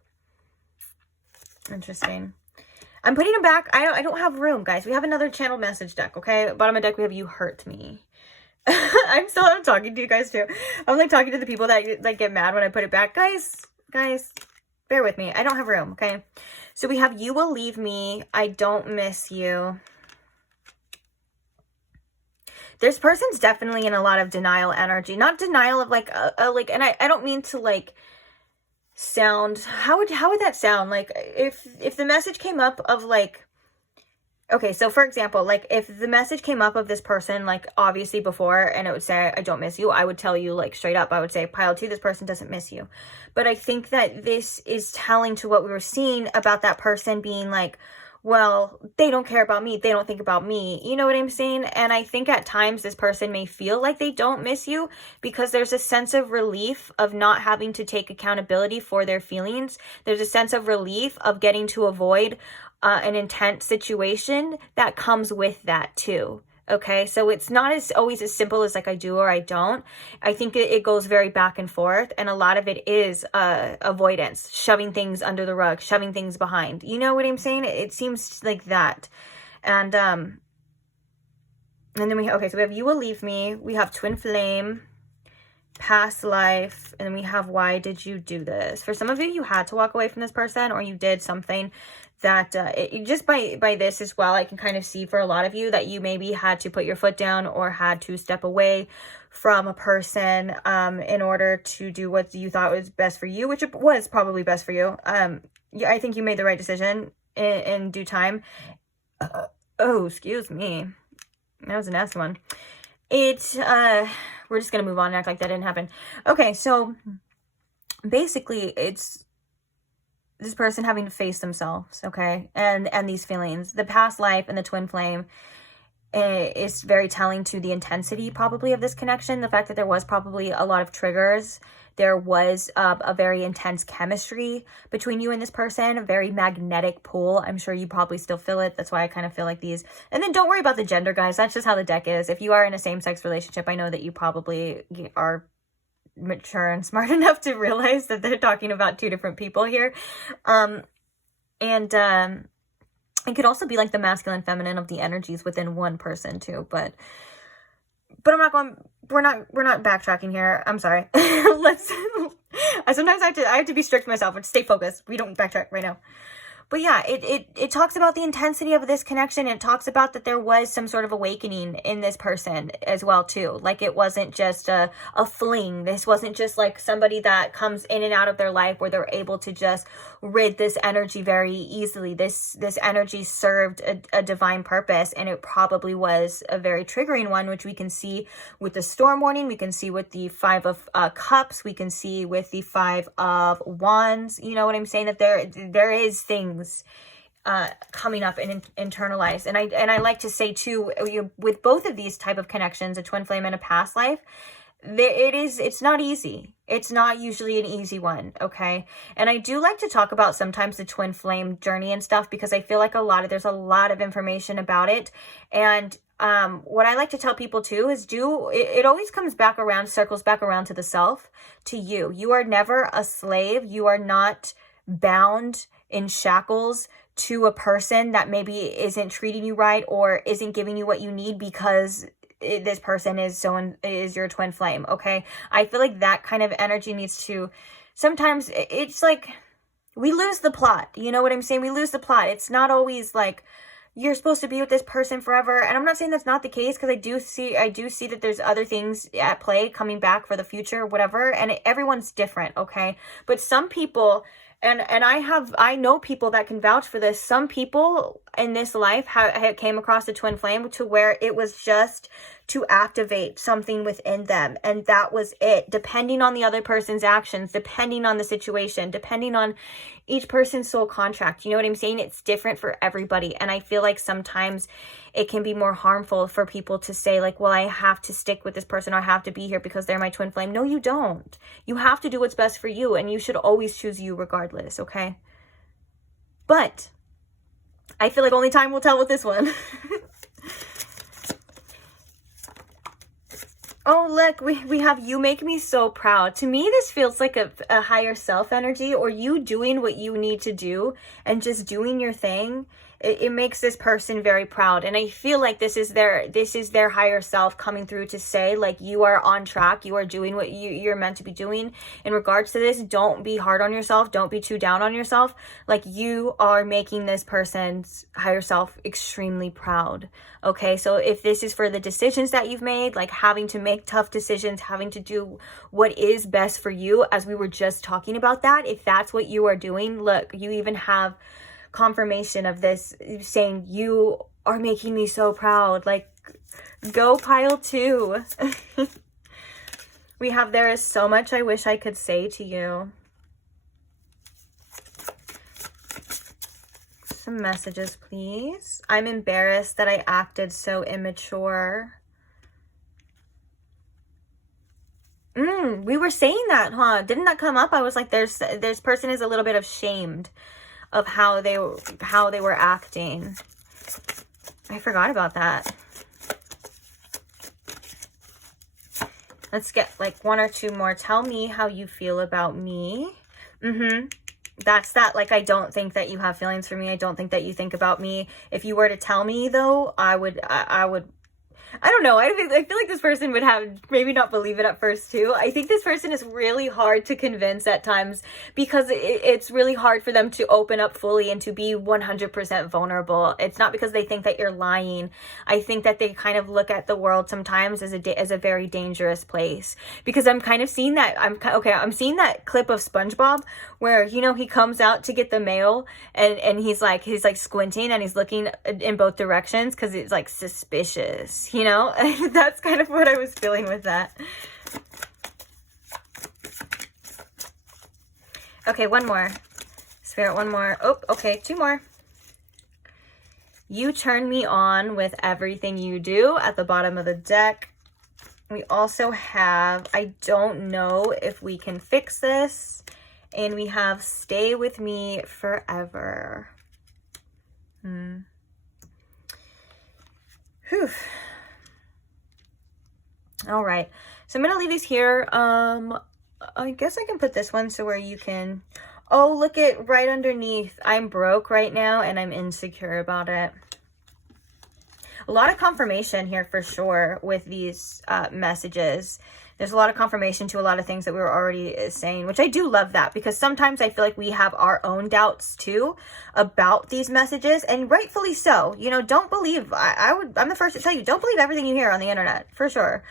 Interesting. I'm putting them back. I don't have room, guys. We have another channel message deck, okay? Bottom of deck, we have you hurt me. I'm talking to you guys too. I'm like talking to the people that like get mad when I put it back. Guys, bear with me. I don't have room, okay? So we have you will leave me. I don't miss you. This person's definitely in a lot of denial energy. Not denial of like, and I don't mean to like sound, how would that sound? Like if the message came up of like, okay, so for example, like if the message came up of this person, like obviously before, and it would say, I don't miss you, I would tell you like straight up, I would say pile 2, this person doesn't miss you. But I think that this is telling to what we were seeing about that person being like, well, they don't care about me. They don't think about me. You know what I'm saying? And I think at times this person may feel like they don't miss you because there's a sense of relief of not having to take accountability for their feelings. There's a sense of relief of getting to avoid an intense situation that comes with that too. Okay, so it's not always as simple as like I do or I don't. I think it goes very back and forth, and a lot of it is avoidance, shoving things under the rug, shoving things behind. You know what I'm saying? It seems like that. And then so we have you will leave me. We have twin flame, past life, and then we have why did you do this? For some of you, you had to walk away from this person, or you did something that just by this as well, I can kind of see for a lot of you that you maybe had to put your foot down or had to step away from a person in order to do what you thought was best for you, which it was probably best for you. Yeah, I think you made the right decision in due time. Oh, excuse me. That was a nasty one. We're just going to move on and act like that didn't happen. Okay, so basically it's this person having to face themselves, okay? And these feelings. The past life and the twin flame is very telling to the intensity probably of this connection. The fact that there was probably a lot of triggers. There was a very intense chemistry between you and this person, a very magnetic pull. I'm sure you probably still feel it. That's why I kind of feel like these. And then don't worry about the gender, guys. That's just how the deck is. If you are in a same-sex relationship, I know that you probably are mature and smart enough to realize that they're talking about two different people here. It could also be like the masculine feminine of the energies within one person too, but we're not backtracking here. I'm sorry. Sometimes I have to be strict myself and stay focused. We don't backtrack right now. But yeah, it talks about the intensity of this connection. It talks about that there was some sort of awakening in this person as well too. Like it wasn't just a fling. This wasn't just like somebody that comes in and out of their life where they're able to just rid this energy very easily. This energy served a divine purpose, and it probably was a very triggering one, which we can see with the storm warning. We can see with the 5 of cups. We can see with the 5 of wands. You know what I'm saying? That there is things coming up and internalized. And I like to say too, with both of these type of connections, a twin flame and a past life, it's not easy. It's not usually an easy one, okay? And I do like to talk about sometimes the twin flame journey and stuff, because I feel like there's a lot of information about it. And what I like to tell people too is it always comes back around, circles back around to the self, to you. You are never a slave. You are not bound in shackles to a person that maybe isn't treating you right or isn't giving you what you need because this person is your twin flame, okay? I feel like that kind of energy needs to, sometimes it's like we lose the plot. You know what I'm saying? We lose the plot. It's not always like you're supposed to be with this person forever. And I'm not saying that's not the case, because I do see that there's other things at play coming back for the future, whatever. And everyone's different, okay? But some people, and I know people that can vouch for this. Some people in this life came across a twin flame to where it was just to activate something within them. And that was it. Depending on the other person's actions, depending on the situation, depending on each person's soul contract. You know what I'm saying? It's different for everybody. And I feel like sometimes it can be more harmful for people to say like, well, I have to stick with this person, or I have to be here because they're my twin flame. No, you don't. You have to do what's best for you, and you should always choose you regardless, okay? But I feel like only time will tell with this one. Oh, look, we have you make me so proud. To me, this feels like a higher self energy, or you doing what you need to do and just doing your thing. It makes this person very proud. And I feel like this is their higher self coming through to say, like, you are on track. You are doing what you're meant to be doing in regards to this. Don't be hard on yourself. Don't be too down on yourself. Like, you are making this person's higher self extremely proud. Okay, so if this is for the decisions that you've made, like having to make tough decisions, having to do what is best for you, as we were just talking about that, if that's what you are doing, look, you even have confirmation of this saying, you are making me so proud. Like, go pile 2. We have, there is so much I wish I could say to you. Some messages, please. I'm embarrassed that I acted so immature. We were saying that, huh? Didn't that come up? I was like, this person is a little bit ashamed of how they were acting. I forgot about that. Let's get like 1 or 2 more. Tell me how you feel about me. That's that. Like, I don't think that you have feelings for me. I don't think that you think about me. If you were to tell me though, I would I don't know. I feel like this person would have maybe not believe it at first too. I think this person is really hard to convince at times, because it's really hard for them to open up fully and to be 100% vulnerable. It's not because they think that you're lying. I think that they kind of look at the world sometimes as a very dangerous place, because I'm kind of seeing that. I'm seeing that clip of SpongeBob where, you know, he comes out to get the mail and he's like squinting and he's looking in both directions because it's like suspicious, you know? That's kind of what I was feeling with that. Okay, 1 more. Spirit, 1 more. Oh, okay, 2 more. You turn me on with everything you do at the bottom of the deck. We also have, I don't know if we can fix this. And we have stay with me forever. Whew. All right. So I'm going to leave these here. I guess I can put this one so where you can... Oh, look at right underneath. I'm broke right now and I'm insecure about it. A lot of confirmation here for sure with these messages. There's a lot of confirmation to a lot of things that we were already saying, which I do love that, because sometimes I feel like we have our own doubts too about these messages, and rightfully so. You know, don't believe, I'm the first to tell you, don't believe everything you hear on the internet, for sure.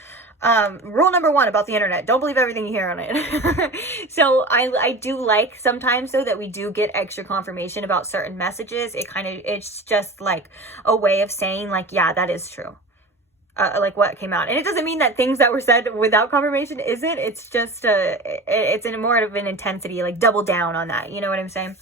Rule number 1 about the internet, don't believe everything you hear on it. So I do like sometimes though that we do get extra confirmation about certain messages. It's just like a way of saying like, yeah, that is true. Like what came out. And it doesn't mean that things that were said without confirmation isn't. It's just it's in more of an intensity, like double down on that. You know what I'm saying?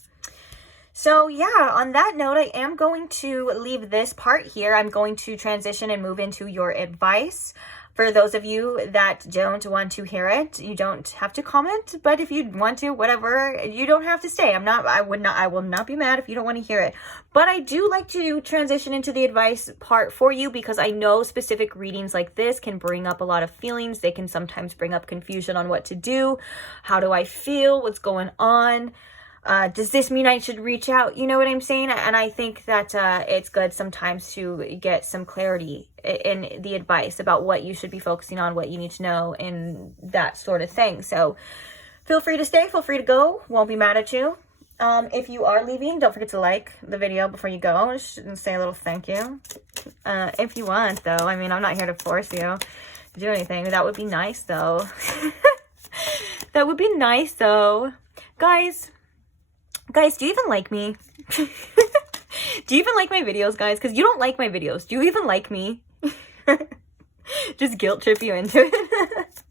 So yeah, on that note, I am going to leave this part here. I'm going to transition and move into your advice. For those of you that don't want to hear it, you don't have to comment, but if you want to, whatever, you don't have to stay. I will not be mad if you don't want to hear it. But I do like to transition into the advice part for you, because I know specific readings like this can bring up a lot of feelings. They can sometimes bring up confusion on what to do. How do I feel? What's going on? Does this mean I should reach out? You know what I'm saying? And I think that it's good sometimes to get some clarity in the advice about what you should be focusing on, what you need to know, and that sort of thing. So feel free to stay, feel free to go. Won't be mad at you. If you are leaving, don't forget to like the video before you go and say a little thank you. If you want, though. I mean, I'm not here to force you to do anything. That would be nice, though. That would be nice, though. Guys, do you even like me? Do you even like my videos, guys? Because you don't like my videos. Do you even like me? Just guilt trip you into it.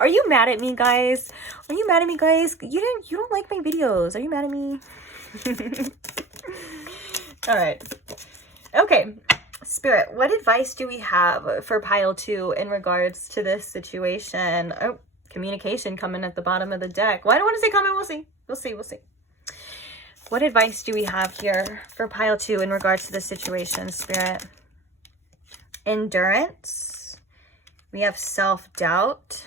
Are you mad at me, guys? Are you mad at me, guys? You don't like my videos. Are you mad at me? All right. Okay. Spirit, what advice do we have for pile 2 in regards to this situation? Oh, communication coming at the bottom of the deck. Well, I don't want to say comment. We'll see. What advice do we have here for pile 2 in regards to the situation, Spirit? Endurance. We have self-doubt.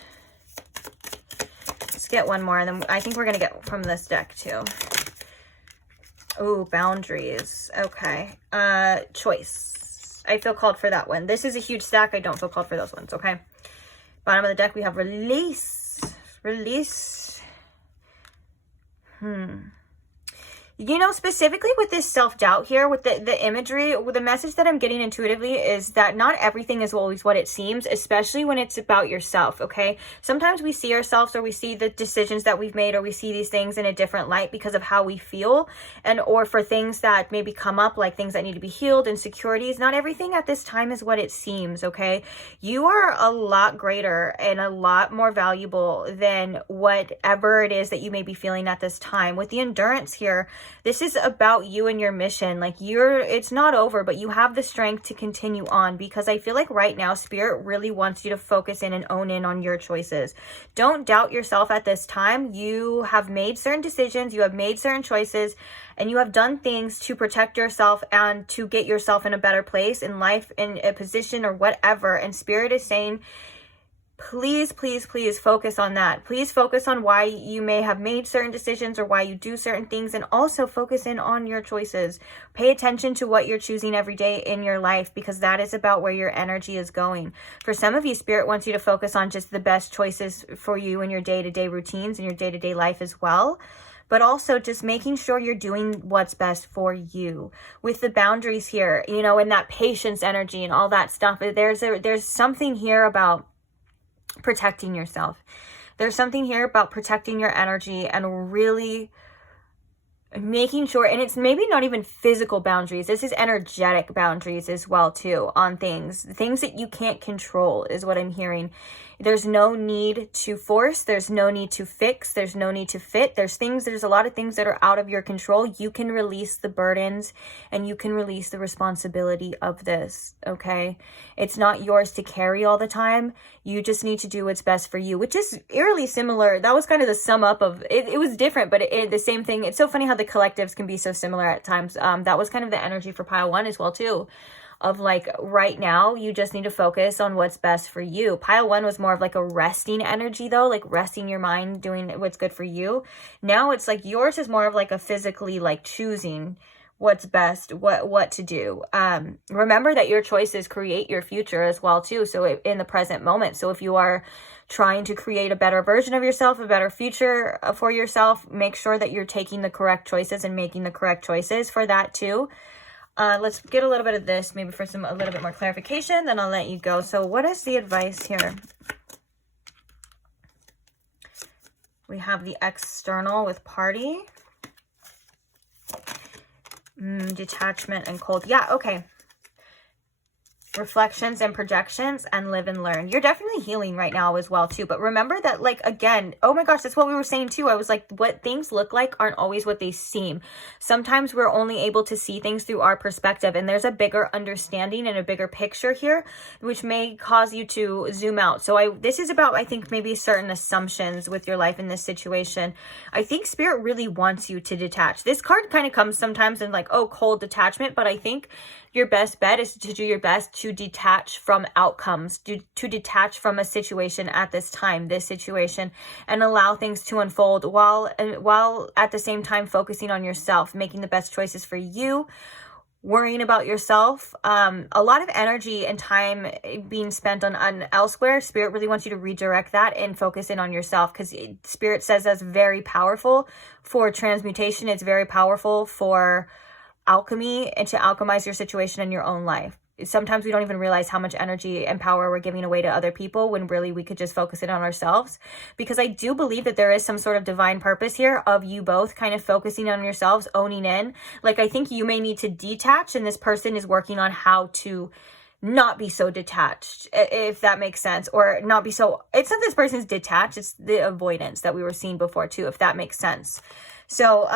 Let's get one more, and then I think we're going to get from this deck too. Oh, boundaries. Okay. Choice. I feel called for that one. This is a huge stack. I don't feel called for those ones, okay? Bottom of the deck, we have release. Release. You know, specifically with this self-doubt here, with the imagery, with the message that I'm getting intuitively is that not everything is always what it seems, especially when it's about yourself, okay? Sometimes we see ourselves, or we see the decisions that we've made, or we see these things in a different light because of how we feel, and or for things that maybe come up, like things that need to be healed, insecurities. Not everything at this time is what it seems, okay? You are a lot greater and a lot more valuable than whatever it is that you may be feeling at this time. With the endurance here, this is about you and your mission. Like, it's not over, but you have the strength to continue on, because I feel like right now Spirit really wants you to focus in and own in on your choices. Don't doubt yourself at this time. You have made certain decisions, you have made certain choices, and you have done things to protect yourself and to get yourself in a better place in life, in a position or whatever. And Spirit is saying, please, please, please focus on that. Please focus on why you may have made certain decisions or why you do certain things, and also focus in on your choices. Pay attention to what you're choosing every day in your life, because that is about where your energy is going. For some of you, Spirit wants you to focus on just the best choices for you in your day-to-day routines and your day-to-day life as well. But also just making sure you're doing what's best for you. With the boundaries here, you know, and that patience energy and all that stuff, there's something here about protecting yourself. There's something here about protecting your energy and really making sure, and it's maybe not even physical boundaries. This is energetic boundaries as well too, on things that you can't control is what I'm hearing. There's no need to force. There's no need to fix. There's no need to fit. There's a lot of things that are out of your control. You can release the burdens and you can release the responsibility of this, okay? It's not yours to carry all the time. You just need to do what's best for you, which is eerily similar. That was kind of the sum up of it. It was different, but the same thing. It's so funny how the collectives can be so similar at times. That was kind of the energy for pile 1 as well too. Of like, right now you just need to focus on what's best for you. Pile 1 was more of like a resting energy though, like resting your mind, doing what's good for you. Now it's like yours is more of like a physically like choosing what's best, what to do. Remember that your choices create your future as well too. So in the present moment. So if you are trying to create a better version of yourself, a better future for yourself, make sure that you're taking the correct choices and making the correct choices for that too. Let's get a little bit of this, maybe for a little bit more clarification, then I'll let you go. So what is the advice here? We have the external with party. Detachment and cold. Yeah, okay. Reflections and projections and live and learn. You're definitely healing right now as well too, but remember that, like, again, oh my gosh, that's what we were saying too. I was like, what things look like aren't always what they seem. Sometimes we're only able to see things through our perspective, and there's a bigger understanding and a bigger picture here, which may cause you to zoom out. So this is about, I think, maybe certain assumptions with your life in this situation. I think Spirit really wants you to detach. This card kind of comes sometimes in like, oh, cold detachment, but I think your best bet is to do your best to detach from outcomes, to detach from a situation at this time, this situation, and allow things to unfold while at the same time focusing on yourself, making the best choices for you, worrying about yourself. A lot of energy and time being spent on elsewhere. Spirit really wants you to redirect that and focus in on yourself, because Spirit says that's very powerful for transmutation. It's very powerful for alchemy and to alchemize your situation in your own life. Sometimes we don't even realize how much energy and power we're giving away to other people when really we could just focus it on ourselves. Because I do believe that there is some sort of divine purpose here of you both kind of focusing on yourselves, owning in. Like, I think you may need to detach, and this person is working on how to not be so detached, if that makes sense, or not be so, it's not this person's detached, it's the avoidance that we were seeing before too, if that makes sense. So,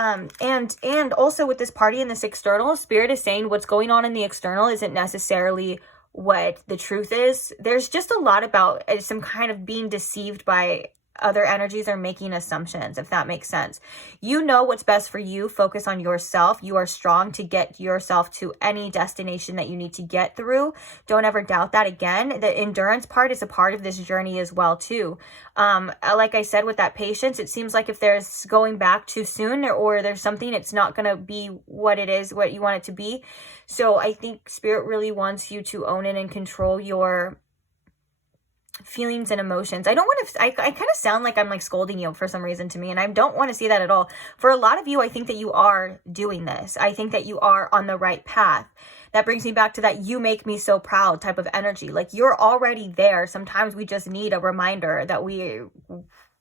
and also with this party and this external, Spirit is saying what's going on in the external isn't necessarily what the truth is. There's just a lot about some kind of being deceived by other energies are making assumptions, if that makes sense. You know what's best for you. Focus on yourself. You are strong to get yourself to any destination that you need to get through. Don't ever doubt that. Again, the endurance part is a part of this journey as well too. Like I said, with that patience, it seems like if there's going back too soon, or there's something, it's not going to be what it is, what you want it to be. So I think Spirit really wants you to own it and control your feelings and emotions. I don't want to, I kind of sound like I'm like scolding you for some reason to me, and I don't want to see that at all. For a lot of you, I think that you are doing this. I think that you are on the right path. That brings me back to that you make me so proud type of energy. Like, you're already there. Sometimes we just need a reminder that we're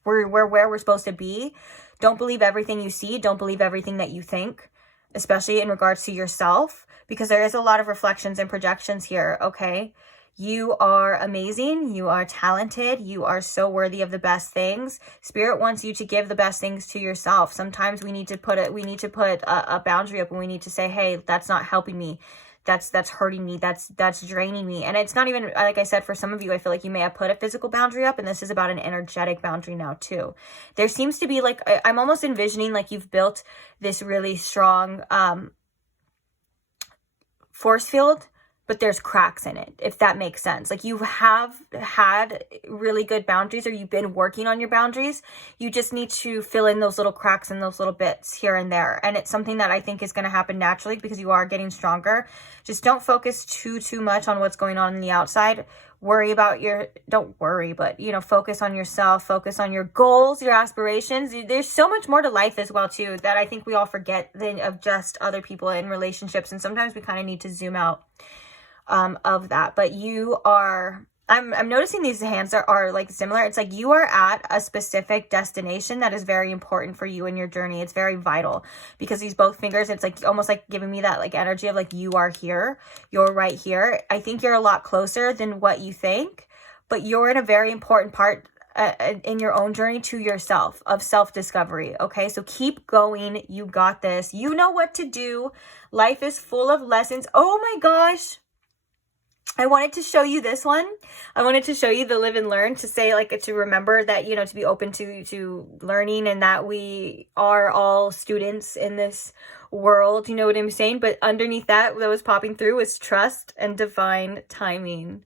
where we're supposed to be. Don't believe everything you see. Don't believe everything that you think, especially in regards to yourself, because there is a lot of reflections and projections here, okay? You are amazing. You are talented. You are so worthy of the best things. Spirit wants you to give the best things to yourself. Sometimes we need to put a boundary up, and we need to say, hey, that's not helping me. That's hurting me. That's draining me. And it's not even, like I said, for some of you, I feel like you may have put a physical boundary up, and this is about an energetic boundary now too. There seems to be like, I'm almost envisioning like you've built this really strong force field, but there's cracks in it, if that makes sense. Like, you have had really good boundaries, or you've been working on your boundaries. You just need to fill in those little cracks and those little bits here and there. And it's something that I think is going to happen naturally because you are getting stronger. Just don't focus too much on what's going on in the outside. Don't worry, but, you know, focus on yourself, focus on your goals, your aspirations. There's so much more to life as well too, that I think we all forget of just other people in relationships. And sometimes we kind of need to zoom out of that. But you are, I'm noticing these hands are like similar. It's like you are at a specific destination that is very important for you in your journey. It's very vital, because these both fingers, it's like almost like giving me that like energy of like, you are here, you're right here. I think you're a lot closer than what you think, but you're in a very important part in your own journey to yourself, of self-discovery. Okay, so keep going. You got this. You know what to do. Life is full of lessons. Oh my gosh, I wanted to show you this one. I wanted to show you the live and learn, to say like, to remember that, you know, to be open to learning, and that we are all students in this world. You know what I'm saying? But underneath that was popping through was trust and divine timing.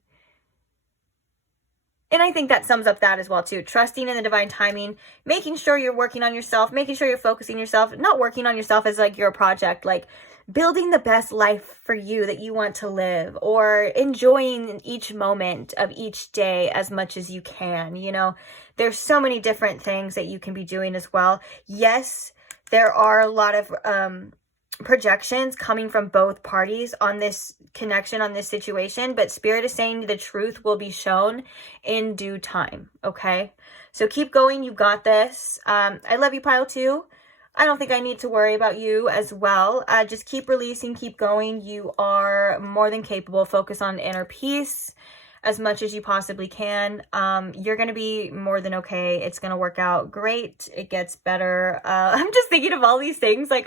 And I think that sums up that as well too. Trusting in the divine timing, making sure you're working on yourself, making sure you're focusing yourself, not working on yourself as like your project, like building the best life for you that you want to live, or enjoying each moment of each day as much as you can. You know, there's so many different things that you can be doing as well. Yes, there are a lot of projections coming from both parties on this connection, on this situation, but Spirit is saying the truth will be shown in due time. Okay, so keep going. You got this. I love you, pile 2. I don't think I need to worry about you as well. Just keep releasing, keep going. You are more than capable. Focus on inner peace as much as you possibly can. You're going to be more than okay. It's going to work out great. It gets better. I'm just thinking of all these things, like,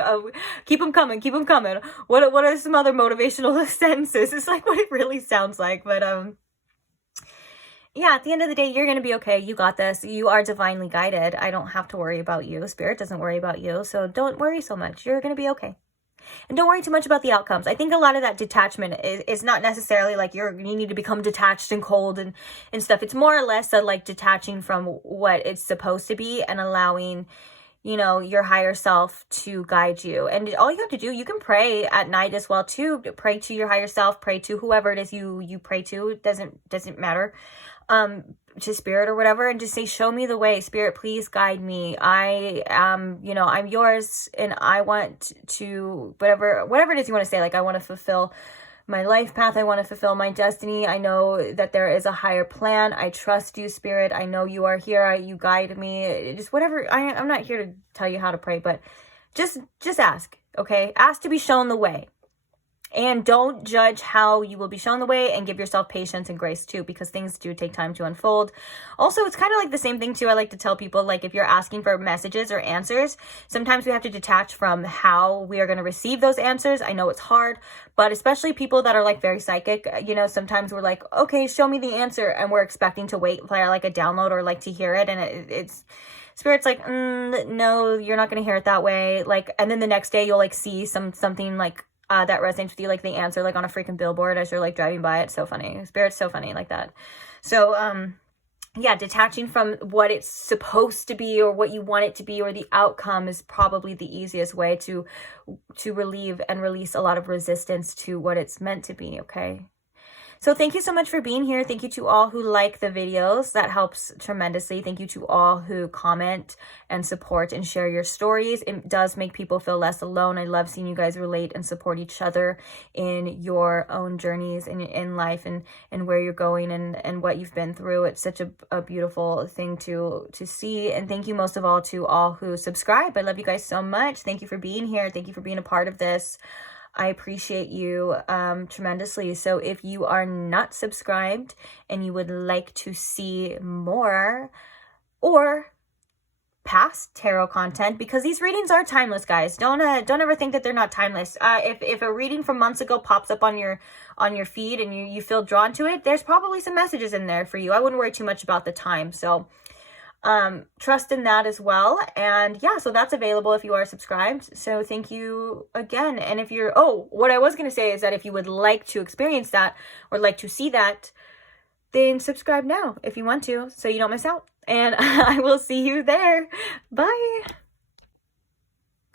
keep them coming, keep them coming. What are some other motivational sentences? It's like what it really sounds like. But yeah, at the end of the day, you're going to be okay. You got this. You are divinely guided. I don't have to worry about you. Spirit doesn't worry about you. So don't worry so much. You're going to be okay. And don't worry too much about the outcomes. I think a lot of that detachment is not necessarily like you need to become detached and cold and stuff. It's more or less like detaching from what it's supposed to be and allowing, you know, your higher self to guide you. And all you have to do, you can pray at night as well too. Pray to your higher self, pray to whoever it is you pray to. It doesn't matter. To Spirit or whatever, and just say, show me the way. Spirit, please guide me. I am, you know, I'm yours, and I want to, whatever it is you want to say, like, I want to fulfill my life path. I want to fulfill my destiny. I know that there is a higher plan. I trust you, Spirit. I know you are here. You guide me. Just whatever. I'm not here to tell you how to pray, but just ask, okay? Ask to be shown the way. And don't judge how you will be shown the way, and give yourself patience and grace too, because things do take time to unfold. Also, it's kind of like the same thing too. I like to tell people, like, if you're asking for messages or answers, sometimes we have to detach from how we are going to receive those answers. I know it's hard, but especially people that are like very psychic, you know, sometimes we're like, okay, show me the answer. And we're expecting to wait for like a download or like to hear it. And it's Spirit's like, no, you're not going to hear it that way. Like, and then the next day you'll like see something like, that resonates with you, like the answer, like on a freaking billboard as you're like driving by. It's so funny. Spirit's so funny like that. So, yeah, detaching from what it's supposed to be or what you want it to be or the outcome is probably the easiest way to relieve and release a lot of resistance to what it's meant to be, okay? So thank you so much for being here. Thank you to all who like the videos. That helps tremendously. Thank you to all who comment and support and share your stories. It does make people feel less alone. I love seeing you guys relate and support each other in your own journeys in life and where you're going and what you've been through. It's such a beautiful thing to see. And thank you most of all to all who subscribe. I love you guys so much. Thank you for being here. Thank you for being a part of this. I appreciate you tremendously. So if you are not subscribed and you would like to see more or past tarot content, because these readings are timeless, guys. Don't ever think that they're not timeless. If a reading from months ago pops up on your feed and you feel drawn to it, there's probably some messages in there for you. I wouldn't worry too much about the time. So trust in that as well. And yeah, so that's available if you are subscribed. So thank you again. And if you're, what I was going to say is that if you would like to experience that or like to see that, then subscribe now if you want to, so you don't miss out. And I will see you there. Bye.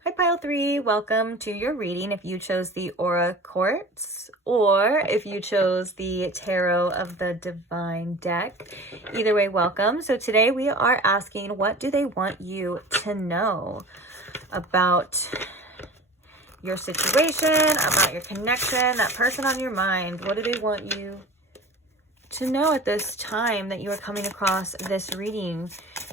Hi, Pile 3. Welcome to your reading if you chose the Aura Quartz or if you chose the Tarot of the Divine deck. Either way, welcome. So today we are asking, what do they want you to know about your situation, about your connection, that person on your mind? What do they want you to know at this time that you are coming across this reading?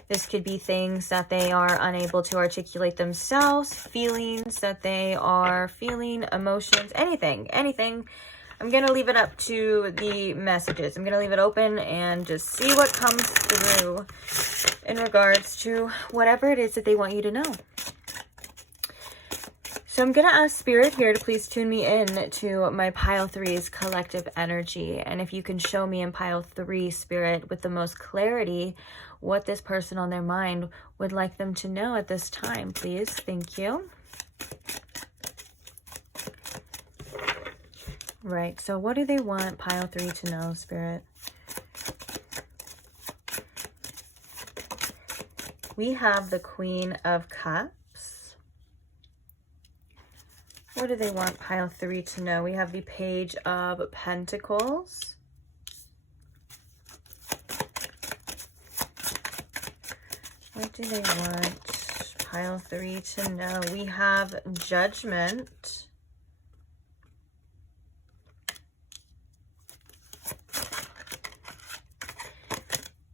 This could be things that they are unable to articulate themselves, feelings that they are feeling, emotions, anything. I'm going to leave it up to the messages. I'm going to leave it open and just see what comes through in regards to whatever it is that they want you to know. So I'm going to ask Spirit here to please tune me in to my Pile 3's collective energy. And if you can show me in Pile 3, Spirit, with the most clarity, what this person on their mind would like them to know at this time, please. Thank you. Right, so what do they want Pile 3 to know, Spirit? We have the Queen of Cups. What do they want Pile 3 to know? We have the Page of Pentacles. What do they want Pile 3 to know? We have Judgment.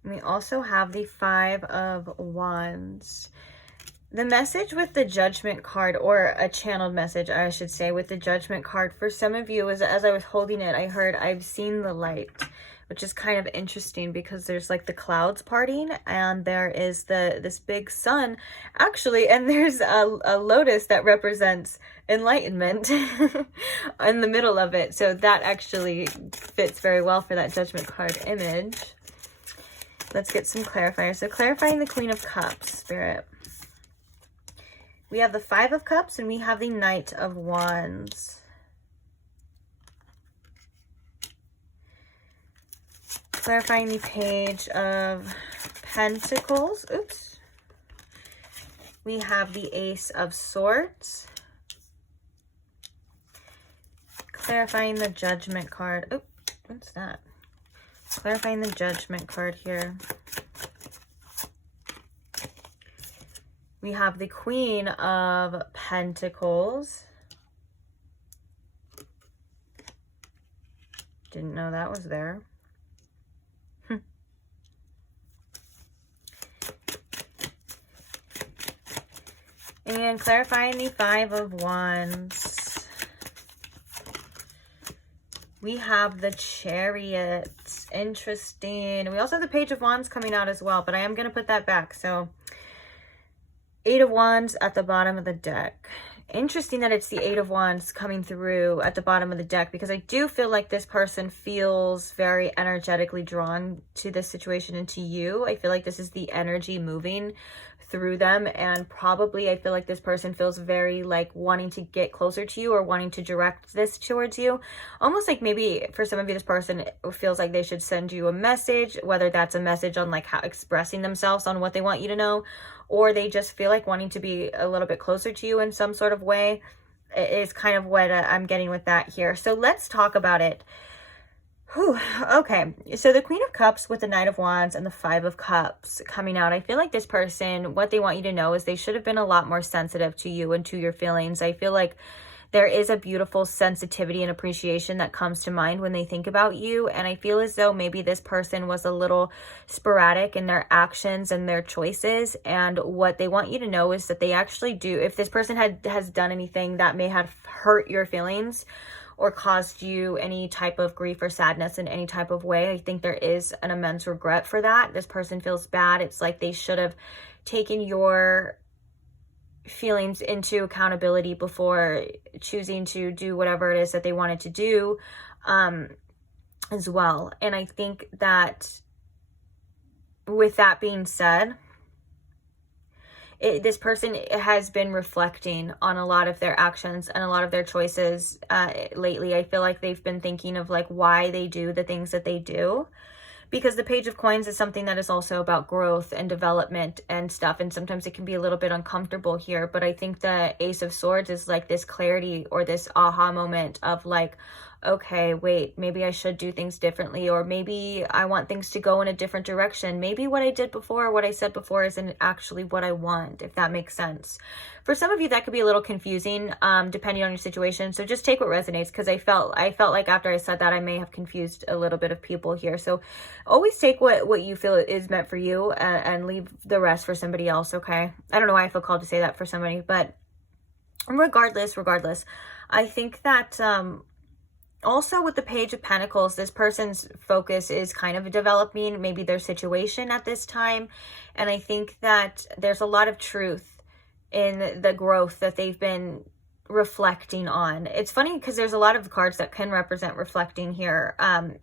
We also have the Five of Wands. The message with the Judgment card, or a channeled message, I should say, with the Judgment card, for some of you, as I was holding it, I heard, I've seen the light, which is kind of interesting because there's like the clouds parting and there is this big sun, actually, and there's a lotus that represents enlightenment in the middle of it. So that actually fits very well for that Judgment card image. Let's get some clarifiers. So clarifying the Queen of Cups, Spirit. We have the Five of Cups and we have the Knight of Wands. Clarifying the Page of Pentacles. Oops. We have the Ace of Swords. Clarifying the Judgment card. Oh, what's that? Clarifying the Judgment card here. We have the Queen of Pentacles. Didn't know that was there. And clarifying the Five of Wands. We have the Chariot. Interesting. We also have the Page of Wands coming out as well, but I am going to put that back. So 8 of Wands at the bottom of the deck. Interesting that it's the 8 of Wands coming through at the bottom of the deck, because I do feel like this person feels very energetically drawn to this situation and to you. I feel like this is the energy moving through them, and probably I feel like this person feels very like wanting to get closer to you or wanting to direct this towards you. Almost like maybe for some of you, this person feels like they should send you a message, whether that's a message on like how expressing themselves on what they want you to know, or they just feel like wanting to be a little bit closer to you in some sort of way. It is kind of what I'm getting with that here. So let's talk about it. Whew, okay, so the Queen of Cups with the Knight of Wands and the 5 of Cups coming out. I feel like this person, what they want you to know is they should have been a lot more sensitive to you and to your feelings. I feel like there is a beautiful sensitivity and appreciation that comes to mind when they think about you. And I feel as though maybe this person was a little sporadic in their actions and their choices. And what they want you to know is that they actually do, if this person has done anything that may have hurt your feelings or caused you any type of grief or sadness in any type of way, I think there is an immense regret for that. This person feels bad. It's like they should have taken your feelings into accountability before choosing to do whatever it is that they wanted to do as well. And I think that with that being said, this person has been reflecting on a lot of their actions and a lot of their choices lately. I feel like they've been thinking of like why they do the things that they do, because the Page of Coins is something that is also about growth and development and stuff. And sometimes it can be a little bit uncomfortable here. But I think the Ace of Swords is like this clarity or this aha moment of like, okay, wait, maybe I should do things differently, or maybe I want things to go in a different direction. Maybe what I did before, what I said before isn't actually what I want, if that makes sense. For some of you, that could be a little confusing, depending on your situation. So just take what resonates, because I felt like after I said that, I may have confused a little bit of people here. So always take what you feel is meant for you and leave the rest for somebody else, okay? I don't know why I feel called to say that for somebody, but regardless, I think that also with the Page of Pentacles, this person's focus is kind of developing maybe their situation at this time. And I think that there's a lot of truth in the growth that they've been reflecting on. It's funny because there's a lot of cards that can represent reflecting here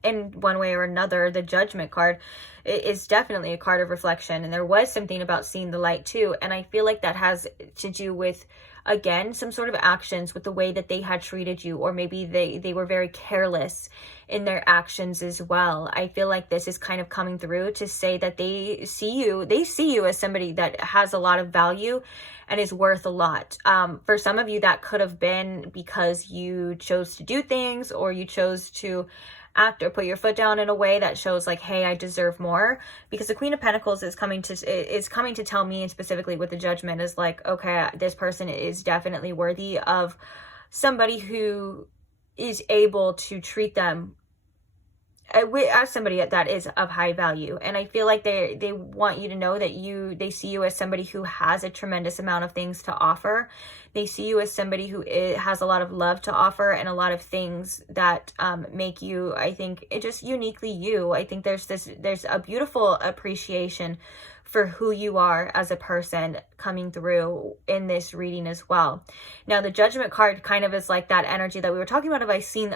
in one way or another. The Judgment card is definitely a card of reflection, and there was something about seeing the light too. And I feel like that has to do with, again, some sort of actions with the way that they had treated you, or maybe they were very careless in their actions as well. I feel like this is kind of coming through to say that they see you as somebody that has a lot of value and is worth a lot. For some of you, that could have been because you chose to do things, or you chose to act or put your foot down in a way that shows like, hey, I deserve more. Because the Queen of Pentacles is coming to tell me, and specifically with the Judgment, is like, okay, this person is definitely worthy of somebody who is able to treat them as somebody that is of high value. And I feel like they want you to know that they see you as somebody who has a tremendous amount of things to offer. They see you as somebody who has a lot of love to offer, and a lot of things that make you, I think, just uniquely you. I think there's a beautiful appreciation for who you are as a person coming through in this reading as well. Now, the Judgment card kind of is like that energy that we were talking about of I've seen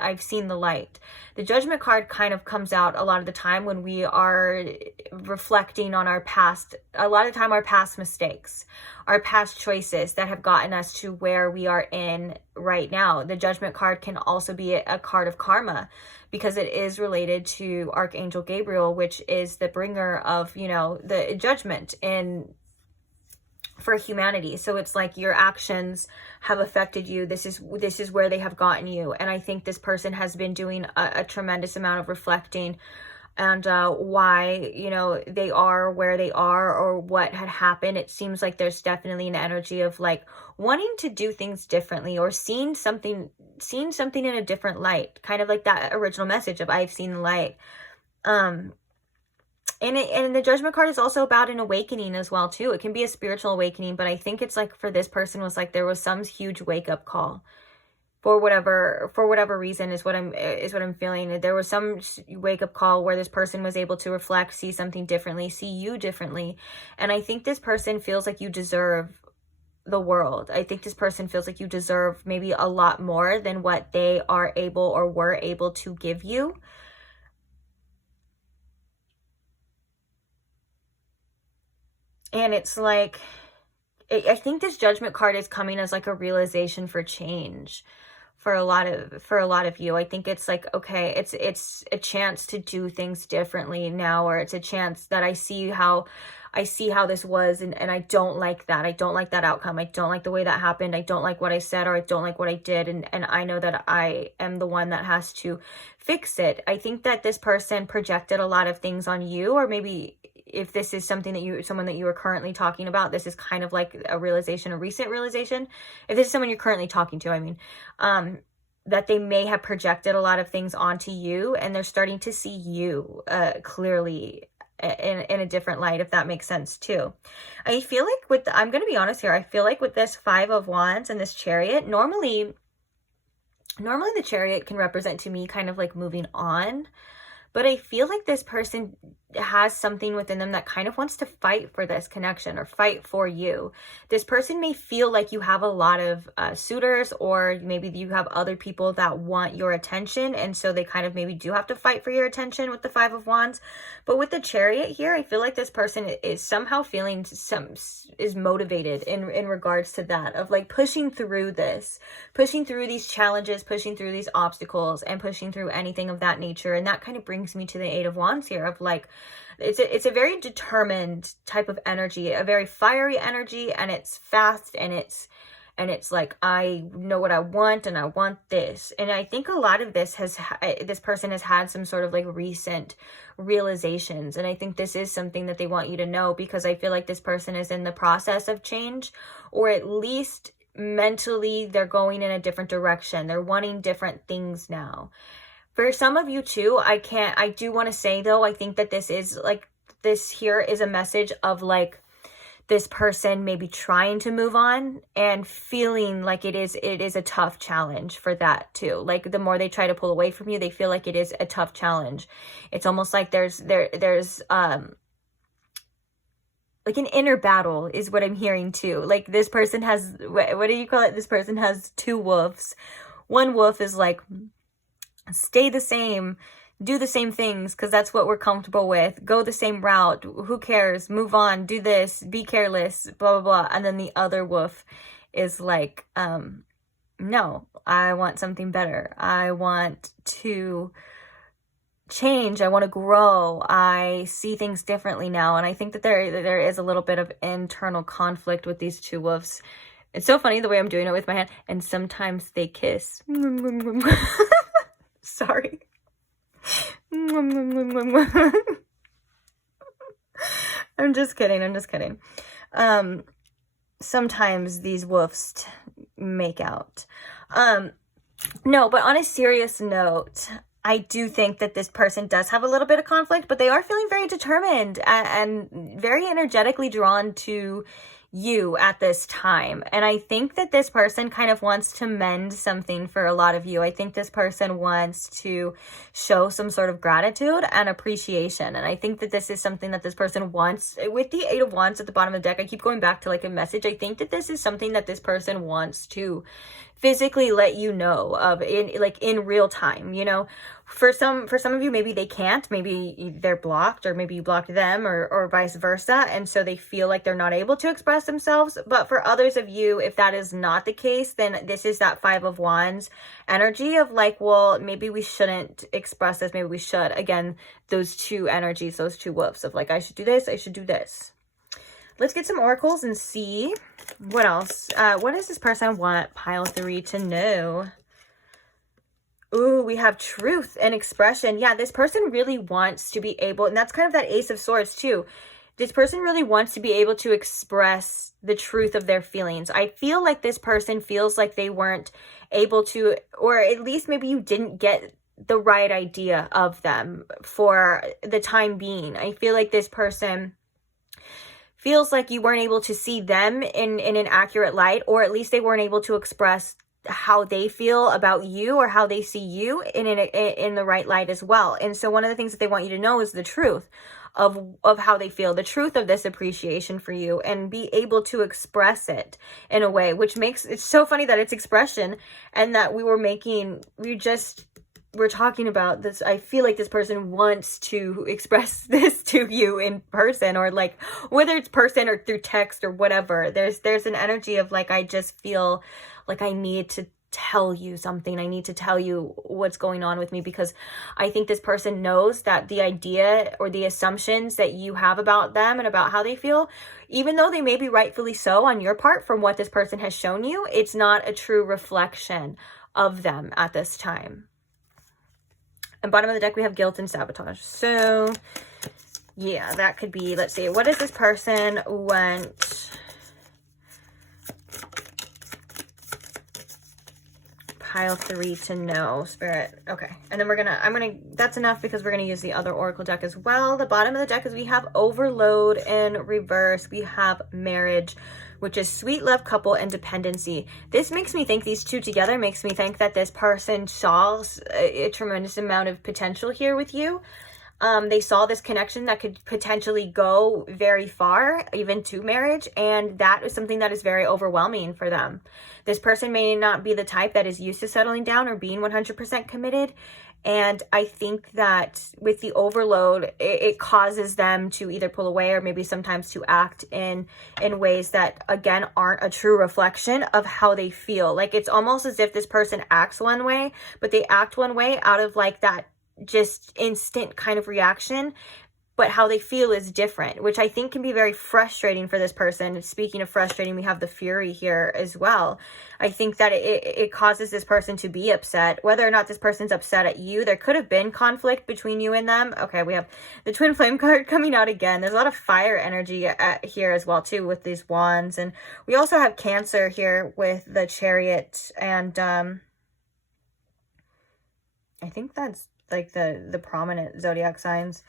the light. The Judgment card kind of comes out a lot of the time when we are reflecting on our past, a lot of the time our past mistakes, our past choices that have gotten us to where we are in right now. The Judgment card can also be a card of karma, because it is related to Archangel Gabriel, which is the bringer of, the judgment for humanity. So it's like your actions have affected you. This is where they have gotten you. And I think this person has been doing a tremendous amount of reflecting, and why, they are where they are, or what had happened. It seems like there's definitely an energy of like wanting to do things differently, or seeing something in a different light, kind of like that original message of I've seen the light. And the Judgment card is also about an awakening as well too. It can be a spiritual awakening, but I think it's like for this person was like there was some huge wake up call. for whatever reason is what I'm feeling. There was some wake up call where this person was able to reflect, see something differently, see you differently. And I think this person feels like you deserve the world. I think this person feels like you deserve maybe a lot more than what they are able or were able to give you. And it's like, I think this Judgment card is coming as like a realization for change for a lot of you. I think it's like, okay, it's a chance to do things differently now, or it's a chance that I see how this was, and I don't like that. I don't like that outcome. I don't like the way that happened. I don't like what I said, or I don't like what I did, and I know that I am the one that has to fix it. I think that this person projected a lot of things on you, or maybe if this is something that someone that you are currently talking about, this is kind of like a recent realization. If this is someone you're currently talking to, I mean, that they may have projected a lot of things onto you, and they're starting to see you clearly in a different light, if that makes sense too. I feel like I'm going to be honest here, I feel like with this 5 of Wands and this Chariot, normally the Chariot can represent to me kind of like moving on. But I feel like this person has something within them that kind of wants to fight for this connection or fight for you. This person may feel like you have a lot of suitors, or maybe you have other people that want your attention. And so they kind of maybe do have to fight for your attention with the 5 of Wands. But with the Chariot here, I feel like this person is somehow feeling is motivated in regards to that, of like pushing through these challenges, pushing through these obstacles, and pushing through anything of that nature. And that kind of brings me to the 8 of Wands here, of like, it's a very determined type of energy, a very fiery energy, and it's fast, and it's like, I know what I want, and I want this. And I think a lot of this this person has had some sort of like recent realizations, and I think this is something that they want you to know, because I feel like this person is in the process of change, or at least mentally they're going in a different direction. They're wanting different things now. For some of you too, I do want to say though, I think that this here is a message of like this person maybe trying to move on and feeling like it is a tough challenge for that too. Like the more they try to pull away from you, they feel like it is a tough challenge. It's almost like there's like an inner battle is what I'm hearing too. Like this person has, what do you call it? This person has 2 wolves. One wolf is like, stay the same, do the same things because that's what we're comfortable with, go the same route, who cares, move on, do this, be careless, blah, blah, blah. And then the other wolf is like, no, I want something better. I want to change. I want to grow. I see things differently now. And I think that there is a little bit of internal conflict with these 2 wolves. It's so funny the way I'm doing it with my hand. And sometimes they kiss. Sorry. I'm just kidding. Sometimes these wolves make out. No, but on a serious note, I do think that this person does have a little bit of conflict, but they are feeling very determined and very energetically drawn to you at this time. And I think that this person kind of wants to mend something for a lot of you. I think this person wants to show some sort of gratitude and appreciation. And I think that this is something that this person wants. With the 8 of Wands at the bottom of the deck, I keep going back to like a message. I think that this is something that this person wants to physically let you know of in real time, you know. For some of you, maybe they can't, maybe they're blocked, or maybe you blocked them, or vice versa, and so they feel like they're not able to express themselves. But for others of you, if that is not the case, then this is that 5 of Wands energy of like, well, maybe we shouldn't express this, maybe we should. Again, those 2 energies, those 2 wolves of like, I should do this, I should do this. Let's get some oracles and see what else. What does this person want pile 3 to know? Ooh, we have truth and expression. Yeah, this person really wants to be able, and that's kind of that Ace of Swords too. This person really wants to be able to express the truth of their feelings. I feel like this person feels like they weren't able to, or at least maybe you didn't get the right idea of them for the time being. I feel like this person feels like you weren't able to see them in an accurate light, or at least they weren't able to express how they feel about you or how they see you in the right light as well. And so one of the things that they want you to know is the truth of how they feel, the truth of this appreciation for you, and be able to express it in a way which makes it's so funny that it's expression, and that we're talking about this. I feel like this person wants to express this to you in person, or like whether it's person or through text or whatever. There's an energy of like, I just feel like I need to tell you something. I need to tell you what's going on with me, because I think this person knows that the idea or the assumptions that you have about them and about how they feel, even though they may be rightfully so on your part from what this person has shown you, it's not a true reflection of them at this time. And bottom of the deck, we have guilt and sabotage. So yeah, that could be, let's see, what is this person want? Pile 3 to know, Spirit. Okay. And then that's enough, because we're going to use the other oracle deck as well. The bottom of the deck is we have overload in reverse. We have marriage, which is sweet love, couple, and dependency. This makes me think, these two together makes me think that this person saw a tremendous amount of potential here with you. They saw this connection that could potentially go very far, even to marriage, and that is something that is very overwhelming for them. This person may not be the type that is used to settling down or being 100% committed, and I think that with the overload, it causes them to either pull away or maybe sometimes to act in ways that, again, aren't a true reflection of how they feel. Like, it's almost as if this person acts one way, but they act one way out of like that just instant kind of reaction, but how they feel is different, which I think can be very frustrating for this person. Speaking of frustrating, we have the Fury here as well. I think that it causes this person to be upset, whether or not this person's upset at you. There could have been conflict between you and them. Okay, we have the Twin Flame card coming out again. There's a lot of fire energy here as well too, with these wands. And we also have Cancer here with the Chariot, and I think that's like the prominent zodiac signs.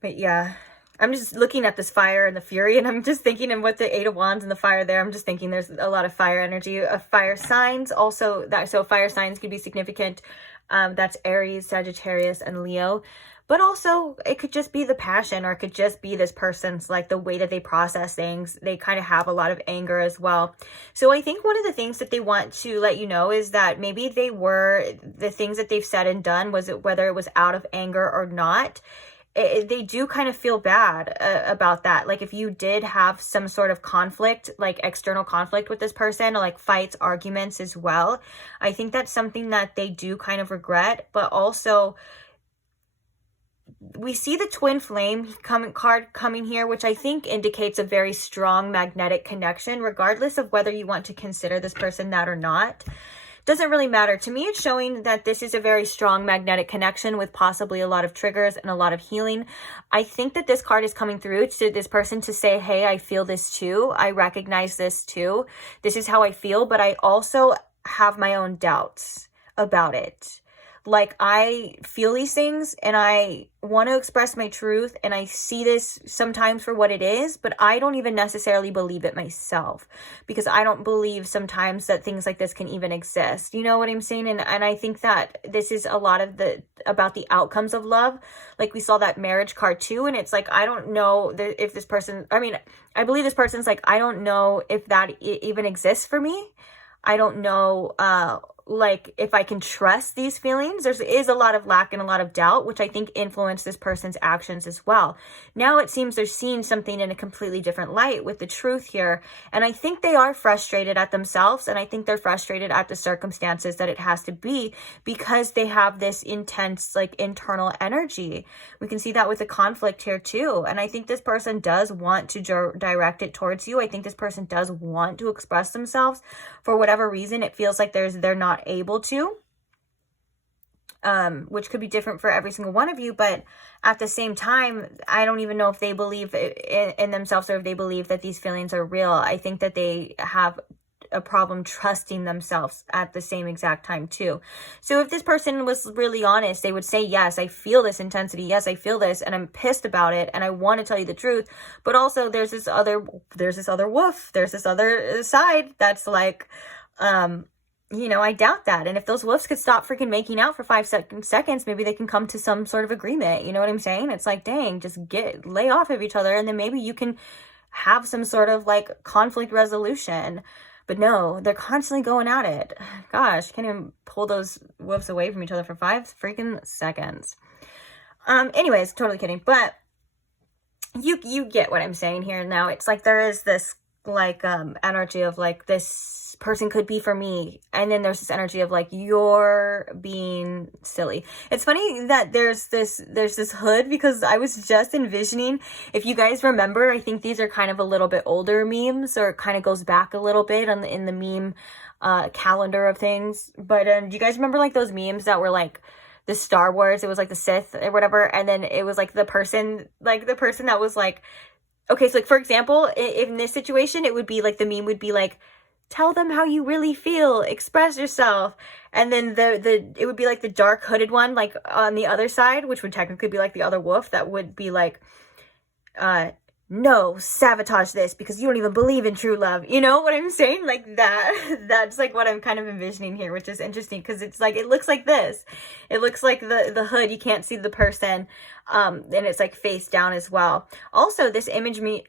But yeah, I'm just looking at this fire and the Fury, and I'm just thinking, and with the 8 of Wands and the fire there, I'm just thinking there's a lot of fire energy of fire signs also. So fire signs could be significant. That's Aries, Sagittarius, and Leo. But also it could just be the passion, or it could just be this person's like the way that they process things. They kind of have a lot of anger as well. So I think one of the things that they want to let you know is that maybe the things that they've said and done, whether it was out of anger or not, they do kind of feel bad about that. Like if you did have some sort of conflict, like external conflict with this person, or like fights, arguments as well, I think that's something that they do kind of regret. But also, we see the Twin Flame card coming here, which I think indicates a very strong magnetic connection, regardless of whether you want to consider this person that or not. Doesn't really matter. To me, it's showing that this is a very strong magnetic connection with possibly a lot of triggers and a lot of healing. I think that this card is coming through to this person to say, hey, I feel this too. I recognize this too. This is how I feel, but I also have my own doubts about it. Like, I feel these things and I want to express my truth, and I see this sometimes for what it is, but I don't even necessarily believe it myself, because I don't believe sometimes that things like this can even exist. You know what I'm saying? And I think that this is a lot of about the outcomes of love. Like we saw that marriage card too, and it's like, I don't know if this person, I believe this person's like, I don't know if that even exists for me. I don't know, like if I can trust these feelings. There is a lot of lack and a lot of doubt, which I think influenced this person's actions as well. Now it seems they're seeing something in a completely different light with the truth here. And I think they are frustrated at themselves, and I think they're frustrated at the circumstances that it has to be, because they have this intense like internal energy. We can see that with the conflict here too. And I think this person does want to direct it towards you. I think this person does want to express themselves. For whatever reason, it feels like they're not able to, which could be different for every single one of you. But at the same time, I don't even know if they believe in themselves, or if they believe that these feelings are real. I think that they have a problem trusting themselves at the same exact time too. So if this person was really honest, they would say, yes, I feel this intensity. Yes, I feel this, and I'm pissed about it, and I want to tell you the truth. But also there's this other wolf. There's this other side that's like, You know, I doubt that. And if those wolves could stop freaking making out for 5 seconds, maybe they can come to some sort of agreement. You know what I'm saying? It's like, dang, just lay off of each other, and then maybe you can have some sort of like conflict resolution. But no, they're constantly going at it. Gosh, can't even pull those wolves away from each other for 5 freaking seconds. Anyways, totally kidding. But you get what I'm saying here. Now it's like there is this like energy of like this person could be for me, and then there's this energy of like you're being silly. It's funny that there's this hood, because I was just envisioning, if you guys remember, I think these are kind of a little bit older memes, or it kind of goes back a little bit in the meme calendar of things. But do you guys remember like those memes that were like the Star Wars, it was like the Sith or whatever, and then it was like the person that was like, okay, so like for example, in this situation, it would be like the meme would be like, tell them how you really feel, express yourself. And then it would be like the dark hooded one, like on the other side, which would technically be like the other wolf, that would be like, no, sabotage this because you don't even believe in true love. You know what I'm saying? Like that's like what I'm kind of envisioning here, which is interesting because it's like, it looks like this. It looks like the hood, you can't see the person. And it's like face down as well. Also, this imagery,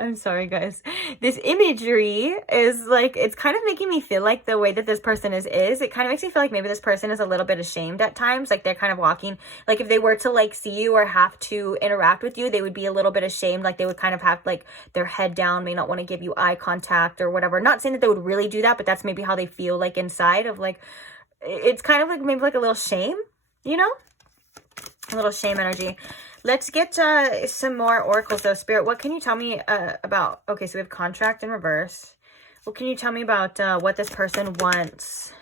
I'm sorry, guys. This imagery is like, it's kind of making me feel like the way that this person is, it kind of makes me feel like maybe this person is a little bit ashamed at times. Like they're kind of walking, like if they were to like see you or have to interact with you, they would be a little bit ashamed. Like they would kind of have like their head down, may not want to give you eye contact or whatever. Not saying that they would really do that, but that's maybe how they feel like inside of like, it's kind of like maybe like a little shame, you know? A little shame energy. Let's get some more oracles though. Spirit, what can you tell me about, okay, so we have contract in reverse. What can you tell me about what this person wants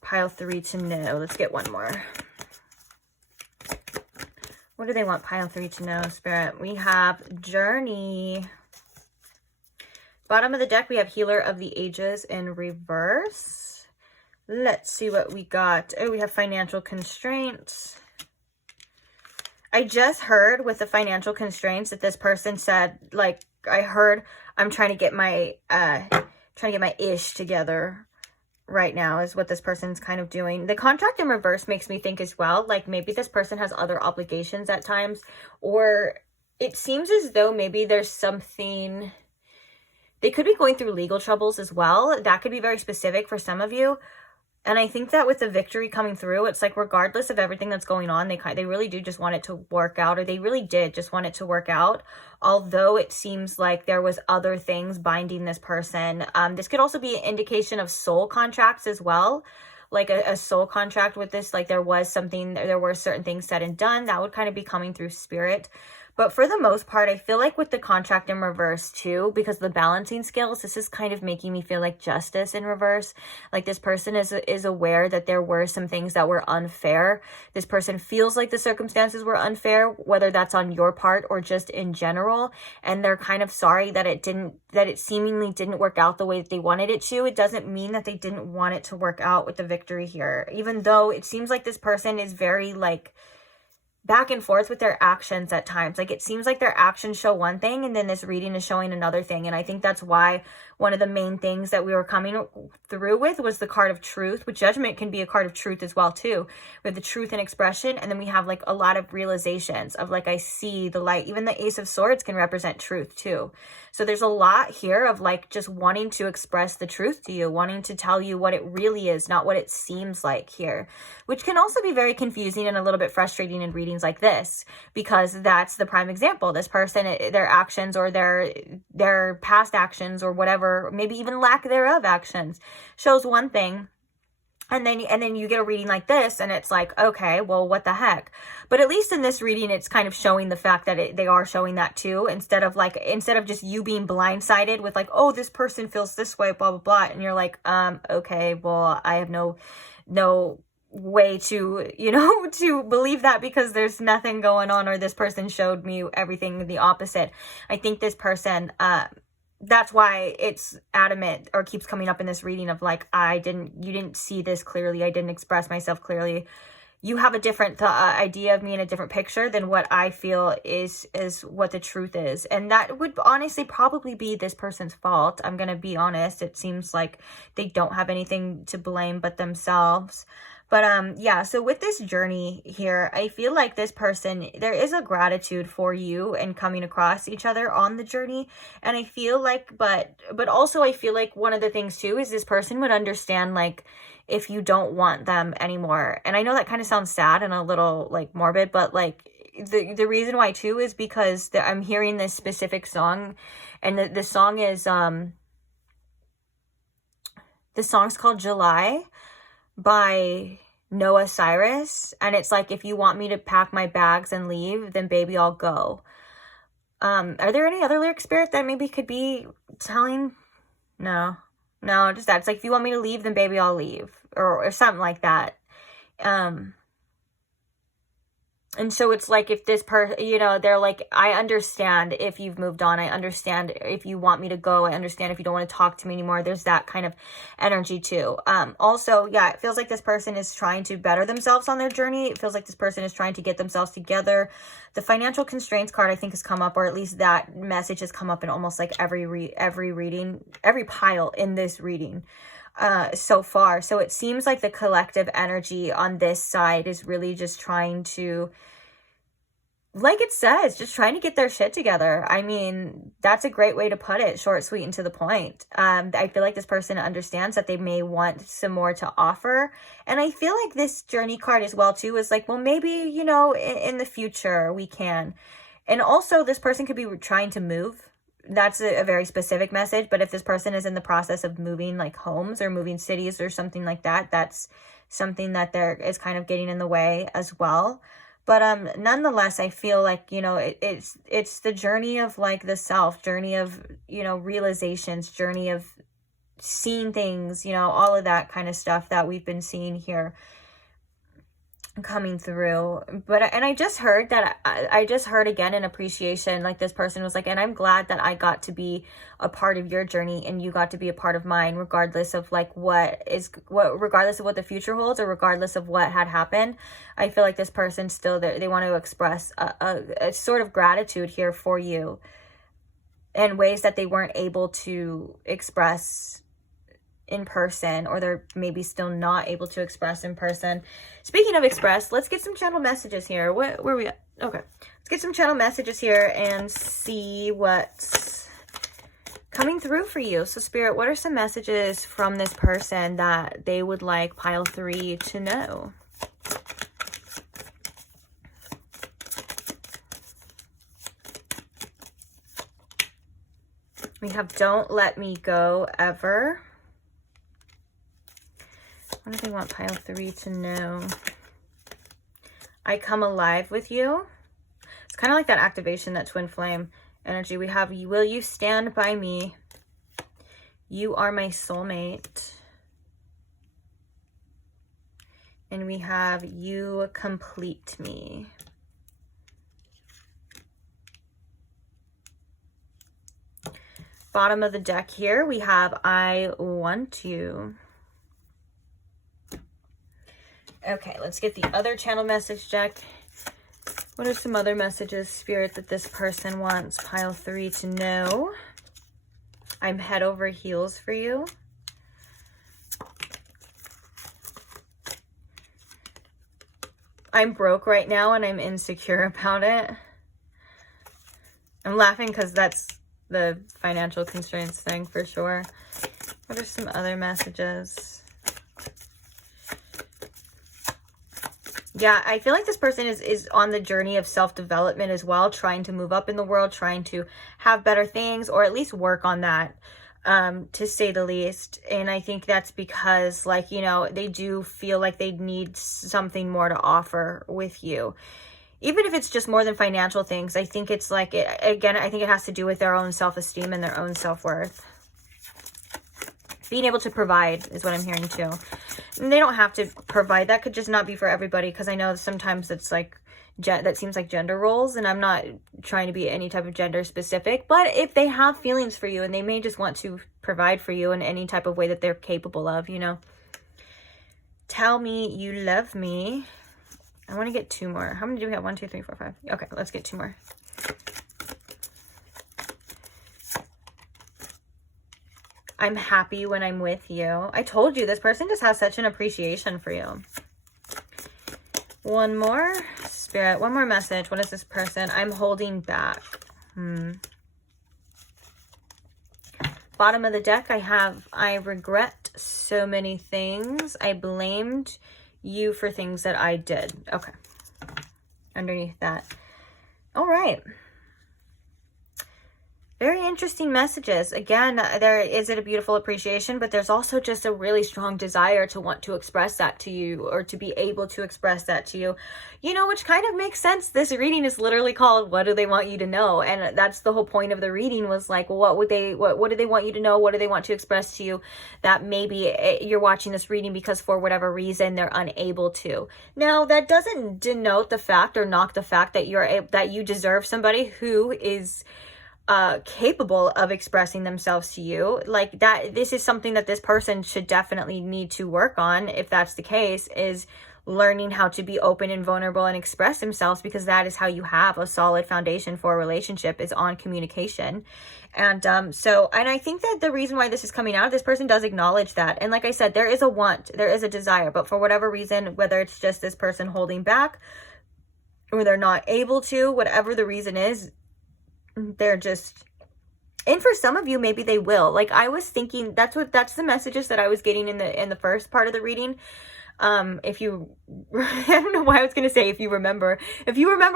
pile 3 to know? Let's get one more. What do they want pile 3 to know, Spirit? We have journey. Bottom of the deck, we have healer of the ages in reverse. Let's see what we got. Oh, we have financial constraints. I just heard with the financial constraints that this person said, like, I heard I'm trying to get my ish together right now is what this person's kind of doing. The contract in reverse makes me think as well, like maybe this person has other obligations at times, or it seems as though maybe there's something, they could be going through legal troubles as well. That could be very specific for some of you. And I think that with the victory coming through, it's like regardless of everything that's going on, they really do just want it to work out, or they really did just want it to work out. Although it seems like there was other things binding this person. This could also be an indication of soul contracts as well. Like a soul contract with this, like there were certain things said and done that would kind of be coming through spirit. But for the most part, I feel like with the contract in reverse too, because the balancing scales, this is kind of making me feel like justice in reverse. Like this person is aware that there were some things that were unfair. This person feels like the circumstances were unfair, whether that's on your part or just in general. And they're kind of sorry that it seemingly didn't work out the way that they wanted it to. It doesn't mean that they didn't want it to work out with the victory here, even though it seems like this person is very like back and forth with their actions at times. Like it seems like their actions show one thing and then this reading is showing another thing. And I think that's why one of the main things that we were coming through with was the card of truth, which judgment can be a card of truth as well too. We have the truth and expression, and then we have like a lot of realizations of like, I see the light. Even the Ace of Swords can represent truth too. So there's a lot here of like just wanting to express the truth to you, wanting to tell you what it really is, not what it seems like here, which can also be very confusing and a little bit frustrating in readings like this, because that's the prime example. This person, their actions or their past actions or whatever, maybe even lack thereof actions, shows one thing. And then you get a reading like this and it's like, okay, well, what the heck? But at least in this reading, it's kind of showing the fact that they are showing that too, instead of just you being blindsided with like, oh, this person feels this way, blah, blah, blah. And you're like, okay, well, I have no way to, to believe that because there's nothing going on, or this person showed me everything the opposite. I think this person, that's why it's adamant or keeps coming up in this reading of like, you didn't see this clearly. I didn't express myself clearly. you have a different idea of me and a different picture than what I feel is what the truth is. And that would honestly probably be this person's fault. I'm going to be honest. It seems like they don't have anything to blame but themselves. But yeah, so with this journey here, I feel like this person, there is a gratitude for you and coming across each other on the journey. And I feel like, but also I feel like one of the things too is this person would understand, like, if you don't want them anymore. And I know that kind of sounds sad and a little like morbid, but like the reason why too is because I'm hearing this specific song, and the song is the song's called July by Noah Cyrus, and it's like, if you want me to pack my bags and leave, then baby I'll go. Are there any other lyrics, Spirit, that maybe could be telling? No, just that. It's like, if you want me to leave, then baby I'll leave, or something like that. And so it's like, if this person, you know, they're like, I understand if you've moved on. I understand if you want me to go. I understand if you don't want to talk to me anymore. There's that kind of energy too. Also, yeah, it feels like this person is trying to better themselves on their journey. It feels like this person is trying to get themselves together. The financial constraints card, I think, has come up, or at least that message has come up in almost like every reading, every pile in this reading so far. So it seems like the collective energy on this side is really just trying to, like it says, just trying to get their shit together. I mean, that's a great way to put it, short, sweet, and to the point. I feel like this person understands that they may want some more to offer. And I feel like this journey card as well too is like, well, maybe, you know, in the future we can. And also this person could be trying to move. That's a very specific message. But if this person is in the process of moving like homes or moving cities or something like that, that's something that is kind of getting in the way as well. But nonetheless, I feel like, you know, it's the journey of like the self, journey of, you know, realizations, journey of seeing things, you know, all of that kind of stuff that we've been seeing here coming through. And I just heard that, I just heard again in appreciation, like this person was like, and I'm glad that I got to be a part of your journey and you got to be a part of mine, regardless of like regardless of what the future holds, or regardless of what had happened. I feel like this person still, they want to express a sort of gratitude here for you in ways that they weren't able to express in person, or they're maybe still not able to express in person. Speaking of express, let's get some channel messages here. Where are we at? Okay, let's get some channel messages here and see what's coming through for you. So Spirit, what are some messages from this person that they would like pile 3 to know? We have don't let me go ever. What do they want pile 3 to know? I come alive with you. It's kind of like that activation, that twin flame energy. We have, will you stand by me? You are my soulmate. And we have, you complete me. Bottom of the deck here, we have, I want you. Okay, let's get the other channel message deck. What are some other messages, Spirit, that this person wants pile 3 to know? I'm head over heels for you. I'm broke right now and I'm insecure about it. I'm laughing because that's the financial constraints thing for sure. What are some other messages? Yeah, I feel like this person is on the journey of self-development as well, trying to move up in the world, trying to have better things, or at least work on that, to say the least. And I think that's because, like, you know, they do feel like they need something more to offer with you. Even if it's just more than financial things, I think it's like, again, I think it has to do with their own self-esteem and their own self-worth. Being able to provide is what I'm hearing too. And they don't have to provide. That could just not be for everybody, because I know sometimes it's like, that seems like gender roles, and I'm not trying to be any type of gender specific. But if they have feelings for you and they may just want to provide for you in any type of way that they're capable of, you know. Tell me you love me. I want to get 2 more. How many do we have? 1, 2, 3, 4, 5. Okay, let's get 2 more. I'm happy when I'm with you. I told you, this person just has such an appreciation for you. 1 more. Spirit, 1 more message. What is this person? I'm holding back. Bottom of the deck, I regret so many things. I blamed you for things that I did. Okay. Underneath that. All right. Very interesting messages. Again, there is a beautiful appreciation, but there's also just a really strong desire to want to express that to you, or to be able to express that to you, you know, which kind of makes sense. This reading is literally called What Do They Want You to Know? And that's the whole point of the reading, was like, what do they want you to know? What do they want to express to you that maybe you're watching this reading because for whatever reason they're unable to. Now, that doesn't denote the fact or knock the fact that you deserve somebody who is capable of expressing themselves to you. Like that, this is something that this person should definitely need to work on, if that's the case, is learning how to be open and vulnerable and express themselves, because that is how you have a solid foundation for a relationship, is on communication. And and I think that the reason why this is coming out, this person does acknowledge that. And like I said, there is a want, there is a desire, but for whatever reason, whether it's just this person holding back or they're not able to, whatever the reason is, they're just, and for some of you, maybe they will. Like I was thinking, that's the messages that I was getting in the first part of the reading. If you, I don't know why I was going to say, if you remember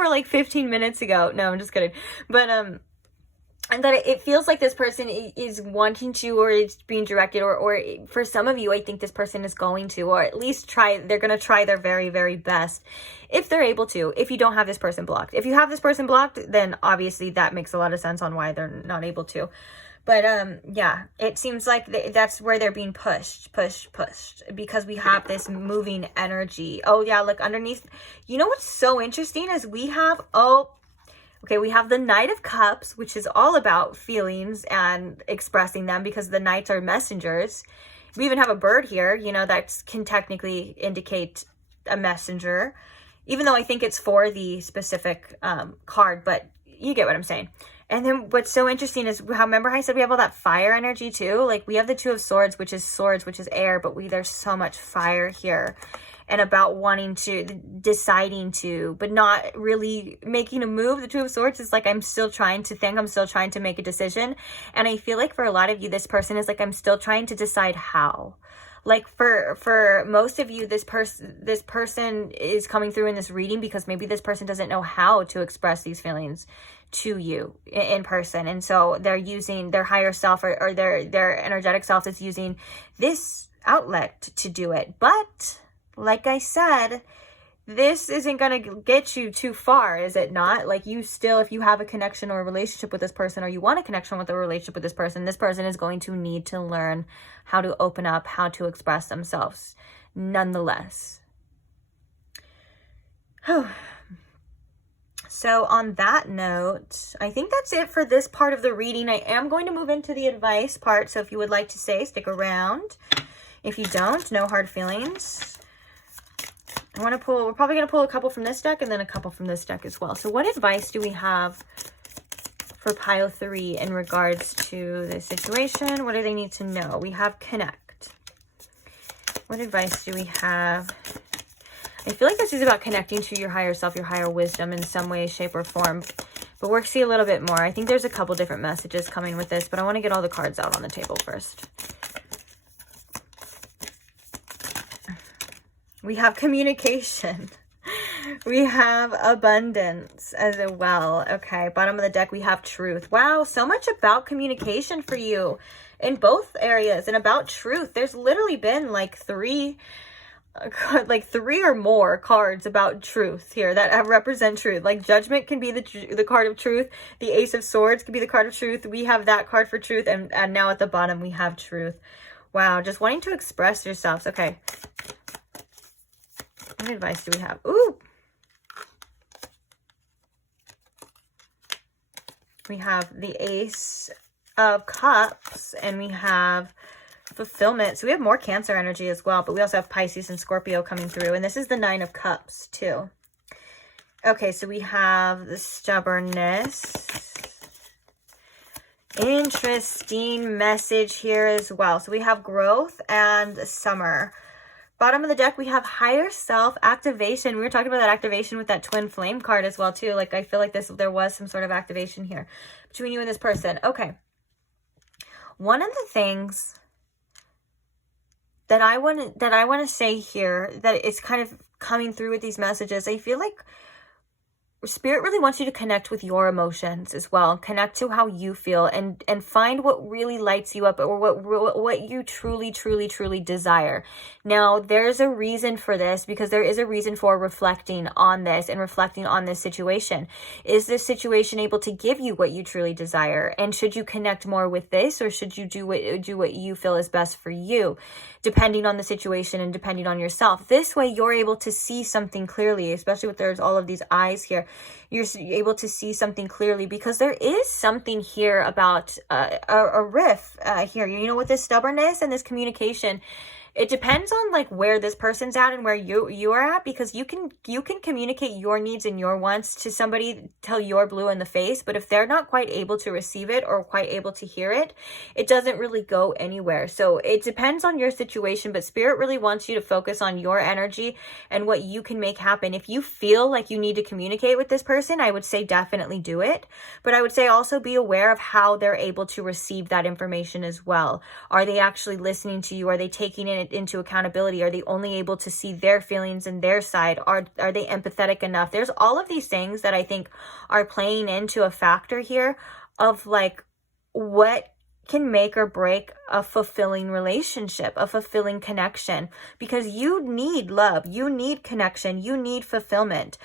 like 15 minutes ago, no, I'm just kidding. But, and that it feels like this person is wanting to, or is being directed, or for some of you, I think this person is going to, or at least they're going to try their very, very best if they're able to, if you don't have this person blocked. If you have this person blocked, then obviously that makes a lot of sense on why they're not able to. But yeah, it seems like that's where they're being pushed, because we have this moving energy. Oh yeah, look underneath. You know what's so interesting is we have, we have the Knight of Cups, which is all about feelings and expressing them, because the Knights are messengers. We even have a bird here, you know, that can technically indicate a messenger, even though I think it's for the specific card, but you get what I'm saying. And then what's so interesting is how, remember how I said we have all that fire energy too? Like we have the Two of Swords, which is air, but there's so much fire here. And about wanting to, deciding to, but not really making a move. The Two of Swords is like, I'm still trying to make a decision. And I feel like for a lot of you, this person is like, I'm still trying to decide how. Like for most of you, this person is coming through in this reading because maybe this person doesn't know how to express these feelings to you in person. And so they're using their higher self, or their energetic self is using this outlet to do it. But like I said, this isn't going to get you too far, is it not? Like you still, if you have a connection or a relationship with this person, or you want a connection with a relationship with this person is going to need to learn how to open up, how to express themselves nonetheless. So on that note, I think that's it for this part of the reading. I am going to move into the advice part. So if you would like to stay, stick around. If you don't, no hard feelings. We're probably going to pull a couple from this deck and then a couple from this deck as well. So what advice do we have for pile 3 in regards to this situation? What do they need to know? We have connect. What advice do we have? I feel like this is about connecting to your higher self, your higher wisdom in some way, shape, or form. But we'll see a little bit more. I think there's a couple different messages coming with this, but I want to get all the cards out on the table first. We have communication. We have abundance as well. Okay, bottom of the deck, we have truth. Wow, so much about communication for you in both areas, and about truth. There's literally been like three or more cards about truth here that represent truth. Like Judgment can be the card of truth. The Ace of Swords can be the card of truth. We have that card for truth, and now at the bottom we have truth. Wow, just wanting to express yourselves. Okay. What advice do we have? Ooh. We have the Ace of Cups, and we have fulfillment. So we have more Cancer energy as well, but we also have Pisces and Scorpio coming through. And this is the Nine of Cups too. Okay, so we have the stubbornness. Interesting message here as well. So we have growth and summer. Bottom of the deck, we have higher self activation. We were talking about that activation with that twin flame card as well, too. Like, I feel like there was some sort of activation here between you and this person. Okay. One of the things that I want to say here, that it's kind of coming through with these messages, I feel like Spirit really wants you to connect with your emotions as well. Connect to how you feel and find what really lights you up, or what you truly desire. Now, there's a reason for this, because there is a reason for reflecting on this and reflecting on this situation. Is this situation able to give you what you truly desire? And should you connect more with this, or should you do what you feel is best for you, depending on the situation and depending on yourself? This way, you're able to see something clearly, especially with there's all of these eyes here. You're able to see something clearly, because there is something here about a riff here. You know, with this stubbornness and this communication, it depends on like where this person's at and where you are at, because you can communicate your needs and your wants to somebody till you're blue in the face, but if they're not quite able to receive it or quite able to hear it, it doesn't really go anywhere. So it depends on your situation, but Spirit really wants you to focus on your energy and what you can make happen. If you feel like you need to communicate with this person, I would say definitely do it, but I would say also be aware of how they're able to receive that information as well. Are they actually listening to you? Are they taking it into accountability? Are they only able to see their feelings and their side? Are they empathetic enough? There's all of these things that I think are playing into a factor here of like what can make or break a fulfilling relationship, a fulfilling connection, because you need love, you need connection, you need fulfillment.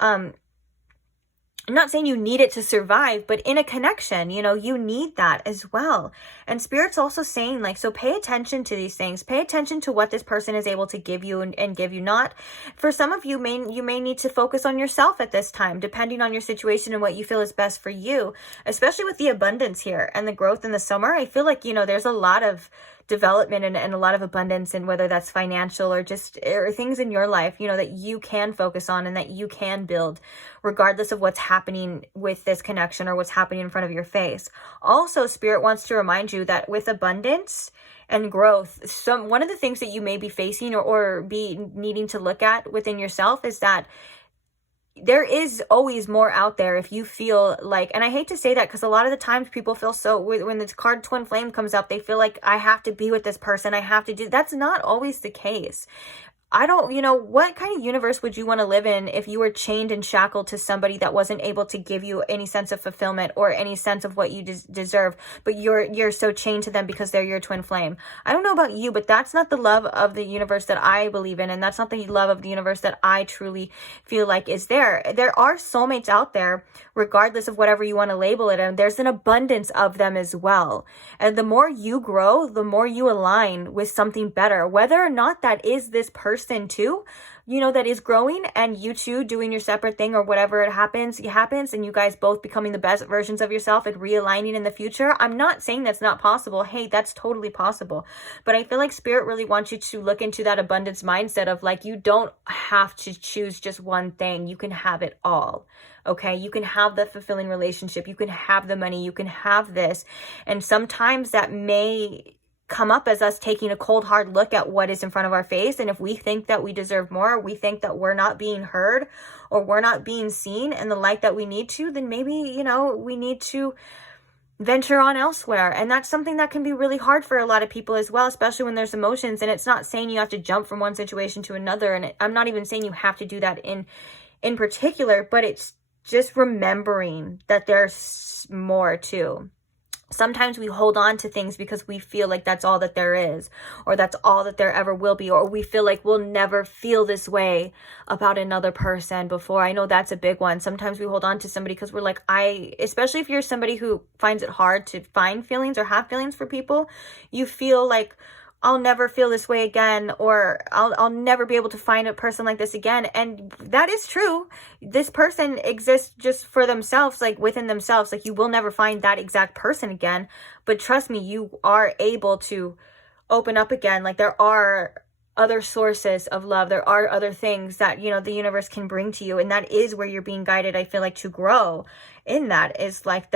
I'm not saying you need it to survive, but in a connection, you know, you need that as well. And Spirit's also saying, like, so pay attention to these things. Pay attention to what this person is able to give you and give you not. For some of you, you may need to focus on yourself at this time, depending on your situation and what you feel is best for you, especially with the abundance here and the growth in the summer. I feel like, you know, there's a lot of development and a lot of abundance, and whether that's financial or just or things in your life, you know, that you can focus on and that you can build regardless of what's happening with this connection or what's happening in front of your face. Also, Spirit wants to remind you that with abundance and growth, one of the things that you may be facing or be needing to look at within yourself is that there is always more out there. If you feel like, and I hate to say that because a lot of the times people feel so, when this card twin flame comes up, they feel like I have to be with this person, I have to do, that's not always the case. I don't, you know, what kind of universe would you want to live in if you were chained and shackled to somebody that wasn't able to give you any sense of fulfillment or any sense of what you deserve, but you're so chained to them because they're your twin flame? I don't know about you, but that's not the love of the universe that I believe in, and that's not the love of the universe that I truly feel like is there. There are soulmates out there, regardless of whatever you want to label it, and there's an abundance of them as well. And the more you grow, the more you align with something better, whether or not that is this person too, you know, that is growing, and you two doing your separate thing or whatever it happens, and you guys both becoming the best versions of yourself and realigning in the future. I'm not saying that's not possible. Hey, that's totally possible. But I feel like Spirit really wants you to look into that abundance mindset of like, you don't have to choose just one thing. You can have it all. Okay, you can have the fulfilling relationship, you can have the money, you can have this. And sometimes that may come up as us taking a cold hard look at what is in front of our face, and if we think that we deserve more, we think that we're not being heard or we're not being seen in the light that we need to, then maybe, you know, we need to venture on elsewhere. And that's something that can be really hard for a lot of people as well, especially when there's emotions. And it's not saying you have to jump from one situation to another, and I'm not even saying you have to do that in particular, but it's just remembering that there's more too. Sometimes we hold on to things because we feel like that's all that there is, or that's all that there ever will be, or we feel like we'll never feel this way about another person before. I know that's a big one. Sometimes we hold on to somebody because we're like, especially if you're somebody who finds it hard to find feelings or have feelings for people, you feel like, I'll never feel this way again, or I'll never be able to find a person like this again. And that is true. This person exists just for themselves, like within themselves. Like, you will never find that exact person again. But trust me, you are able to open up again. Like, there are other sources of love. There are other things that, you know, the universe can bring to you. And that is where you're being guided, I feel like, to grow in. That is like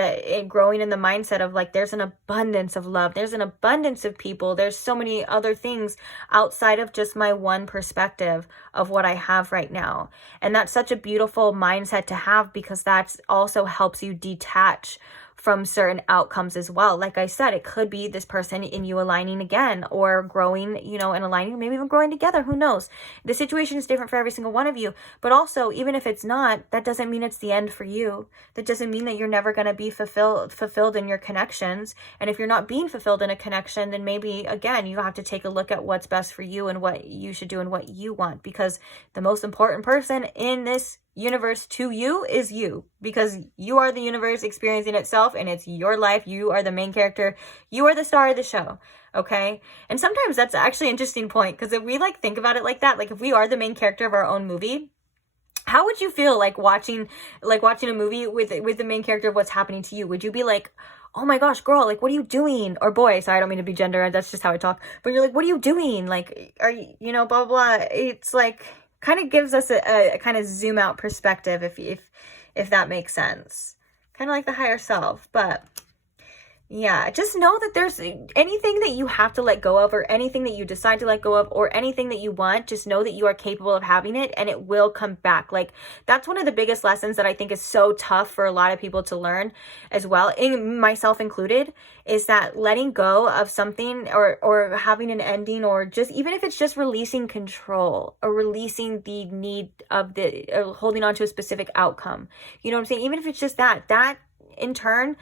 growing in the mindset of like, there's an abundance of love. There's an abundance of people. There's so many other things outside of just my one perspective of what I have right now. And that's such a beautiful mindset to have, because that's also helps you detach from certain outcomes as well. Like I said, it could be this person and you aligning again, or growing, you know, and aligning, maybe even growing together. Who knows? The situation is different for every single one of you. But also, even if it's not, that doesn't mean it's the end for you. That doesn't mean that you're never going to be fulfilled in your connections. And if you're not being fulfilled in a connection, then maybe, again, you have to take a look at what's best for you and what you should do and what you want. Because the most important person in this universe to you is you, because you are the universe experiencing itself, and it's your life. You are the main character. You are the star of the show. Okay. And sometimes that's actually an interesting point, because if we like think about it like that, like if we are the main character of our own movie, how would you feel like watching a movie with the main character of what's happening to you? Would you be like, oh my gosh, girl, like, what are you doing? Or boy, sorry, I don't mean to be gender. That's just how I talk. But you're like, what are you doing? Like, are you, you know, blah, blah, blah. It's like, kind of gives us a kind of zoom out perspective, if that makes sense. Kind of like the higher self. But yeah, just know that there's anything that you have to let go of, or anything that you decide to let go of, or anything that you want, just know that you are capable of having it, and it will come back. Like, that's one of the biggest lessons that I think is so tough for a lot of people to learn as well, myself included, is that letting go of something, or having an ending, or just, even if it's just releasing control, or releasing the need of holding on to a specific outcome. You know what I'm saying? Even if it's just that in turn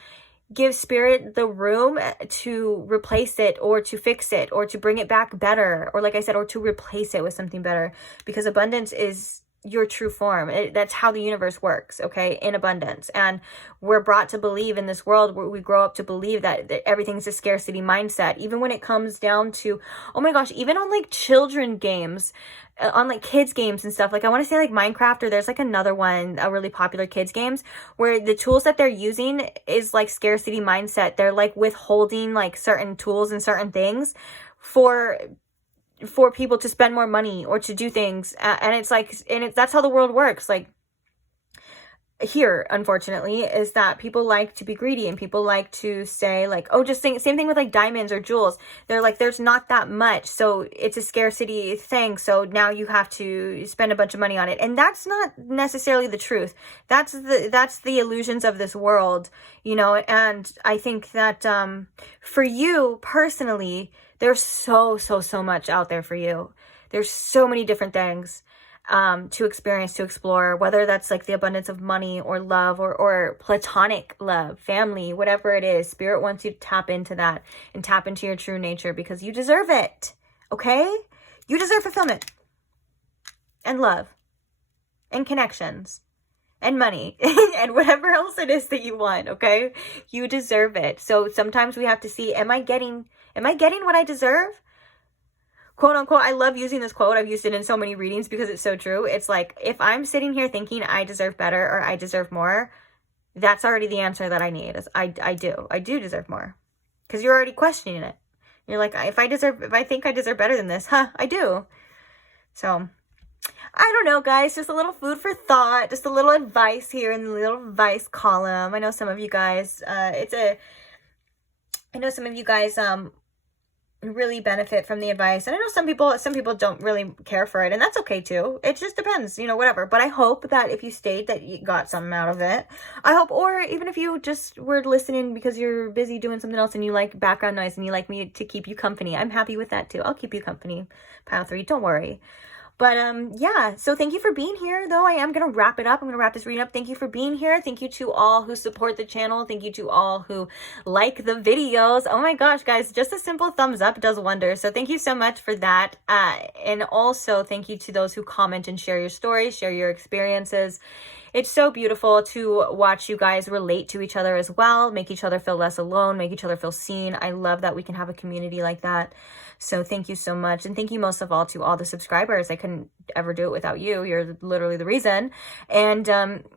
give spirit the room to replace it, or to fix it, or to bring it back better, or like I said, or to replace it with something better, because abundance is your true form. That's how the universe works, okay, in abundance. And we're brought to believe in this world, where we grow up to believe that everything's a scarcity mindset, even when it comes down to, oh my gosh, even on like children games, on like kids games and stuff. Like, I want to say like Minecraft, or there's like another one, a really popular kids games, where the tools that they're using is like scarcity mindset. They're like withholding like certain tools and certain things for people to spend more money or to do things. And it's like, that's how the world works. Like, here, unfortunately, is that people like to be greedy, and people like to say like, oh, just same thing with like diamonds or jewels. They're like, there's not that much, so it's a scarcity thing, so now you have to spend a bunch of money on it. And that's not necessarily the truth. That's the illusions of this world, you know. And I think that for you personally, there's so much out there for you. There's so many different things to experience, to explore, whether that's like the abundance of money, or love, or platonic love, family, whatever it is. Spirit wants you to tap into that, and tap into your true nature, because you deserve it. Okay? You deserve fulfillment, and love, and connections, and money, and whatever else it is that you want. Okay? You deserve it. So sometimes we have to see, am I getting what I deserve? Quote unquote. I love using this quote. I've used it in so many readings because it's so true. It's like, if I'm sitting here thinking I deserve better, or I deserve more, that's already the answer that I need. Is I do deserve more, because you're already questioning it. You're like, if I think I deserve better than this, I do. So I don't know, guys, just a little food for thought, just a little advice here in the little advice column. I know some of you guys, really benefit from the advice, and I know some people don't really care for it, and that's okay too. It just depends, you know, whatever. But I hope that if you stayed, that you got something out of it. I hope, or even if you just were listening because you're busy doing something else and you like background noise and you like me to keep you company, I'm happy with that too. I'll keep you company, pile 3, don't worry. But yeah, so thank you for being here, though. I am going to wrap it up. I'm going to wrap this reading up. Thank you for being here. Thank you to all who support the channel. Thank you to all who like the videos. Oh my gosh, guys, just a simple thumbs up does wonders. So thank you so much for that. And also thank you to those who comment and share your stories, share your experiences. it's so beautiful to watch you guys relate to each other as well, make each other feel less alone, make each other feel seen. I love that we can have a community like that. So thank you so much. And thank you most of all to all the subscribers. I couldn't ever do it without you. You're literally the reason. And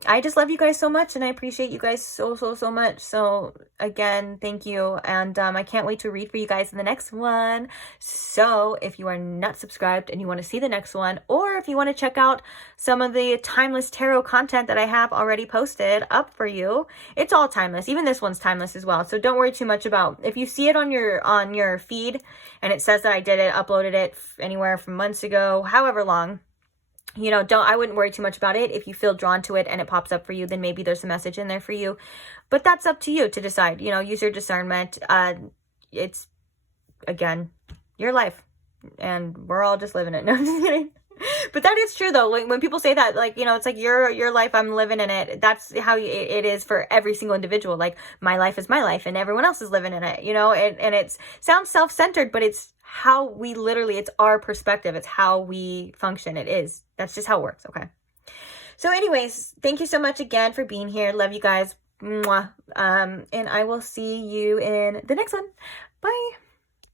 I just love you guys so much, and I appreciate you guys so much. So again, thank you. And I can't wait to read for you guys in the next one. So if you are not subscribed and you want to see the next one, or if you want to check out some of the timeless tarot content that I have already posted up for you, it's all timeless. Even this one's timeless as well. So don't worry too much about, if you see it on your feed and it says that I did it, uploaded it anywhere from months ago, however long, you know, I wouldn't worry too much about it. If you feel drawn to it and it pops up for you, then maybe there's a message in there for you. But that's up to you to decide. You know, use your discernment. It's, again, your life. And we're all just living it. No, I'm just kidding. But that is true, though. Like, when people say that, like, you know, it's like your life, I'm living in it. That's how it is for every single individual. Like, my life is my life and everyone else is living in it, you know, and it sounds self-centered, but it's how we literally, it's our perspective. It's how we function. That's just how it works. Okay. So anyways, thank you so much again for being here. Love you guys. Mwah. And I will see you in the next one. Bye.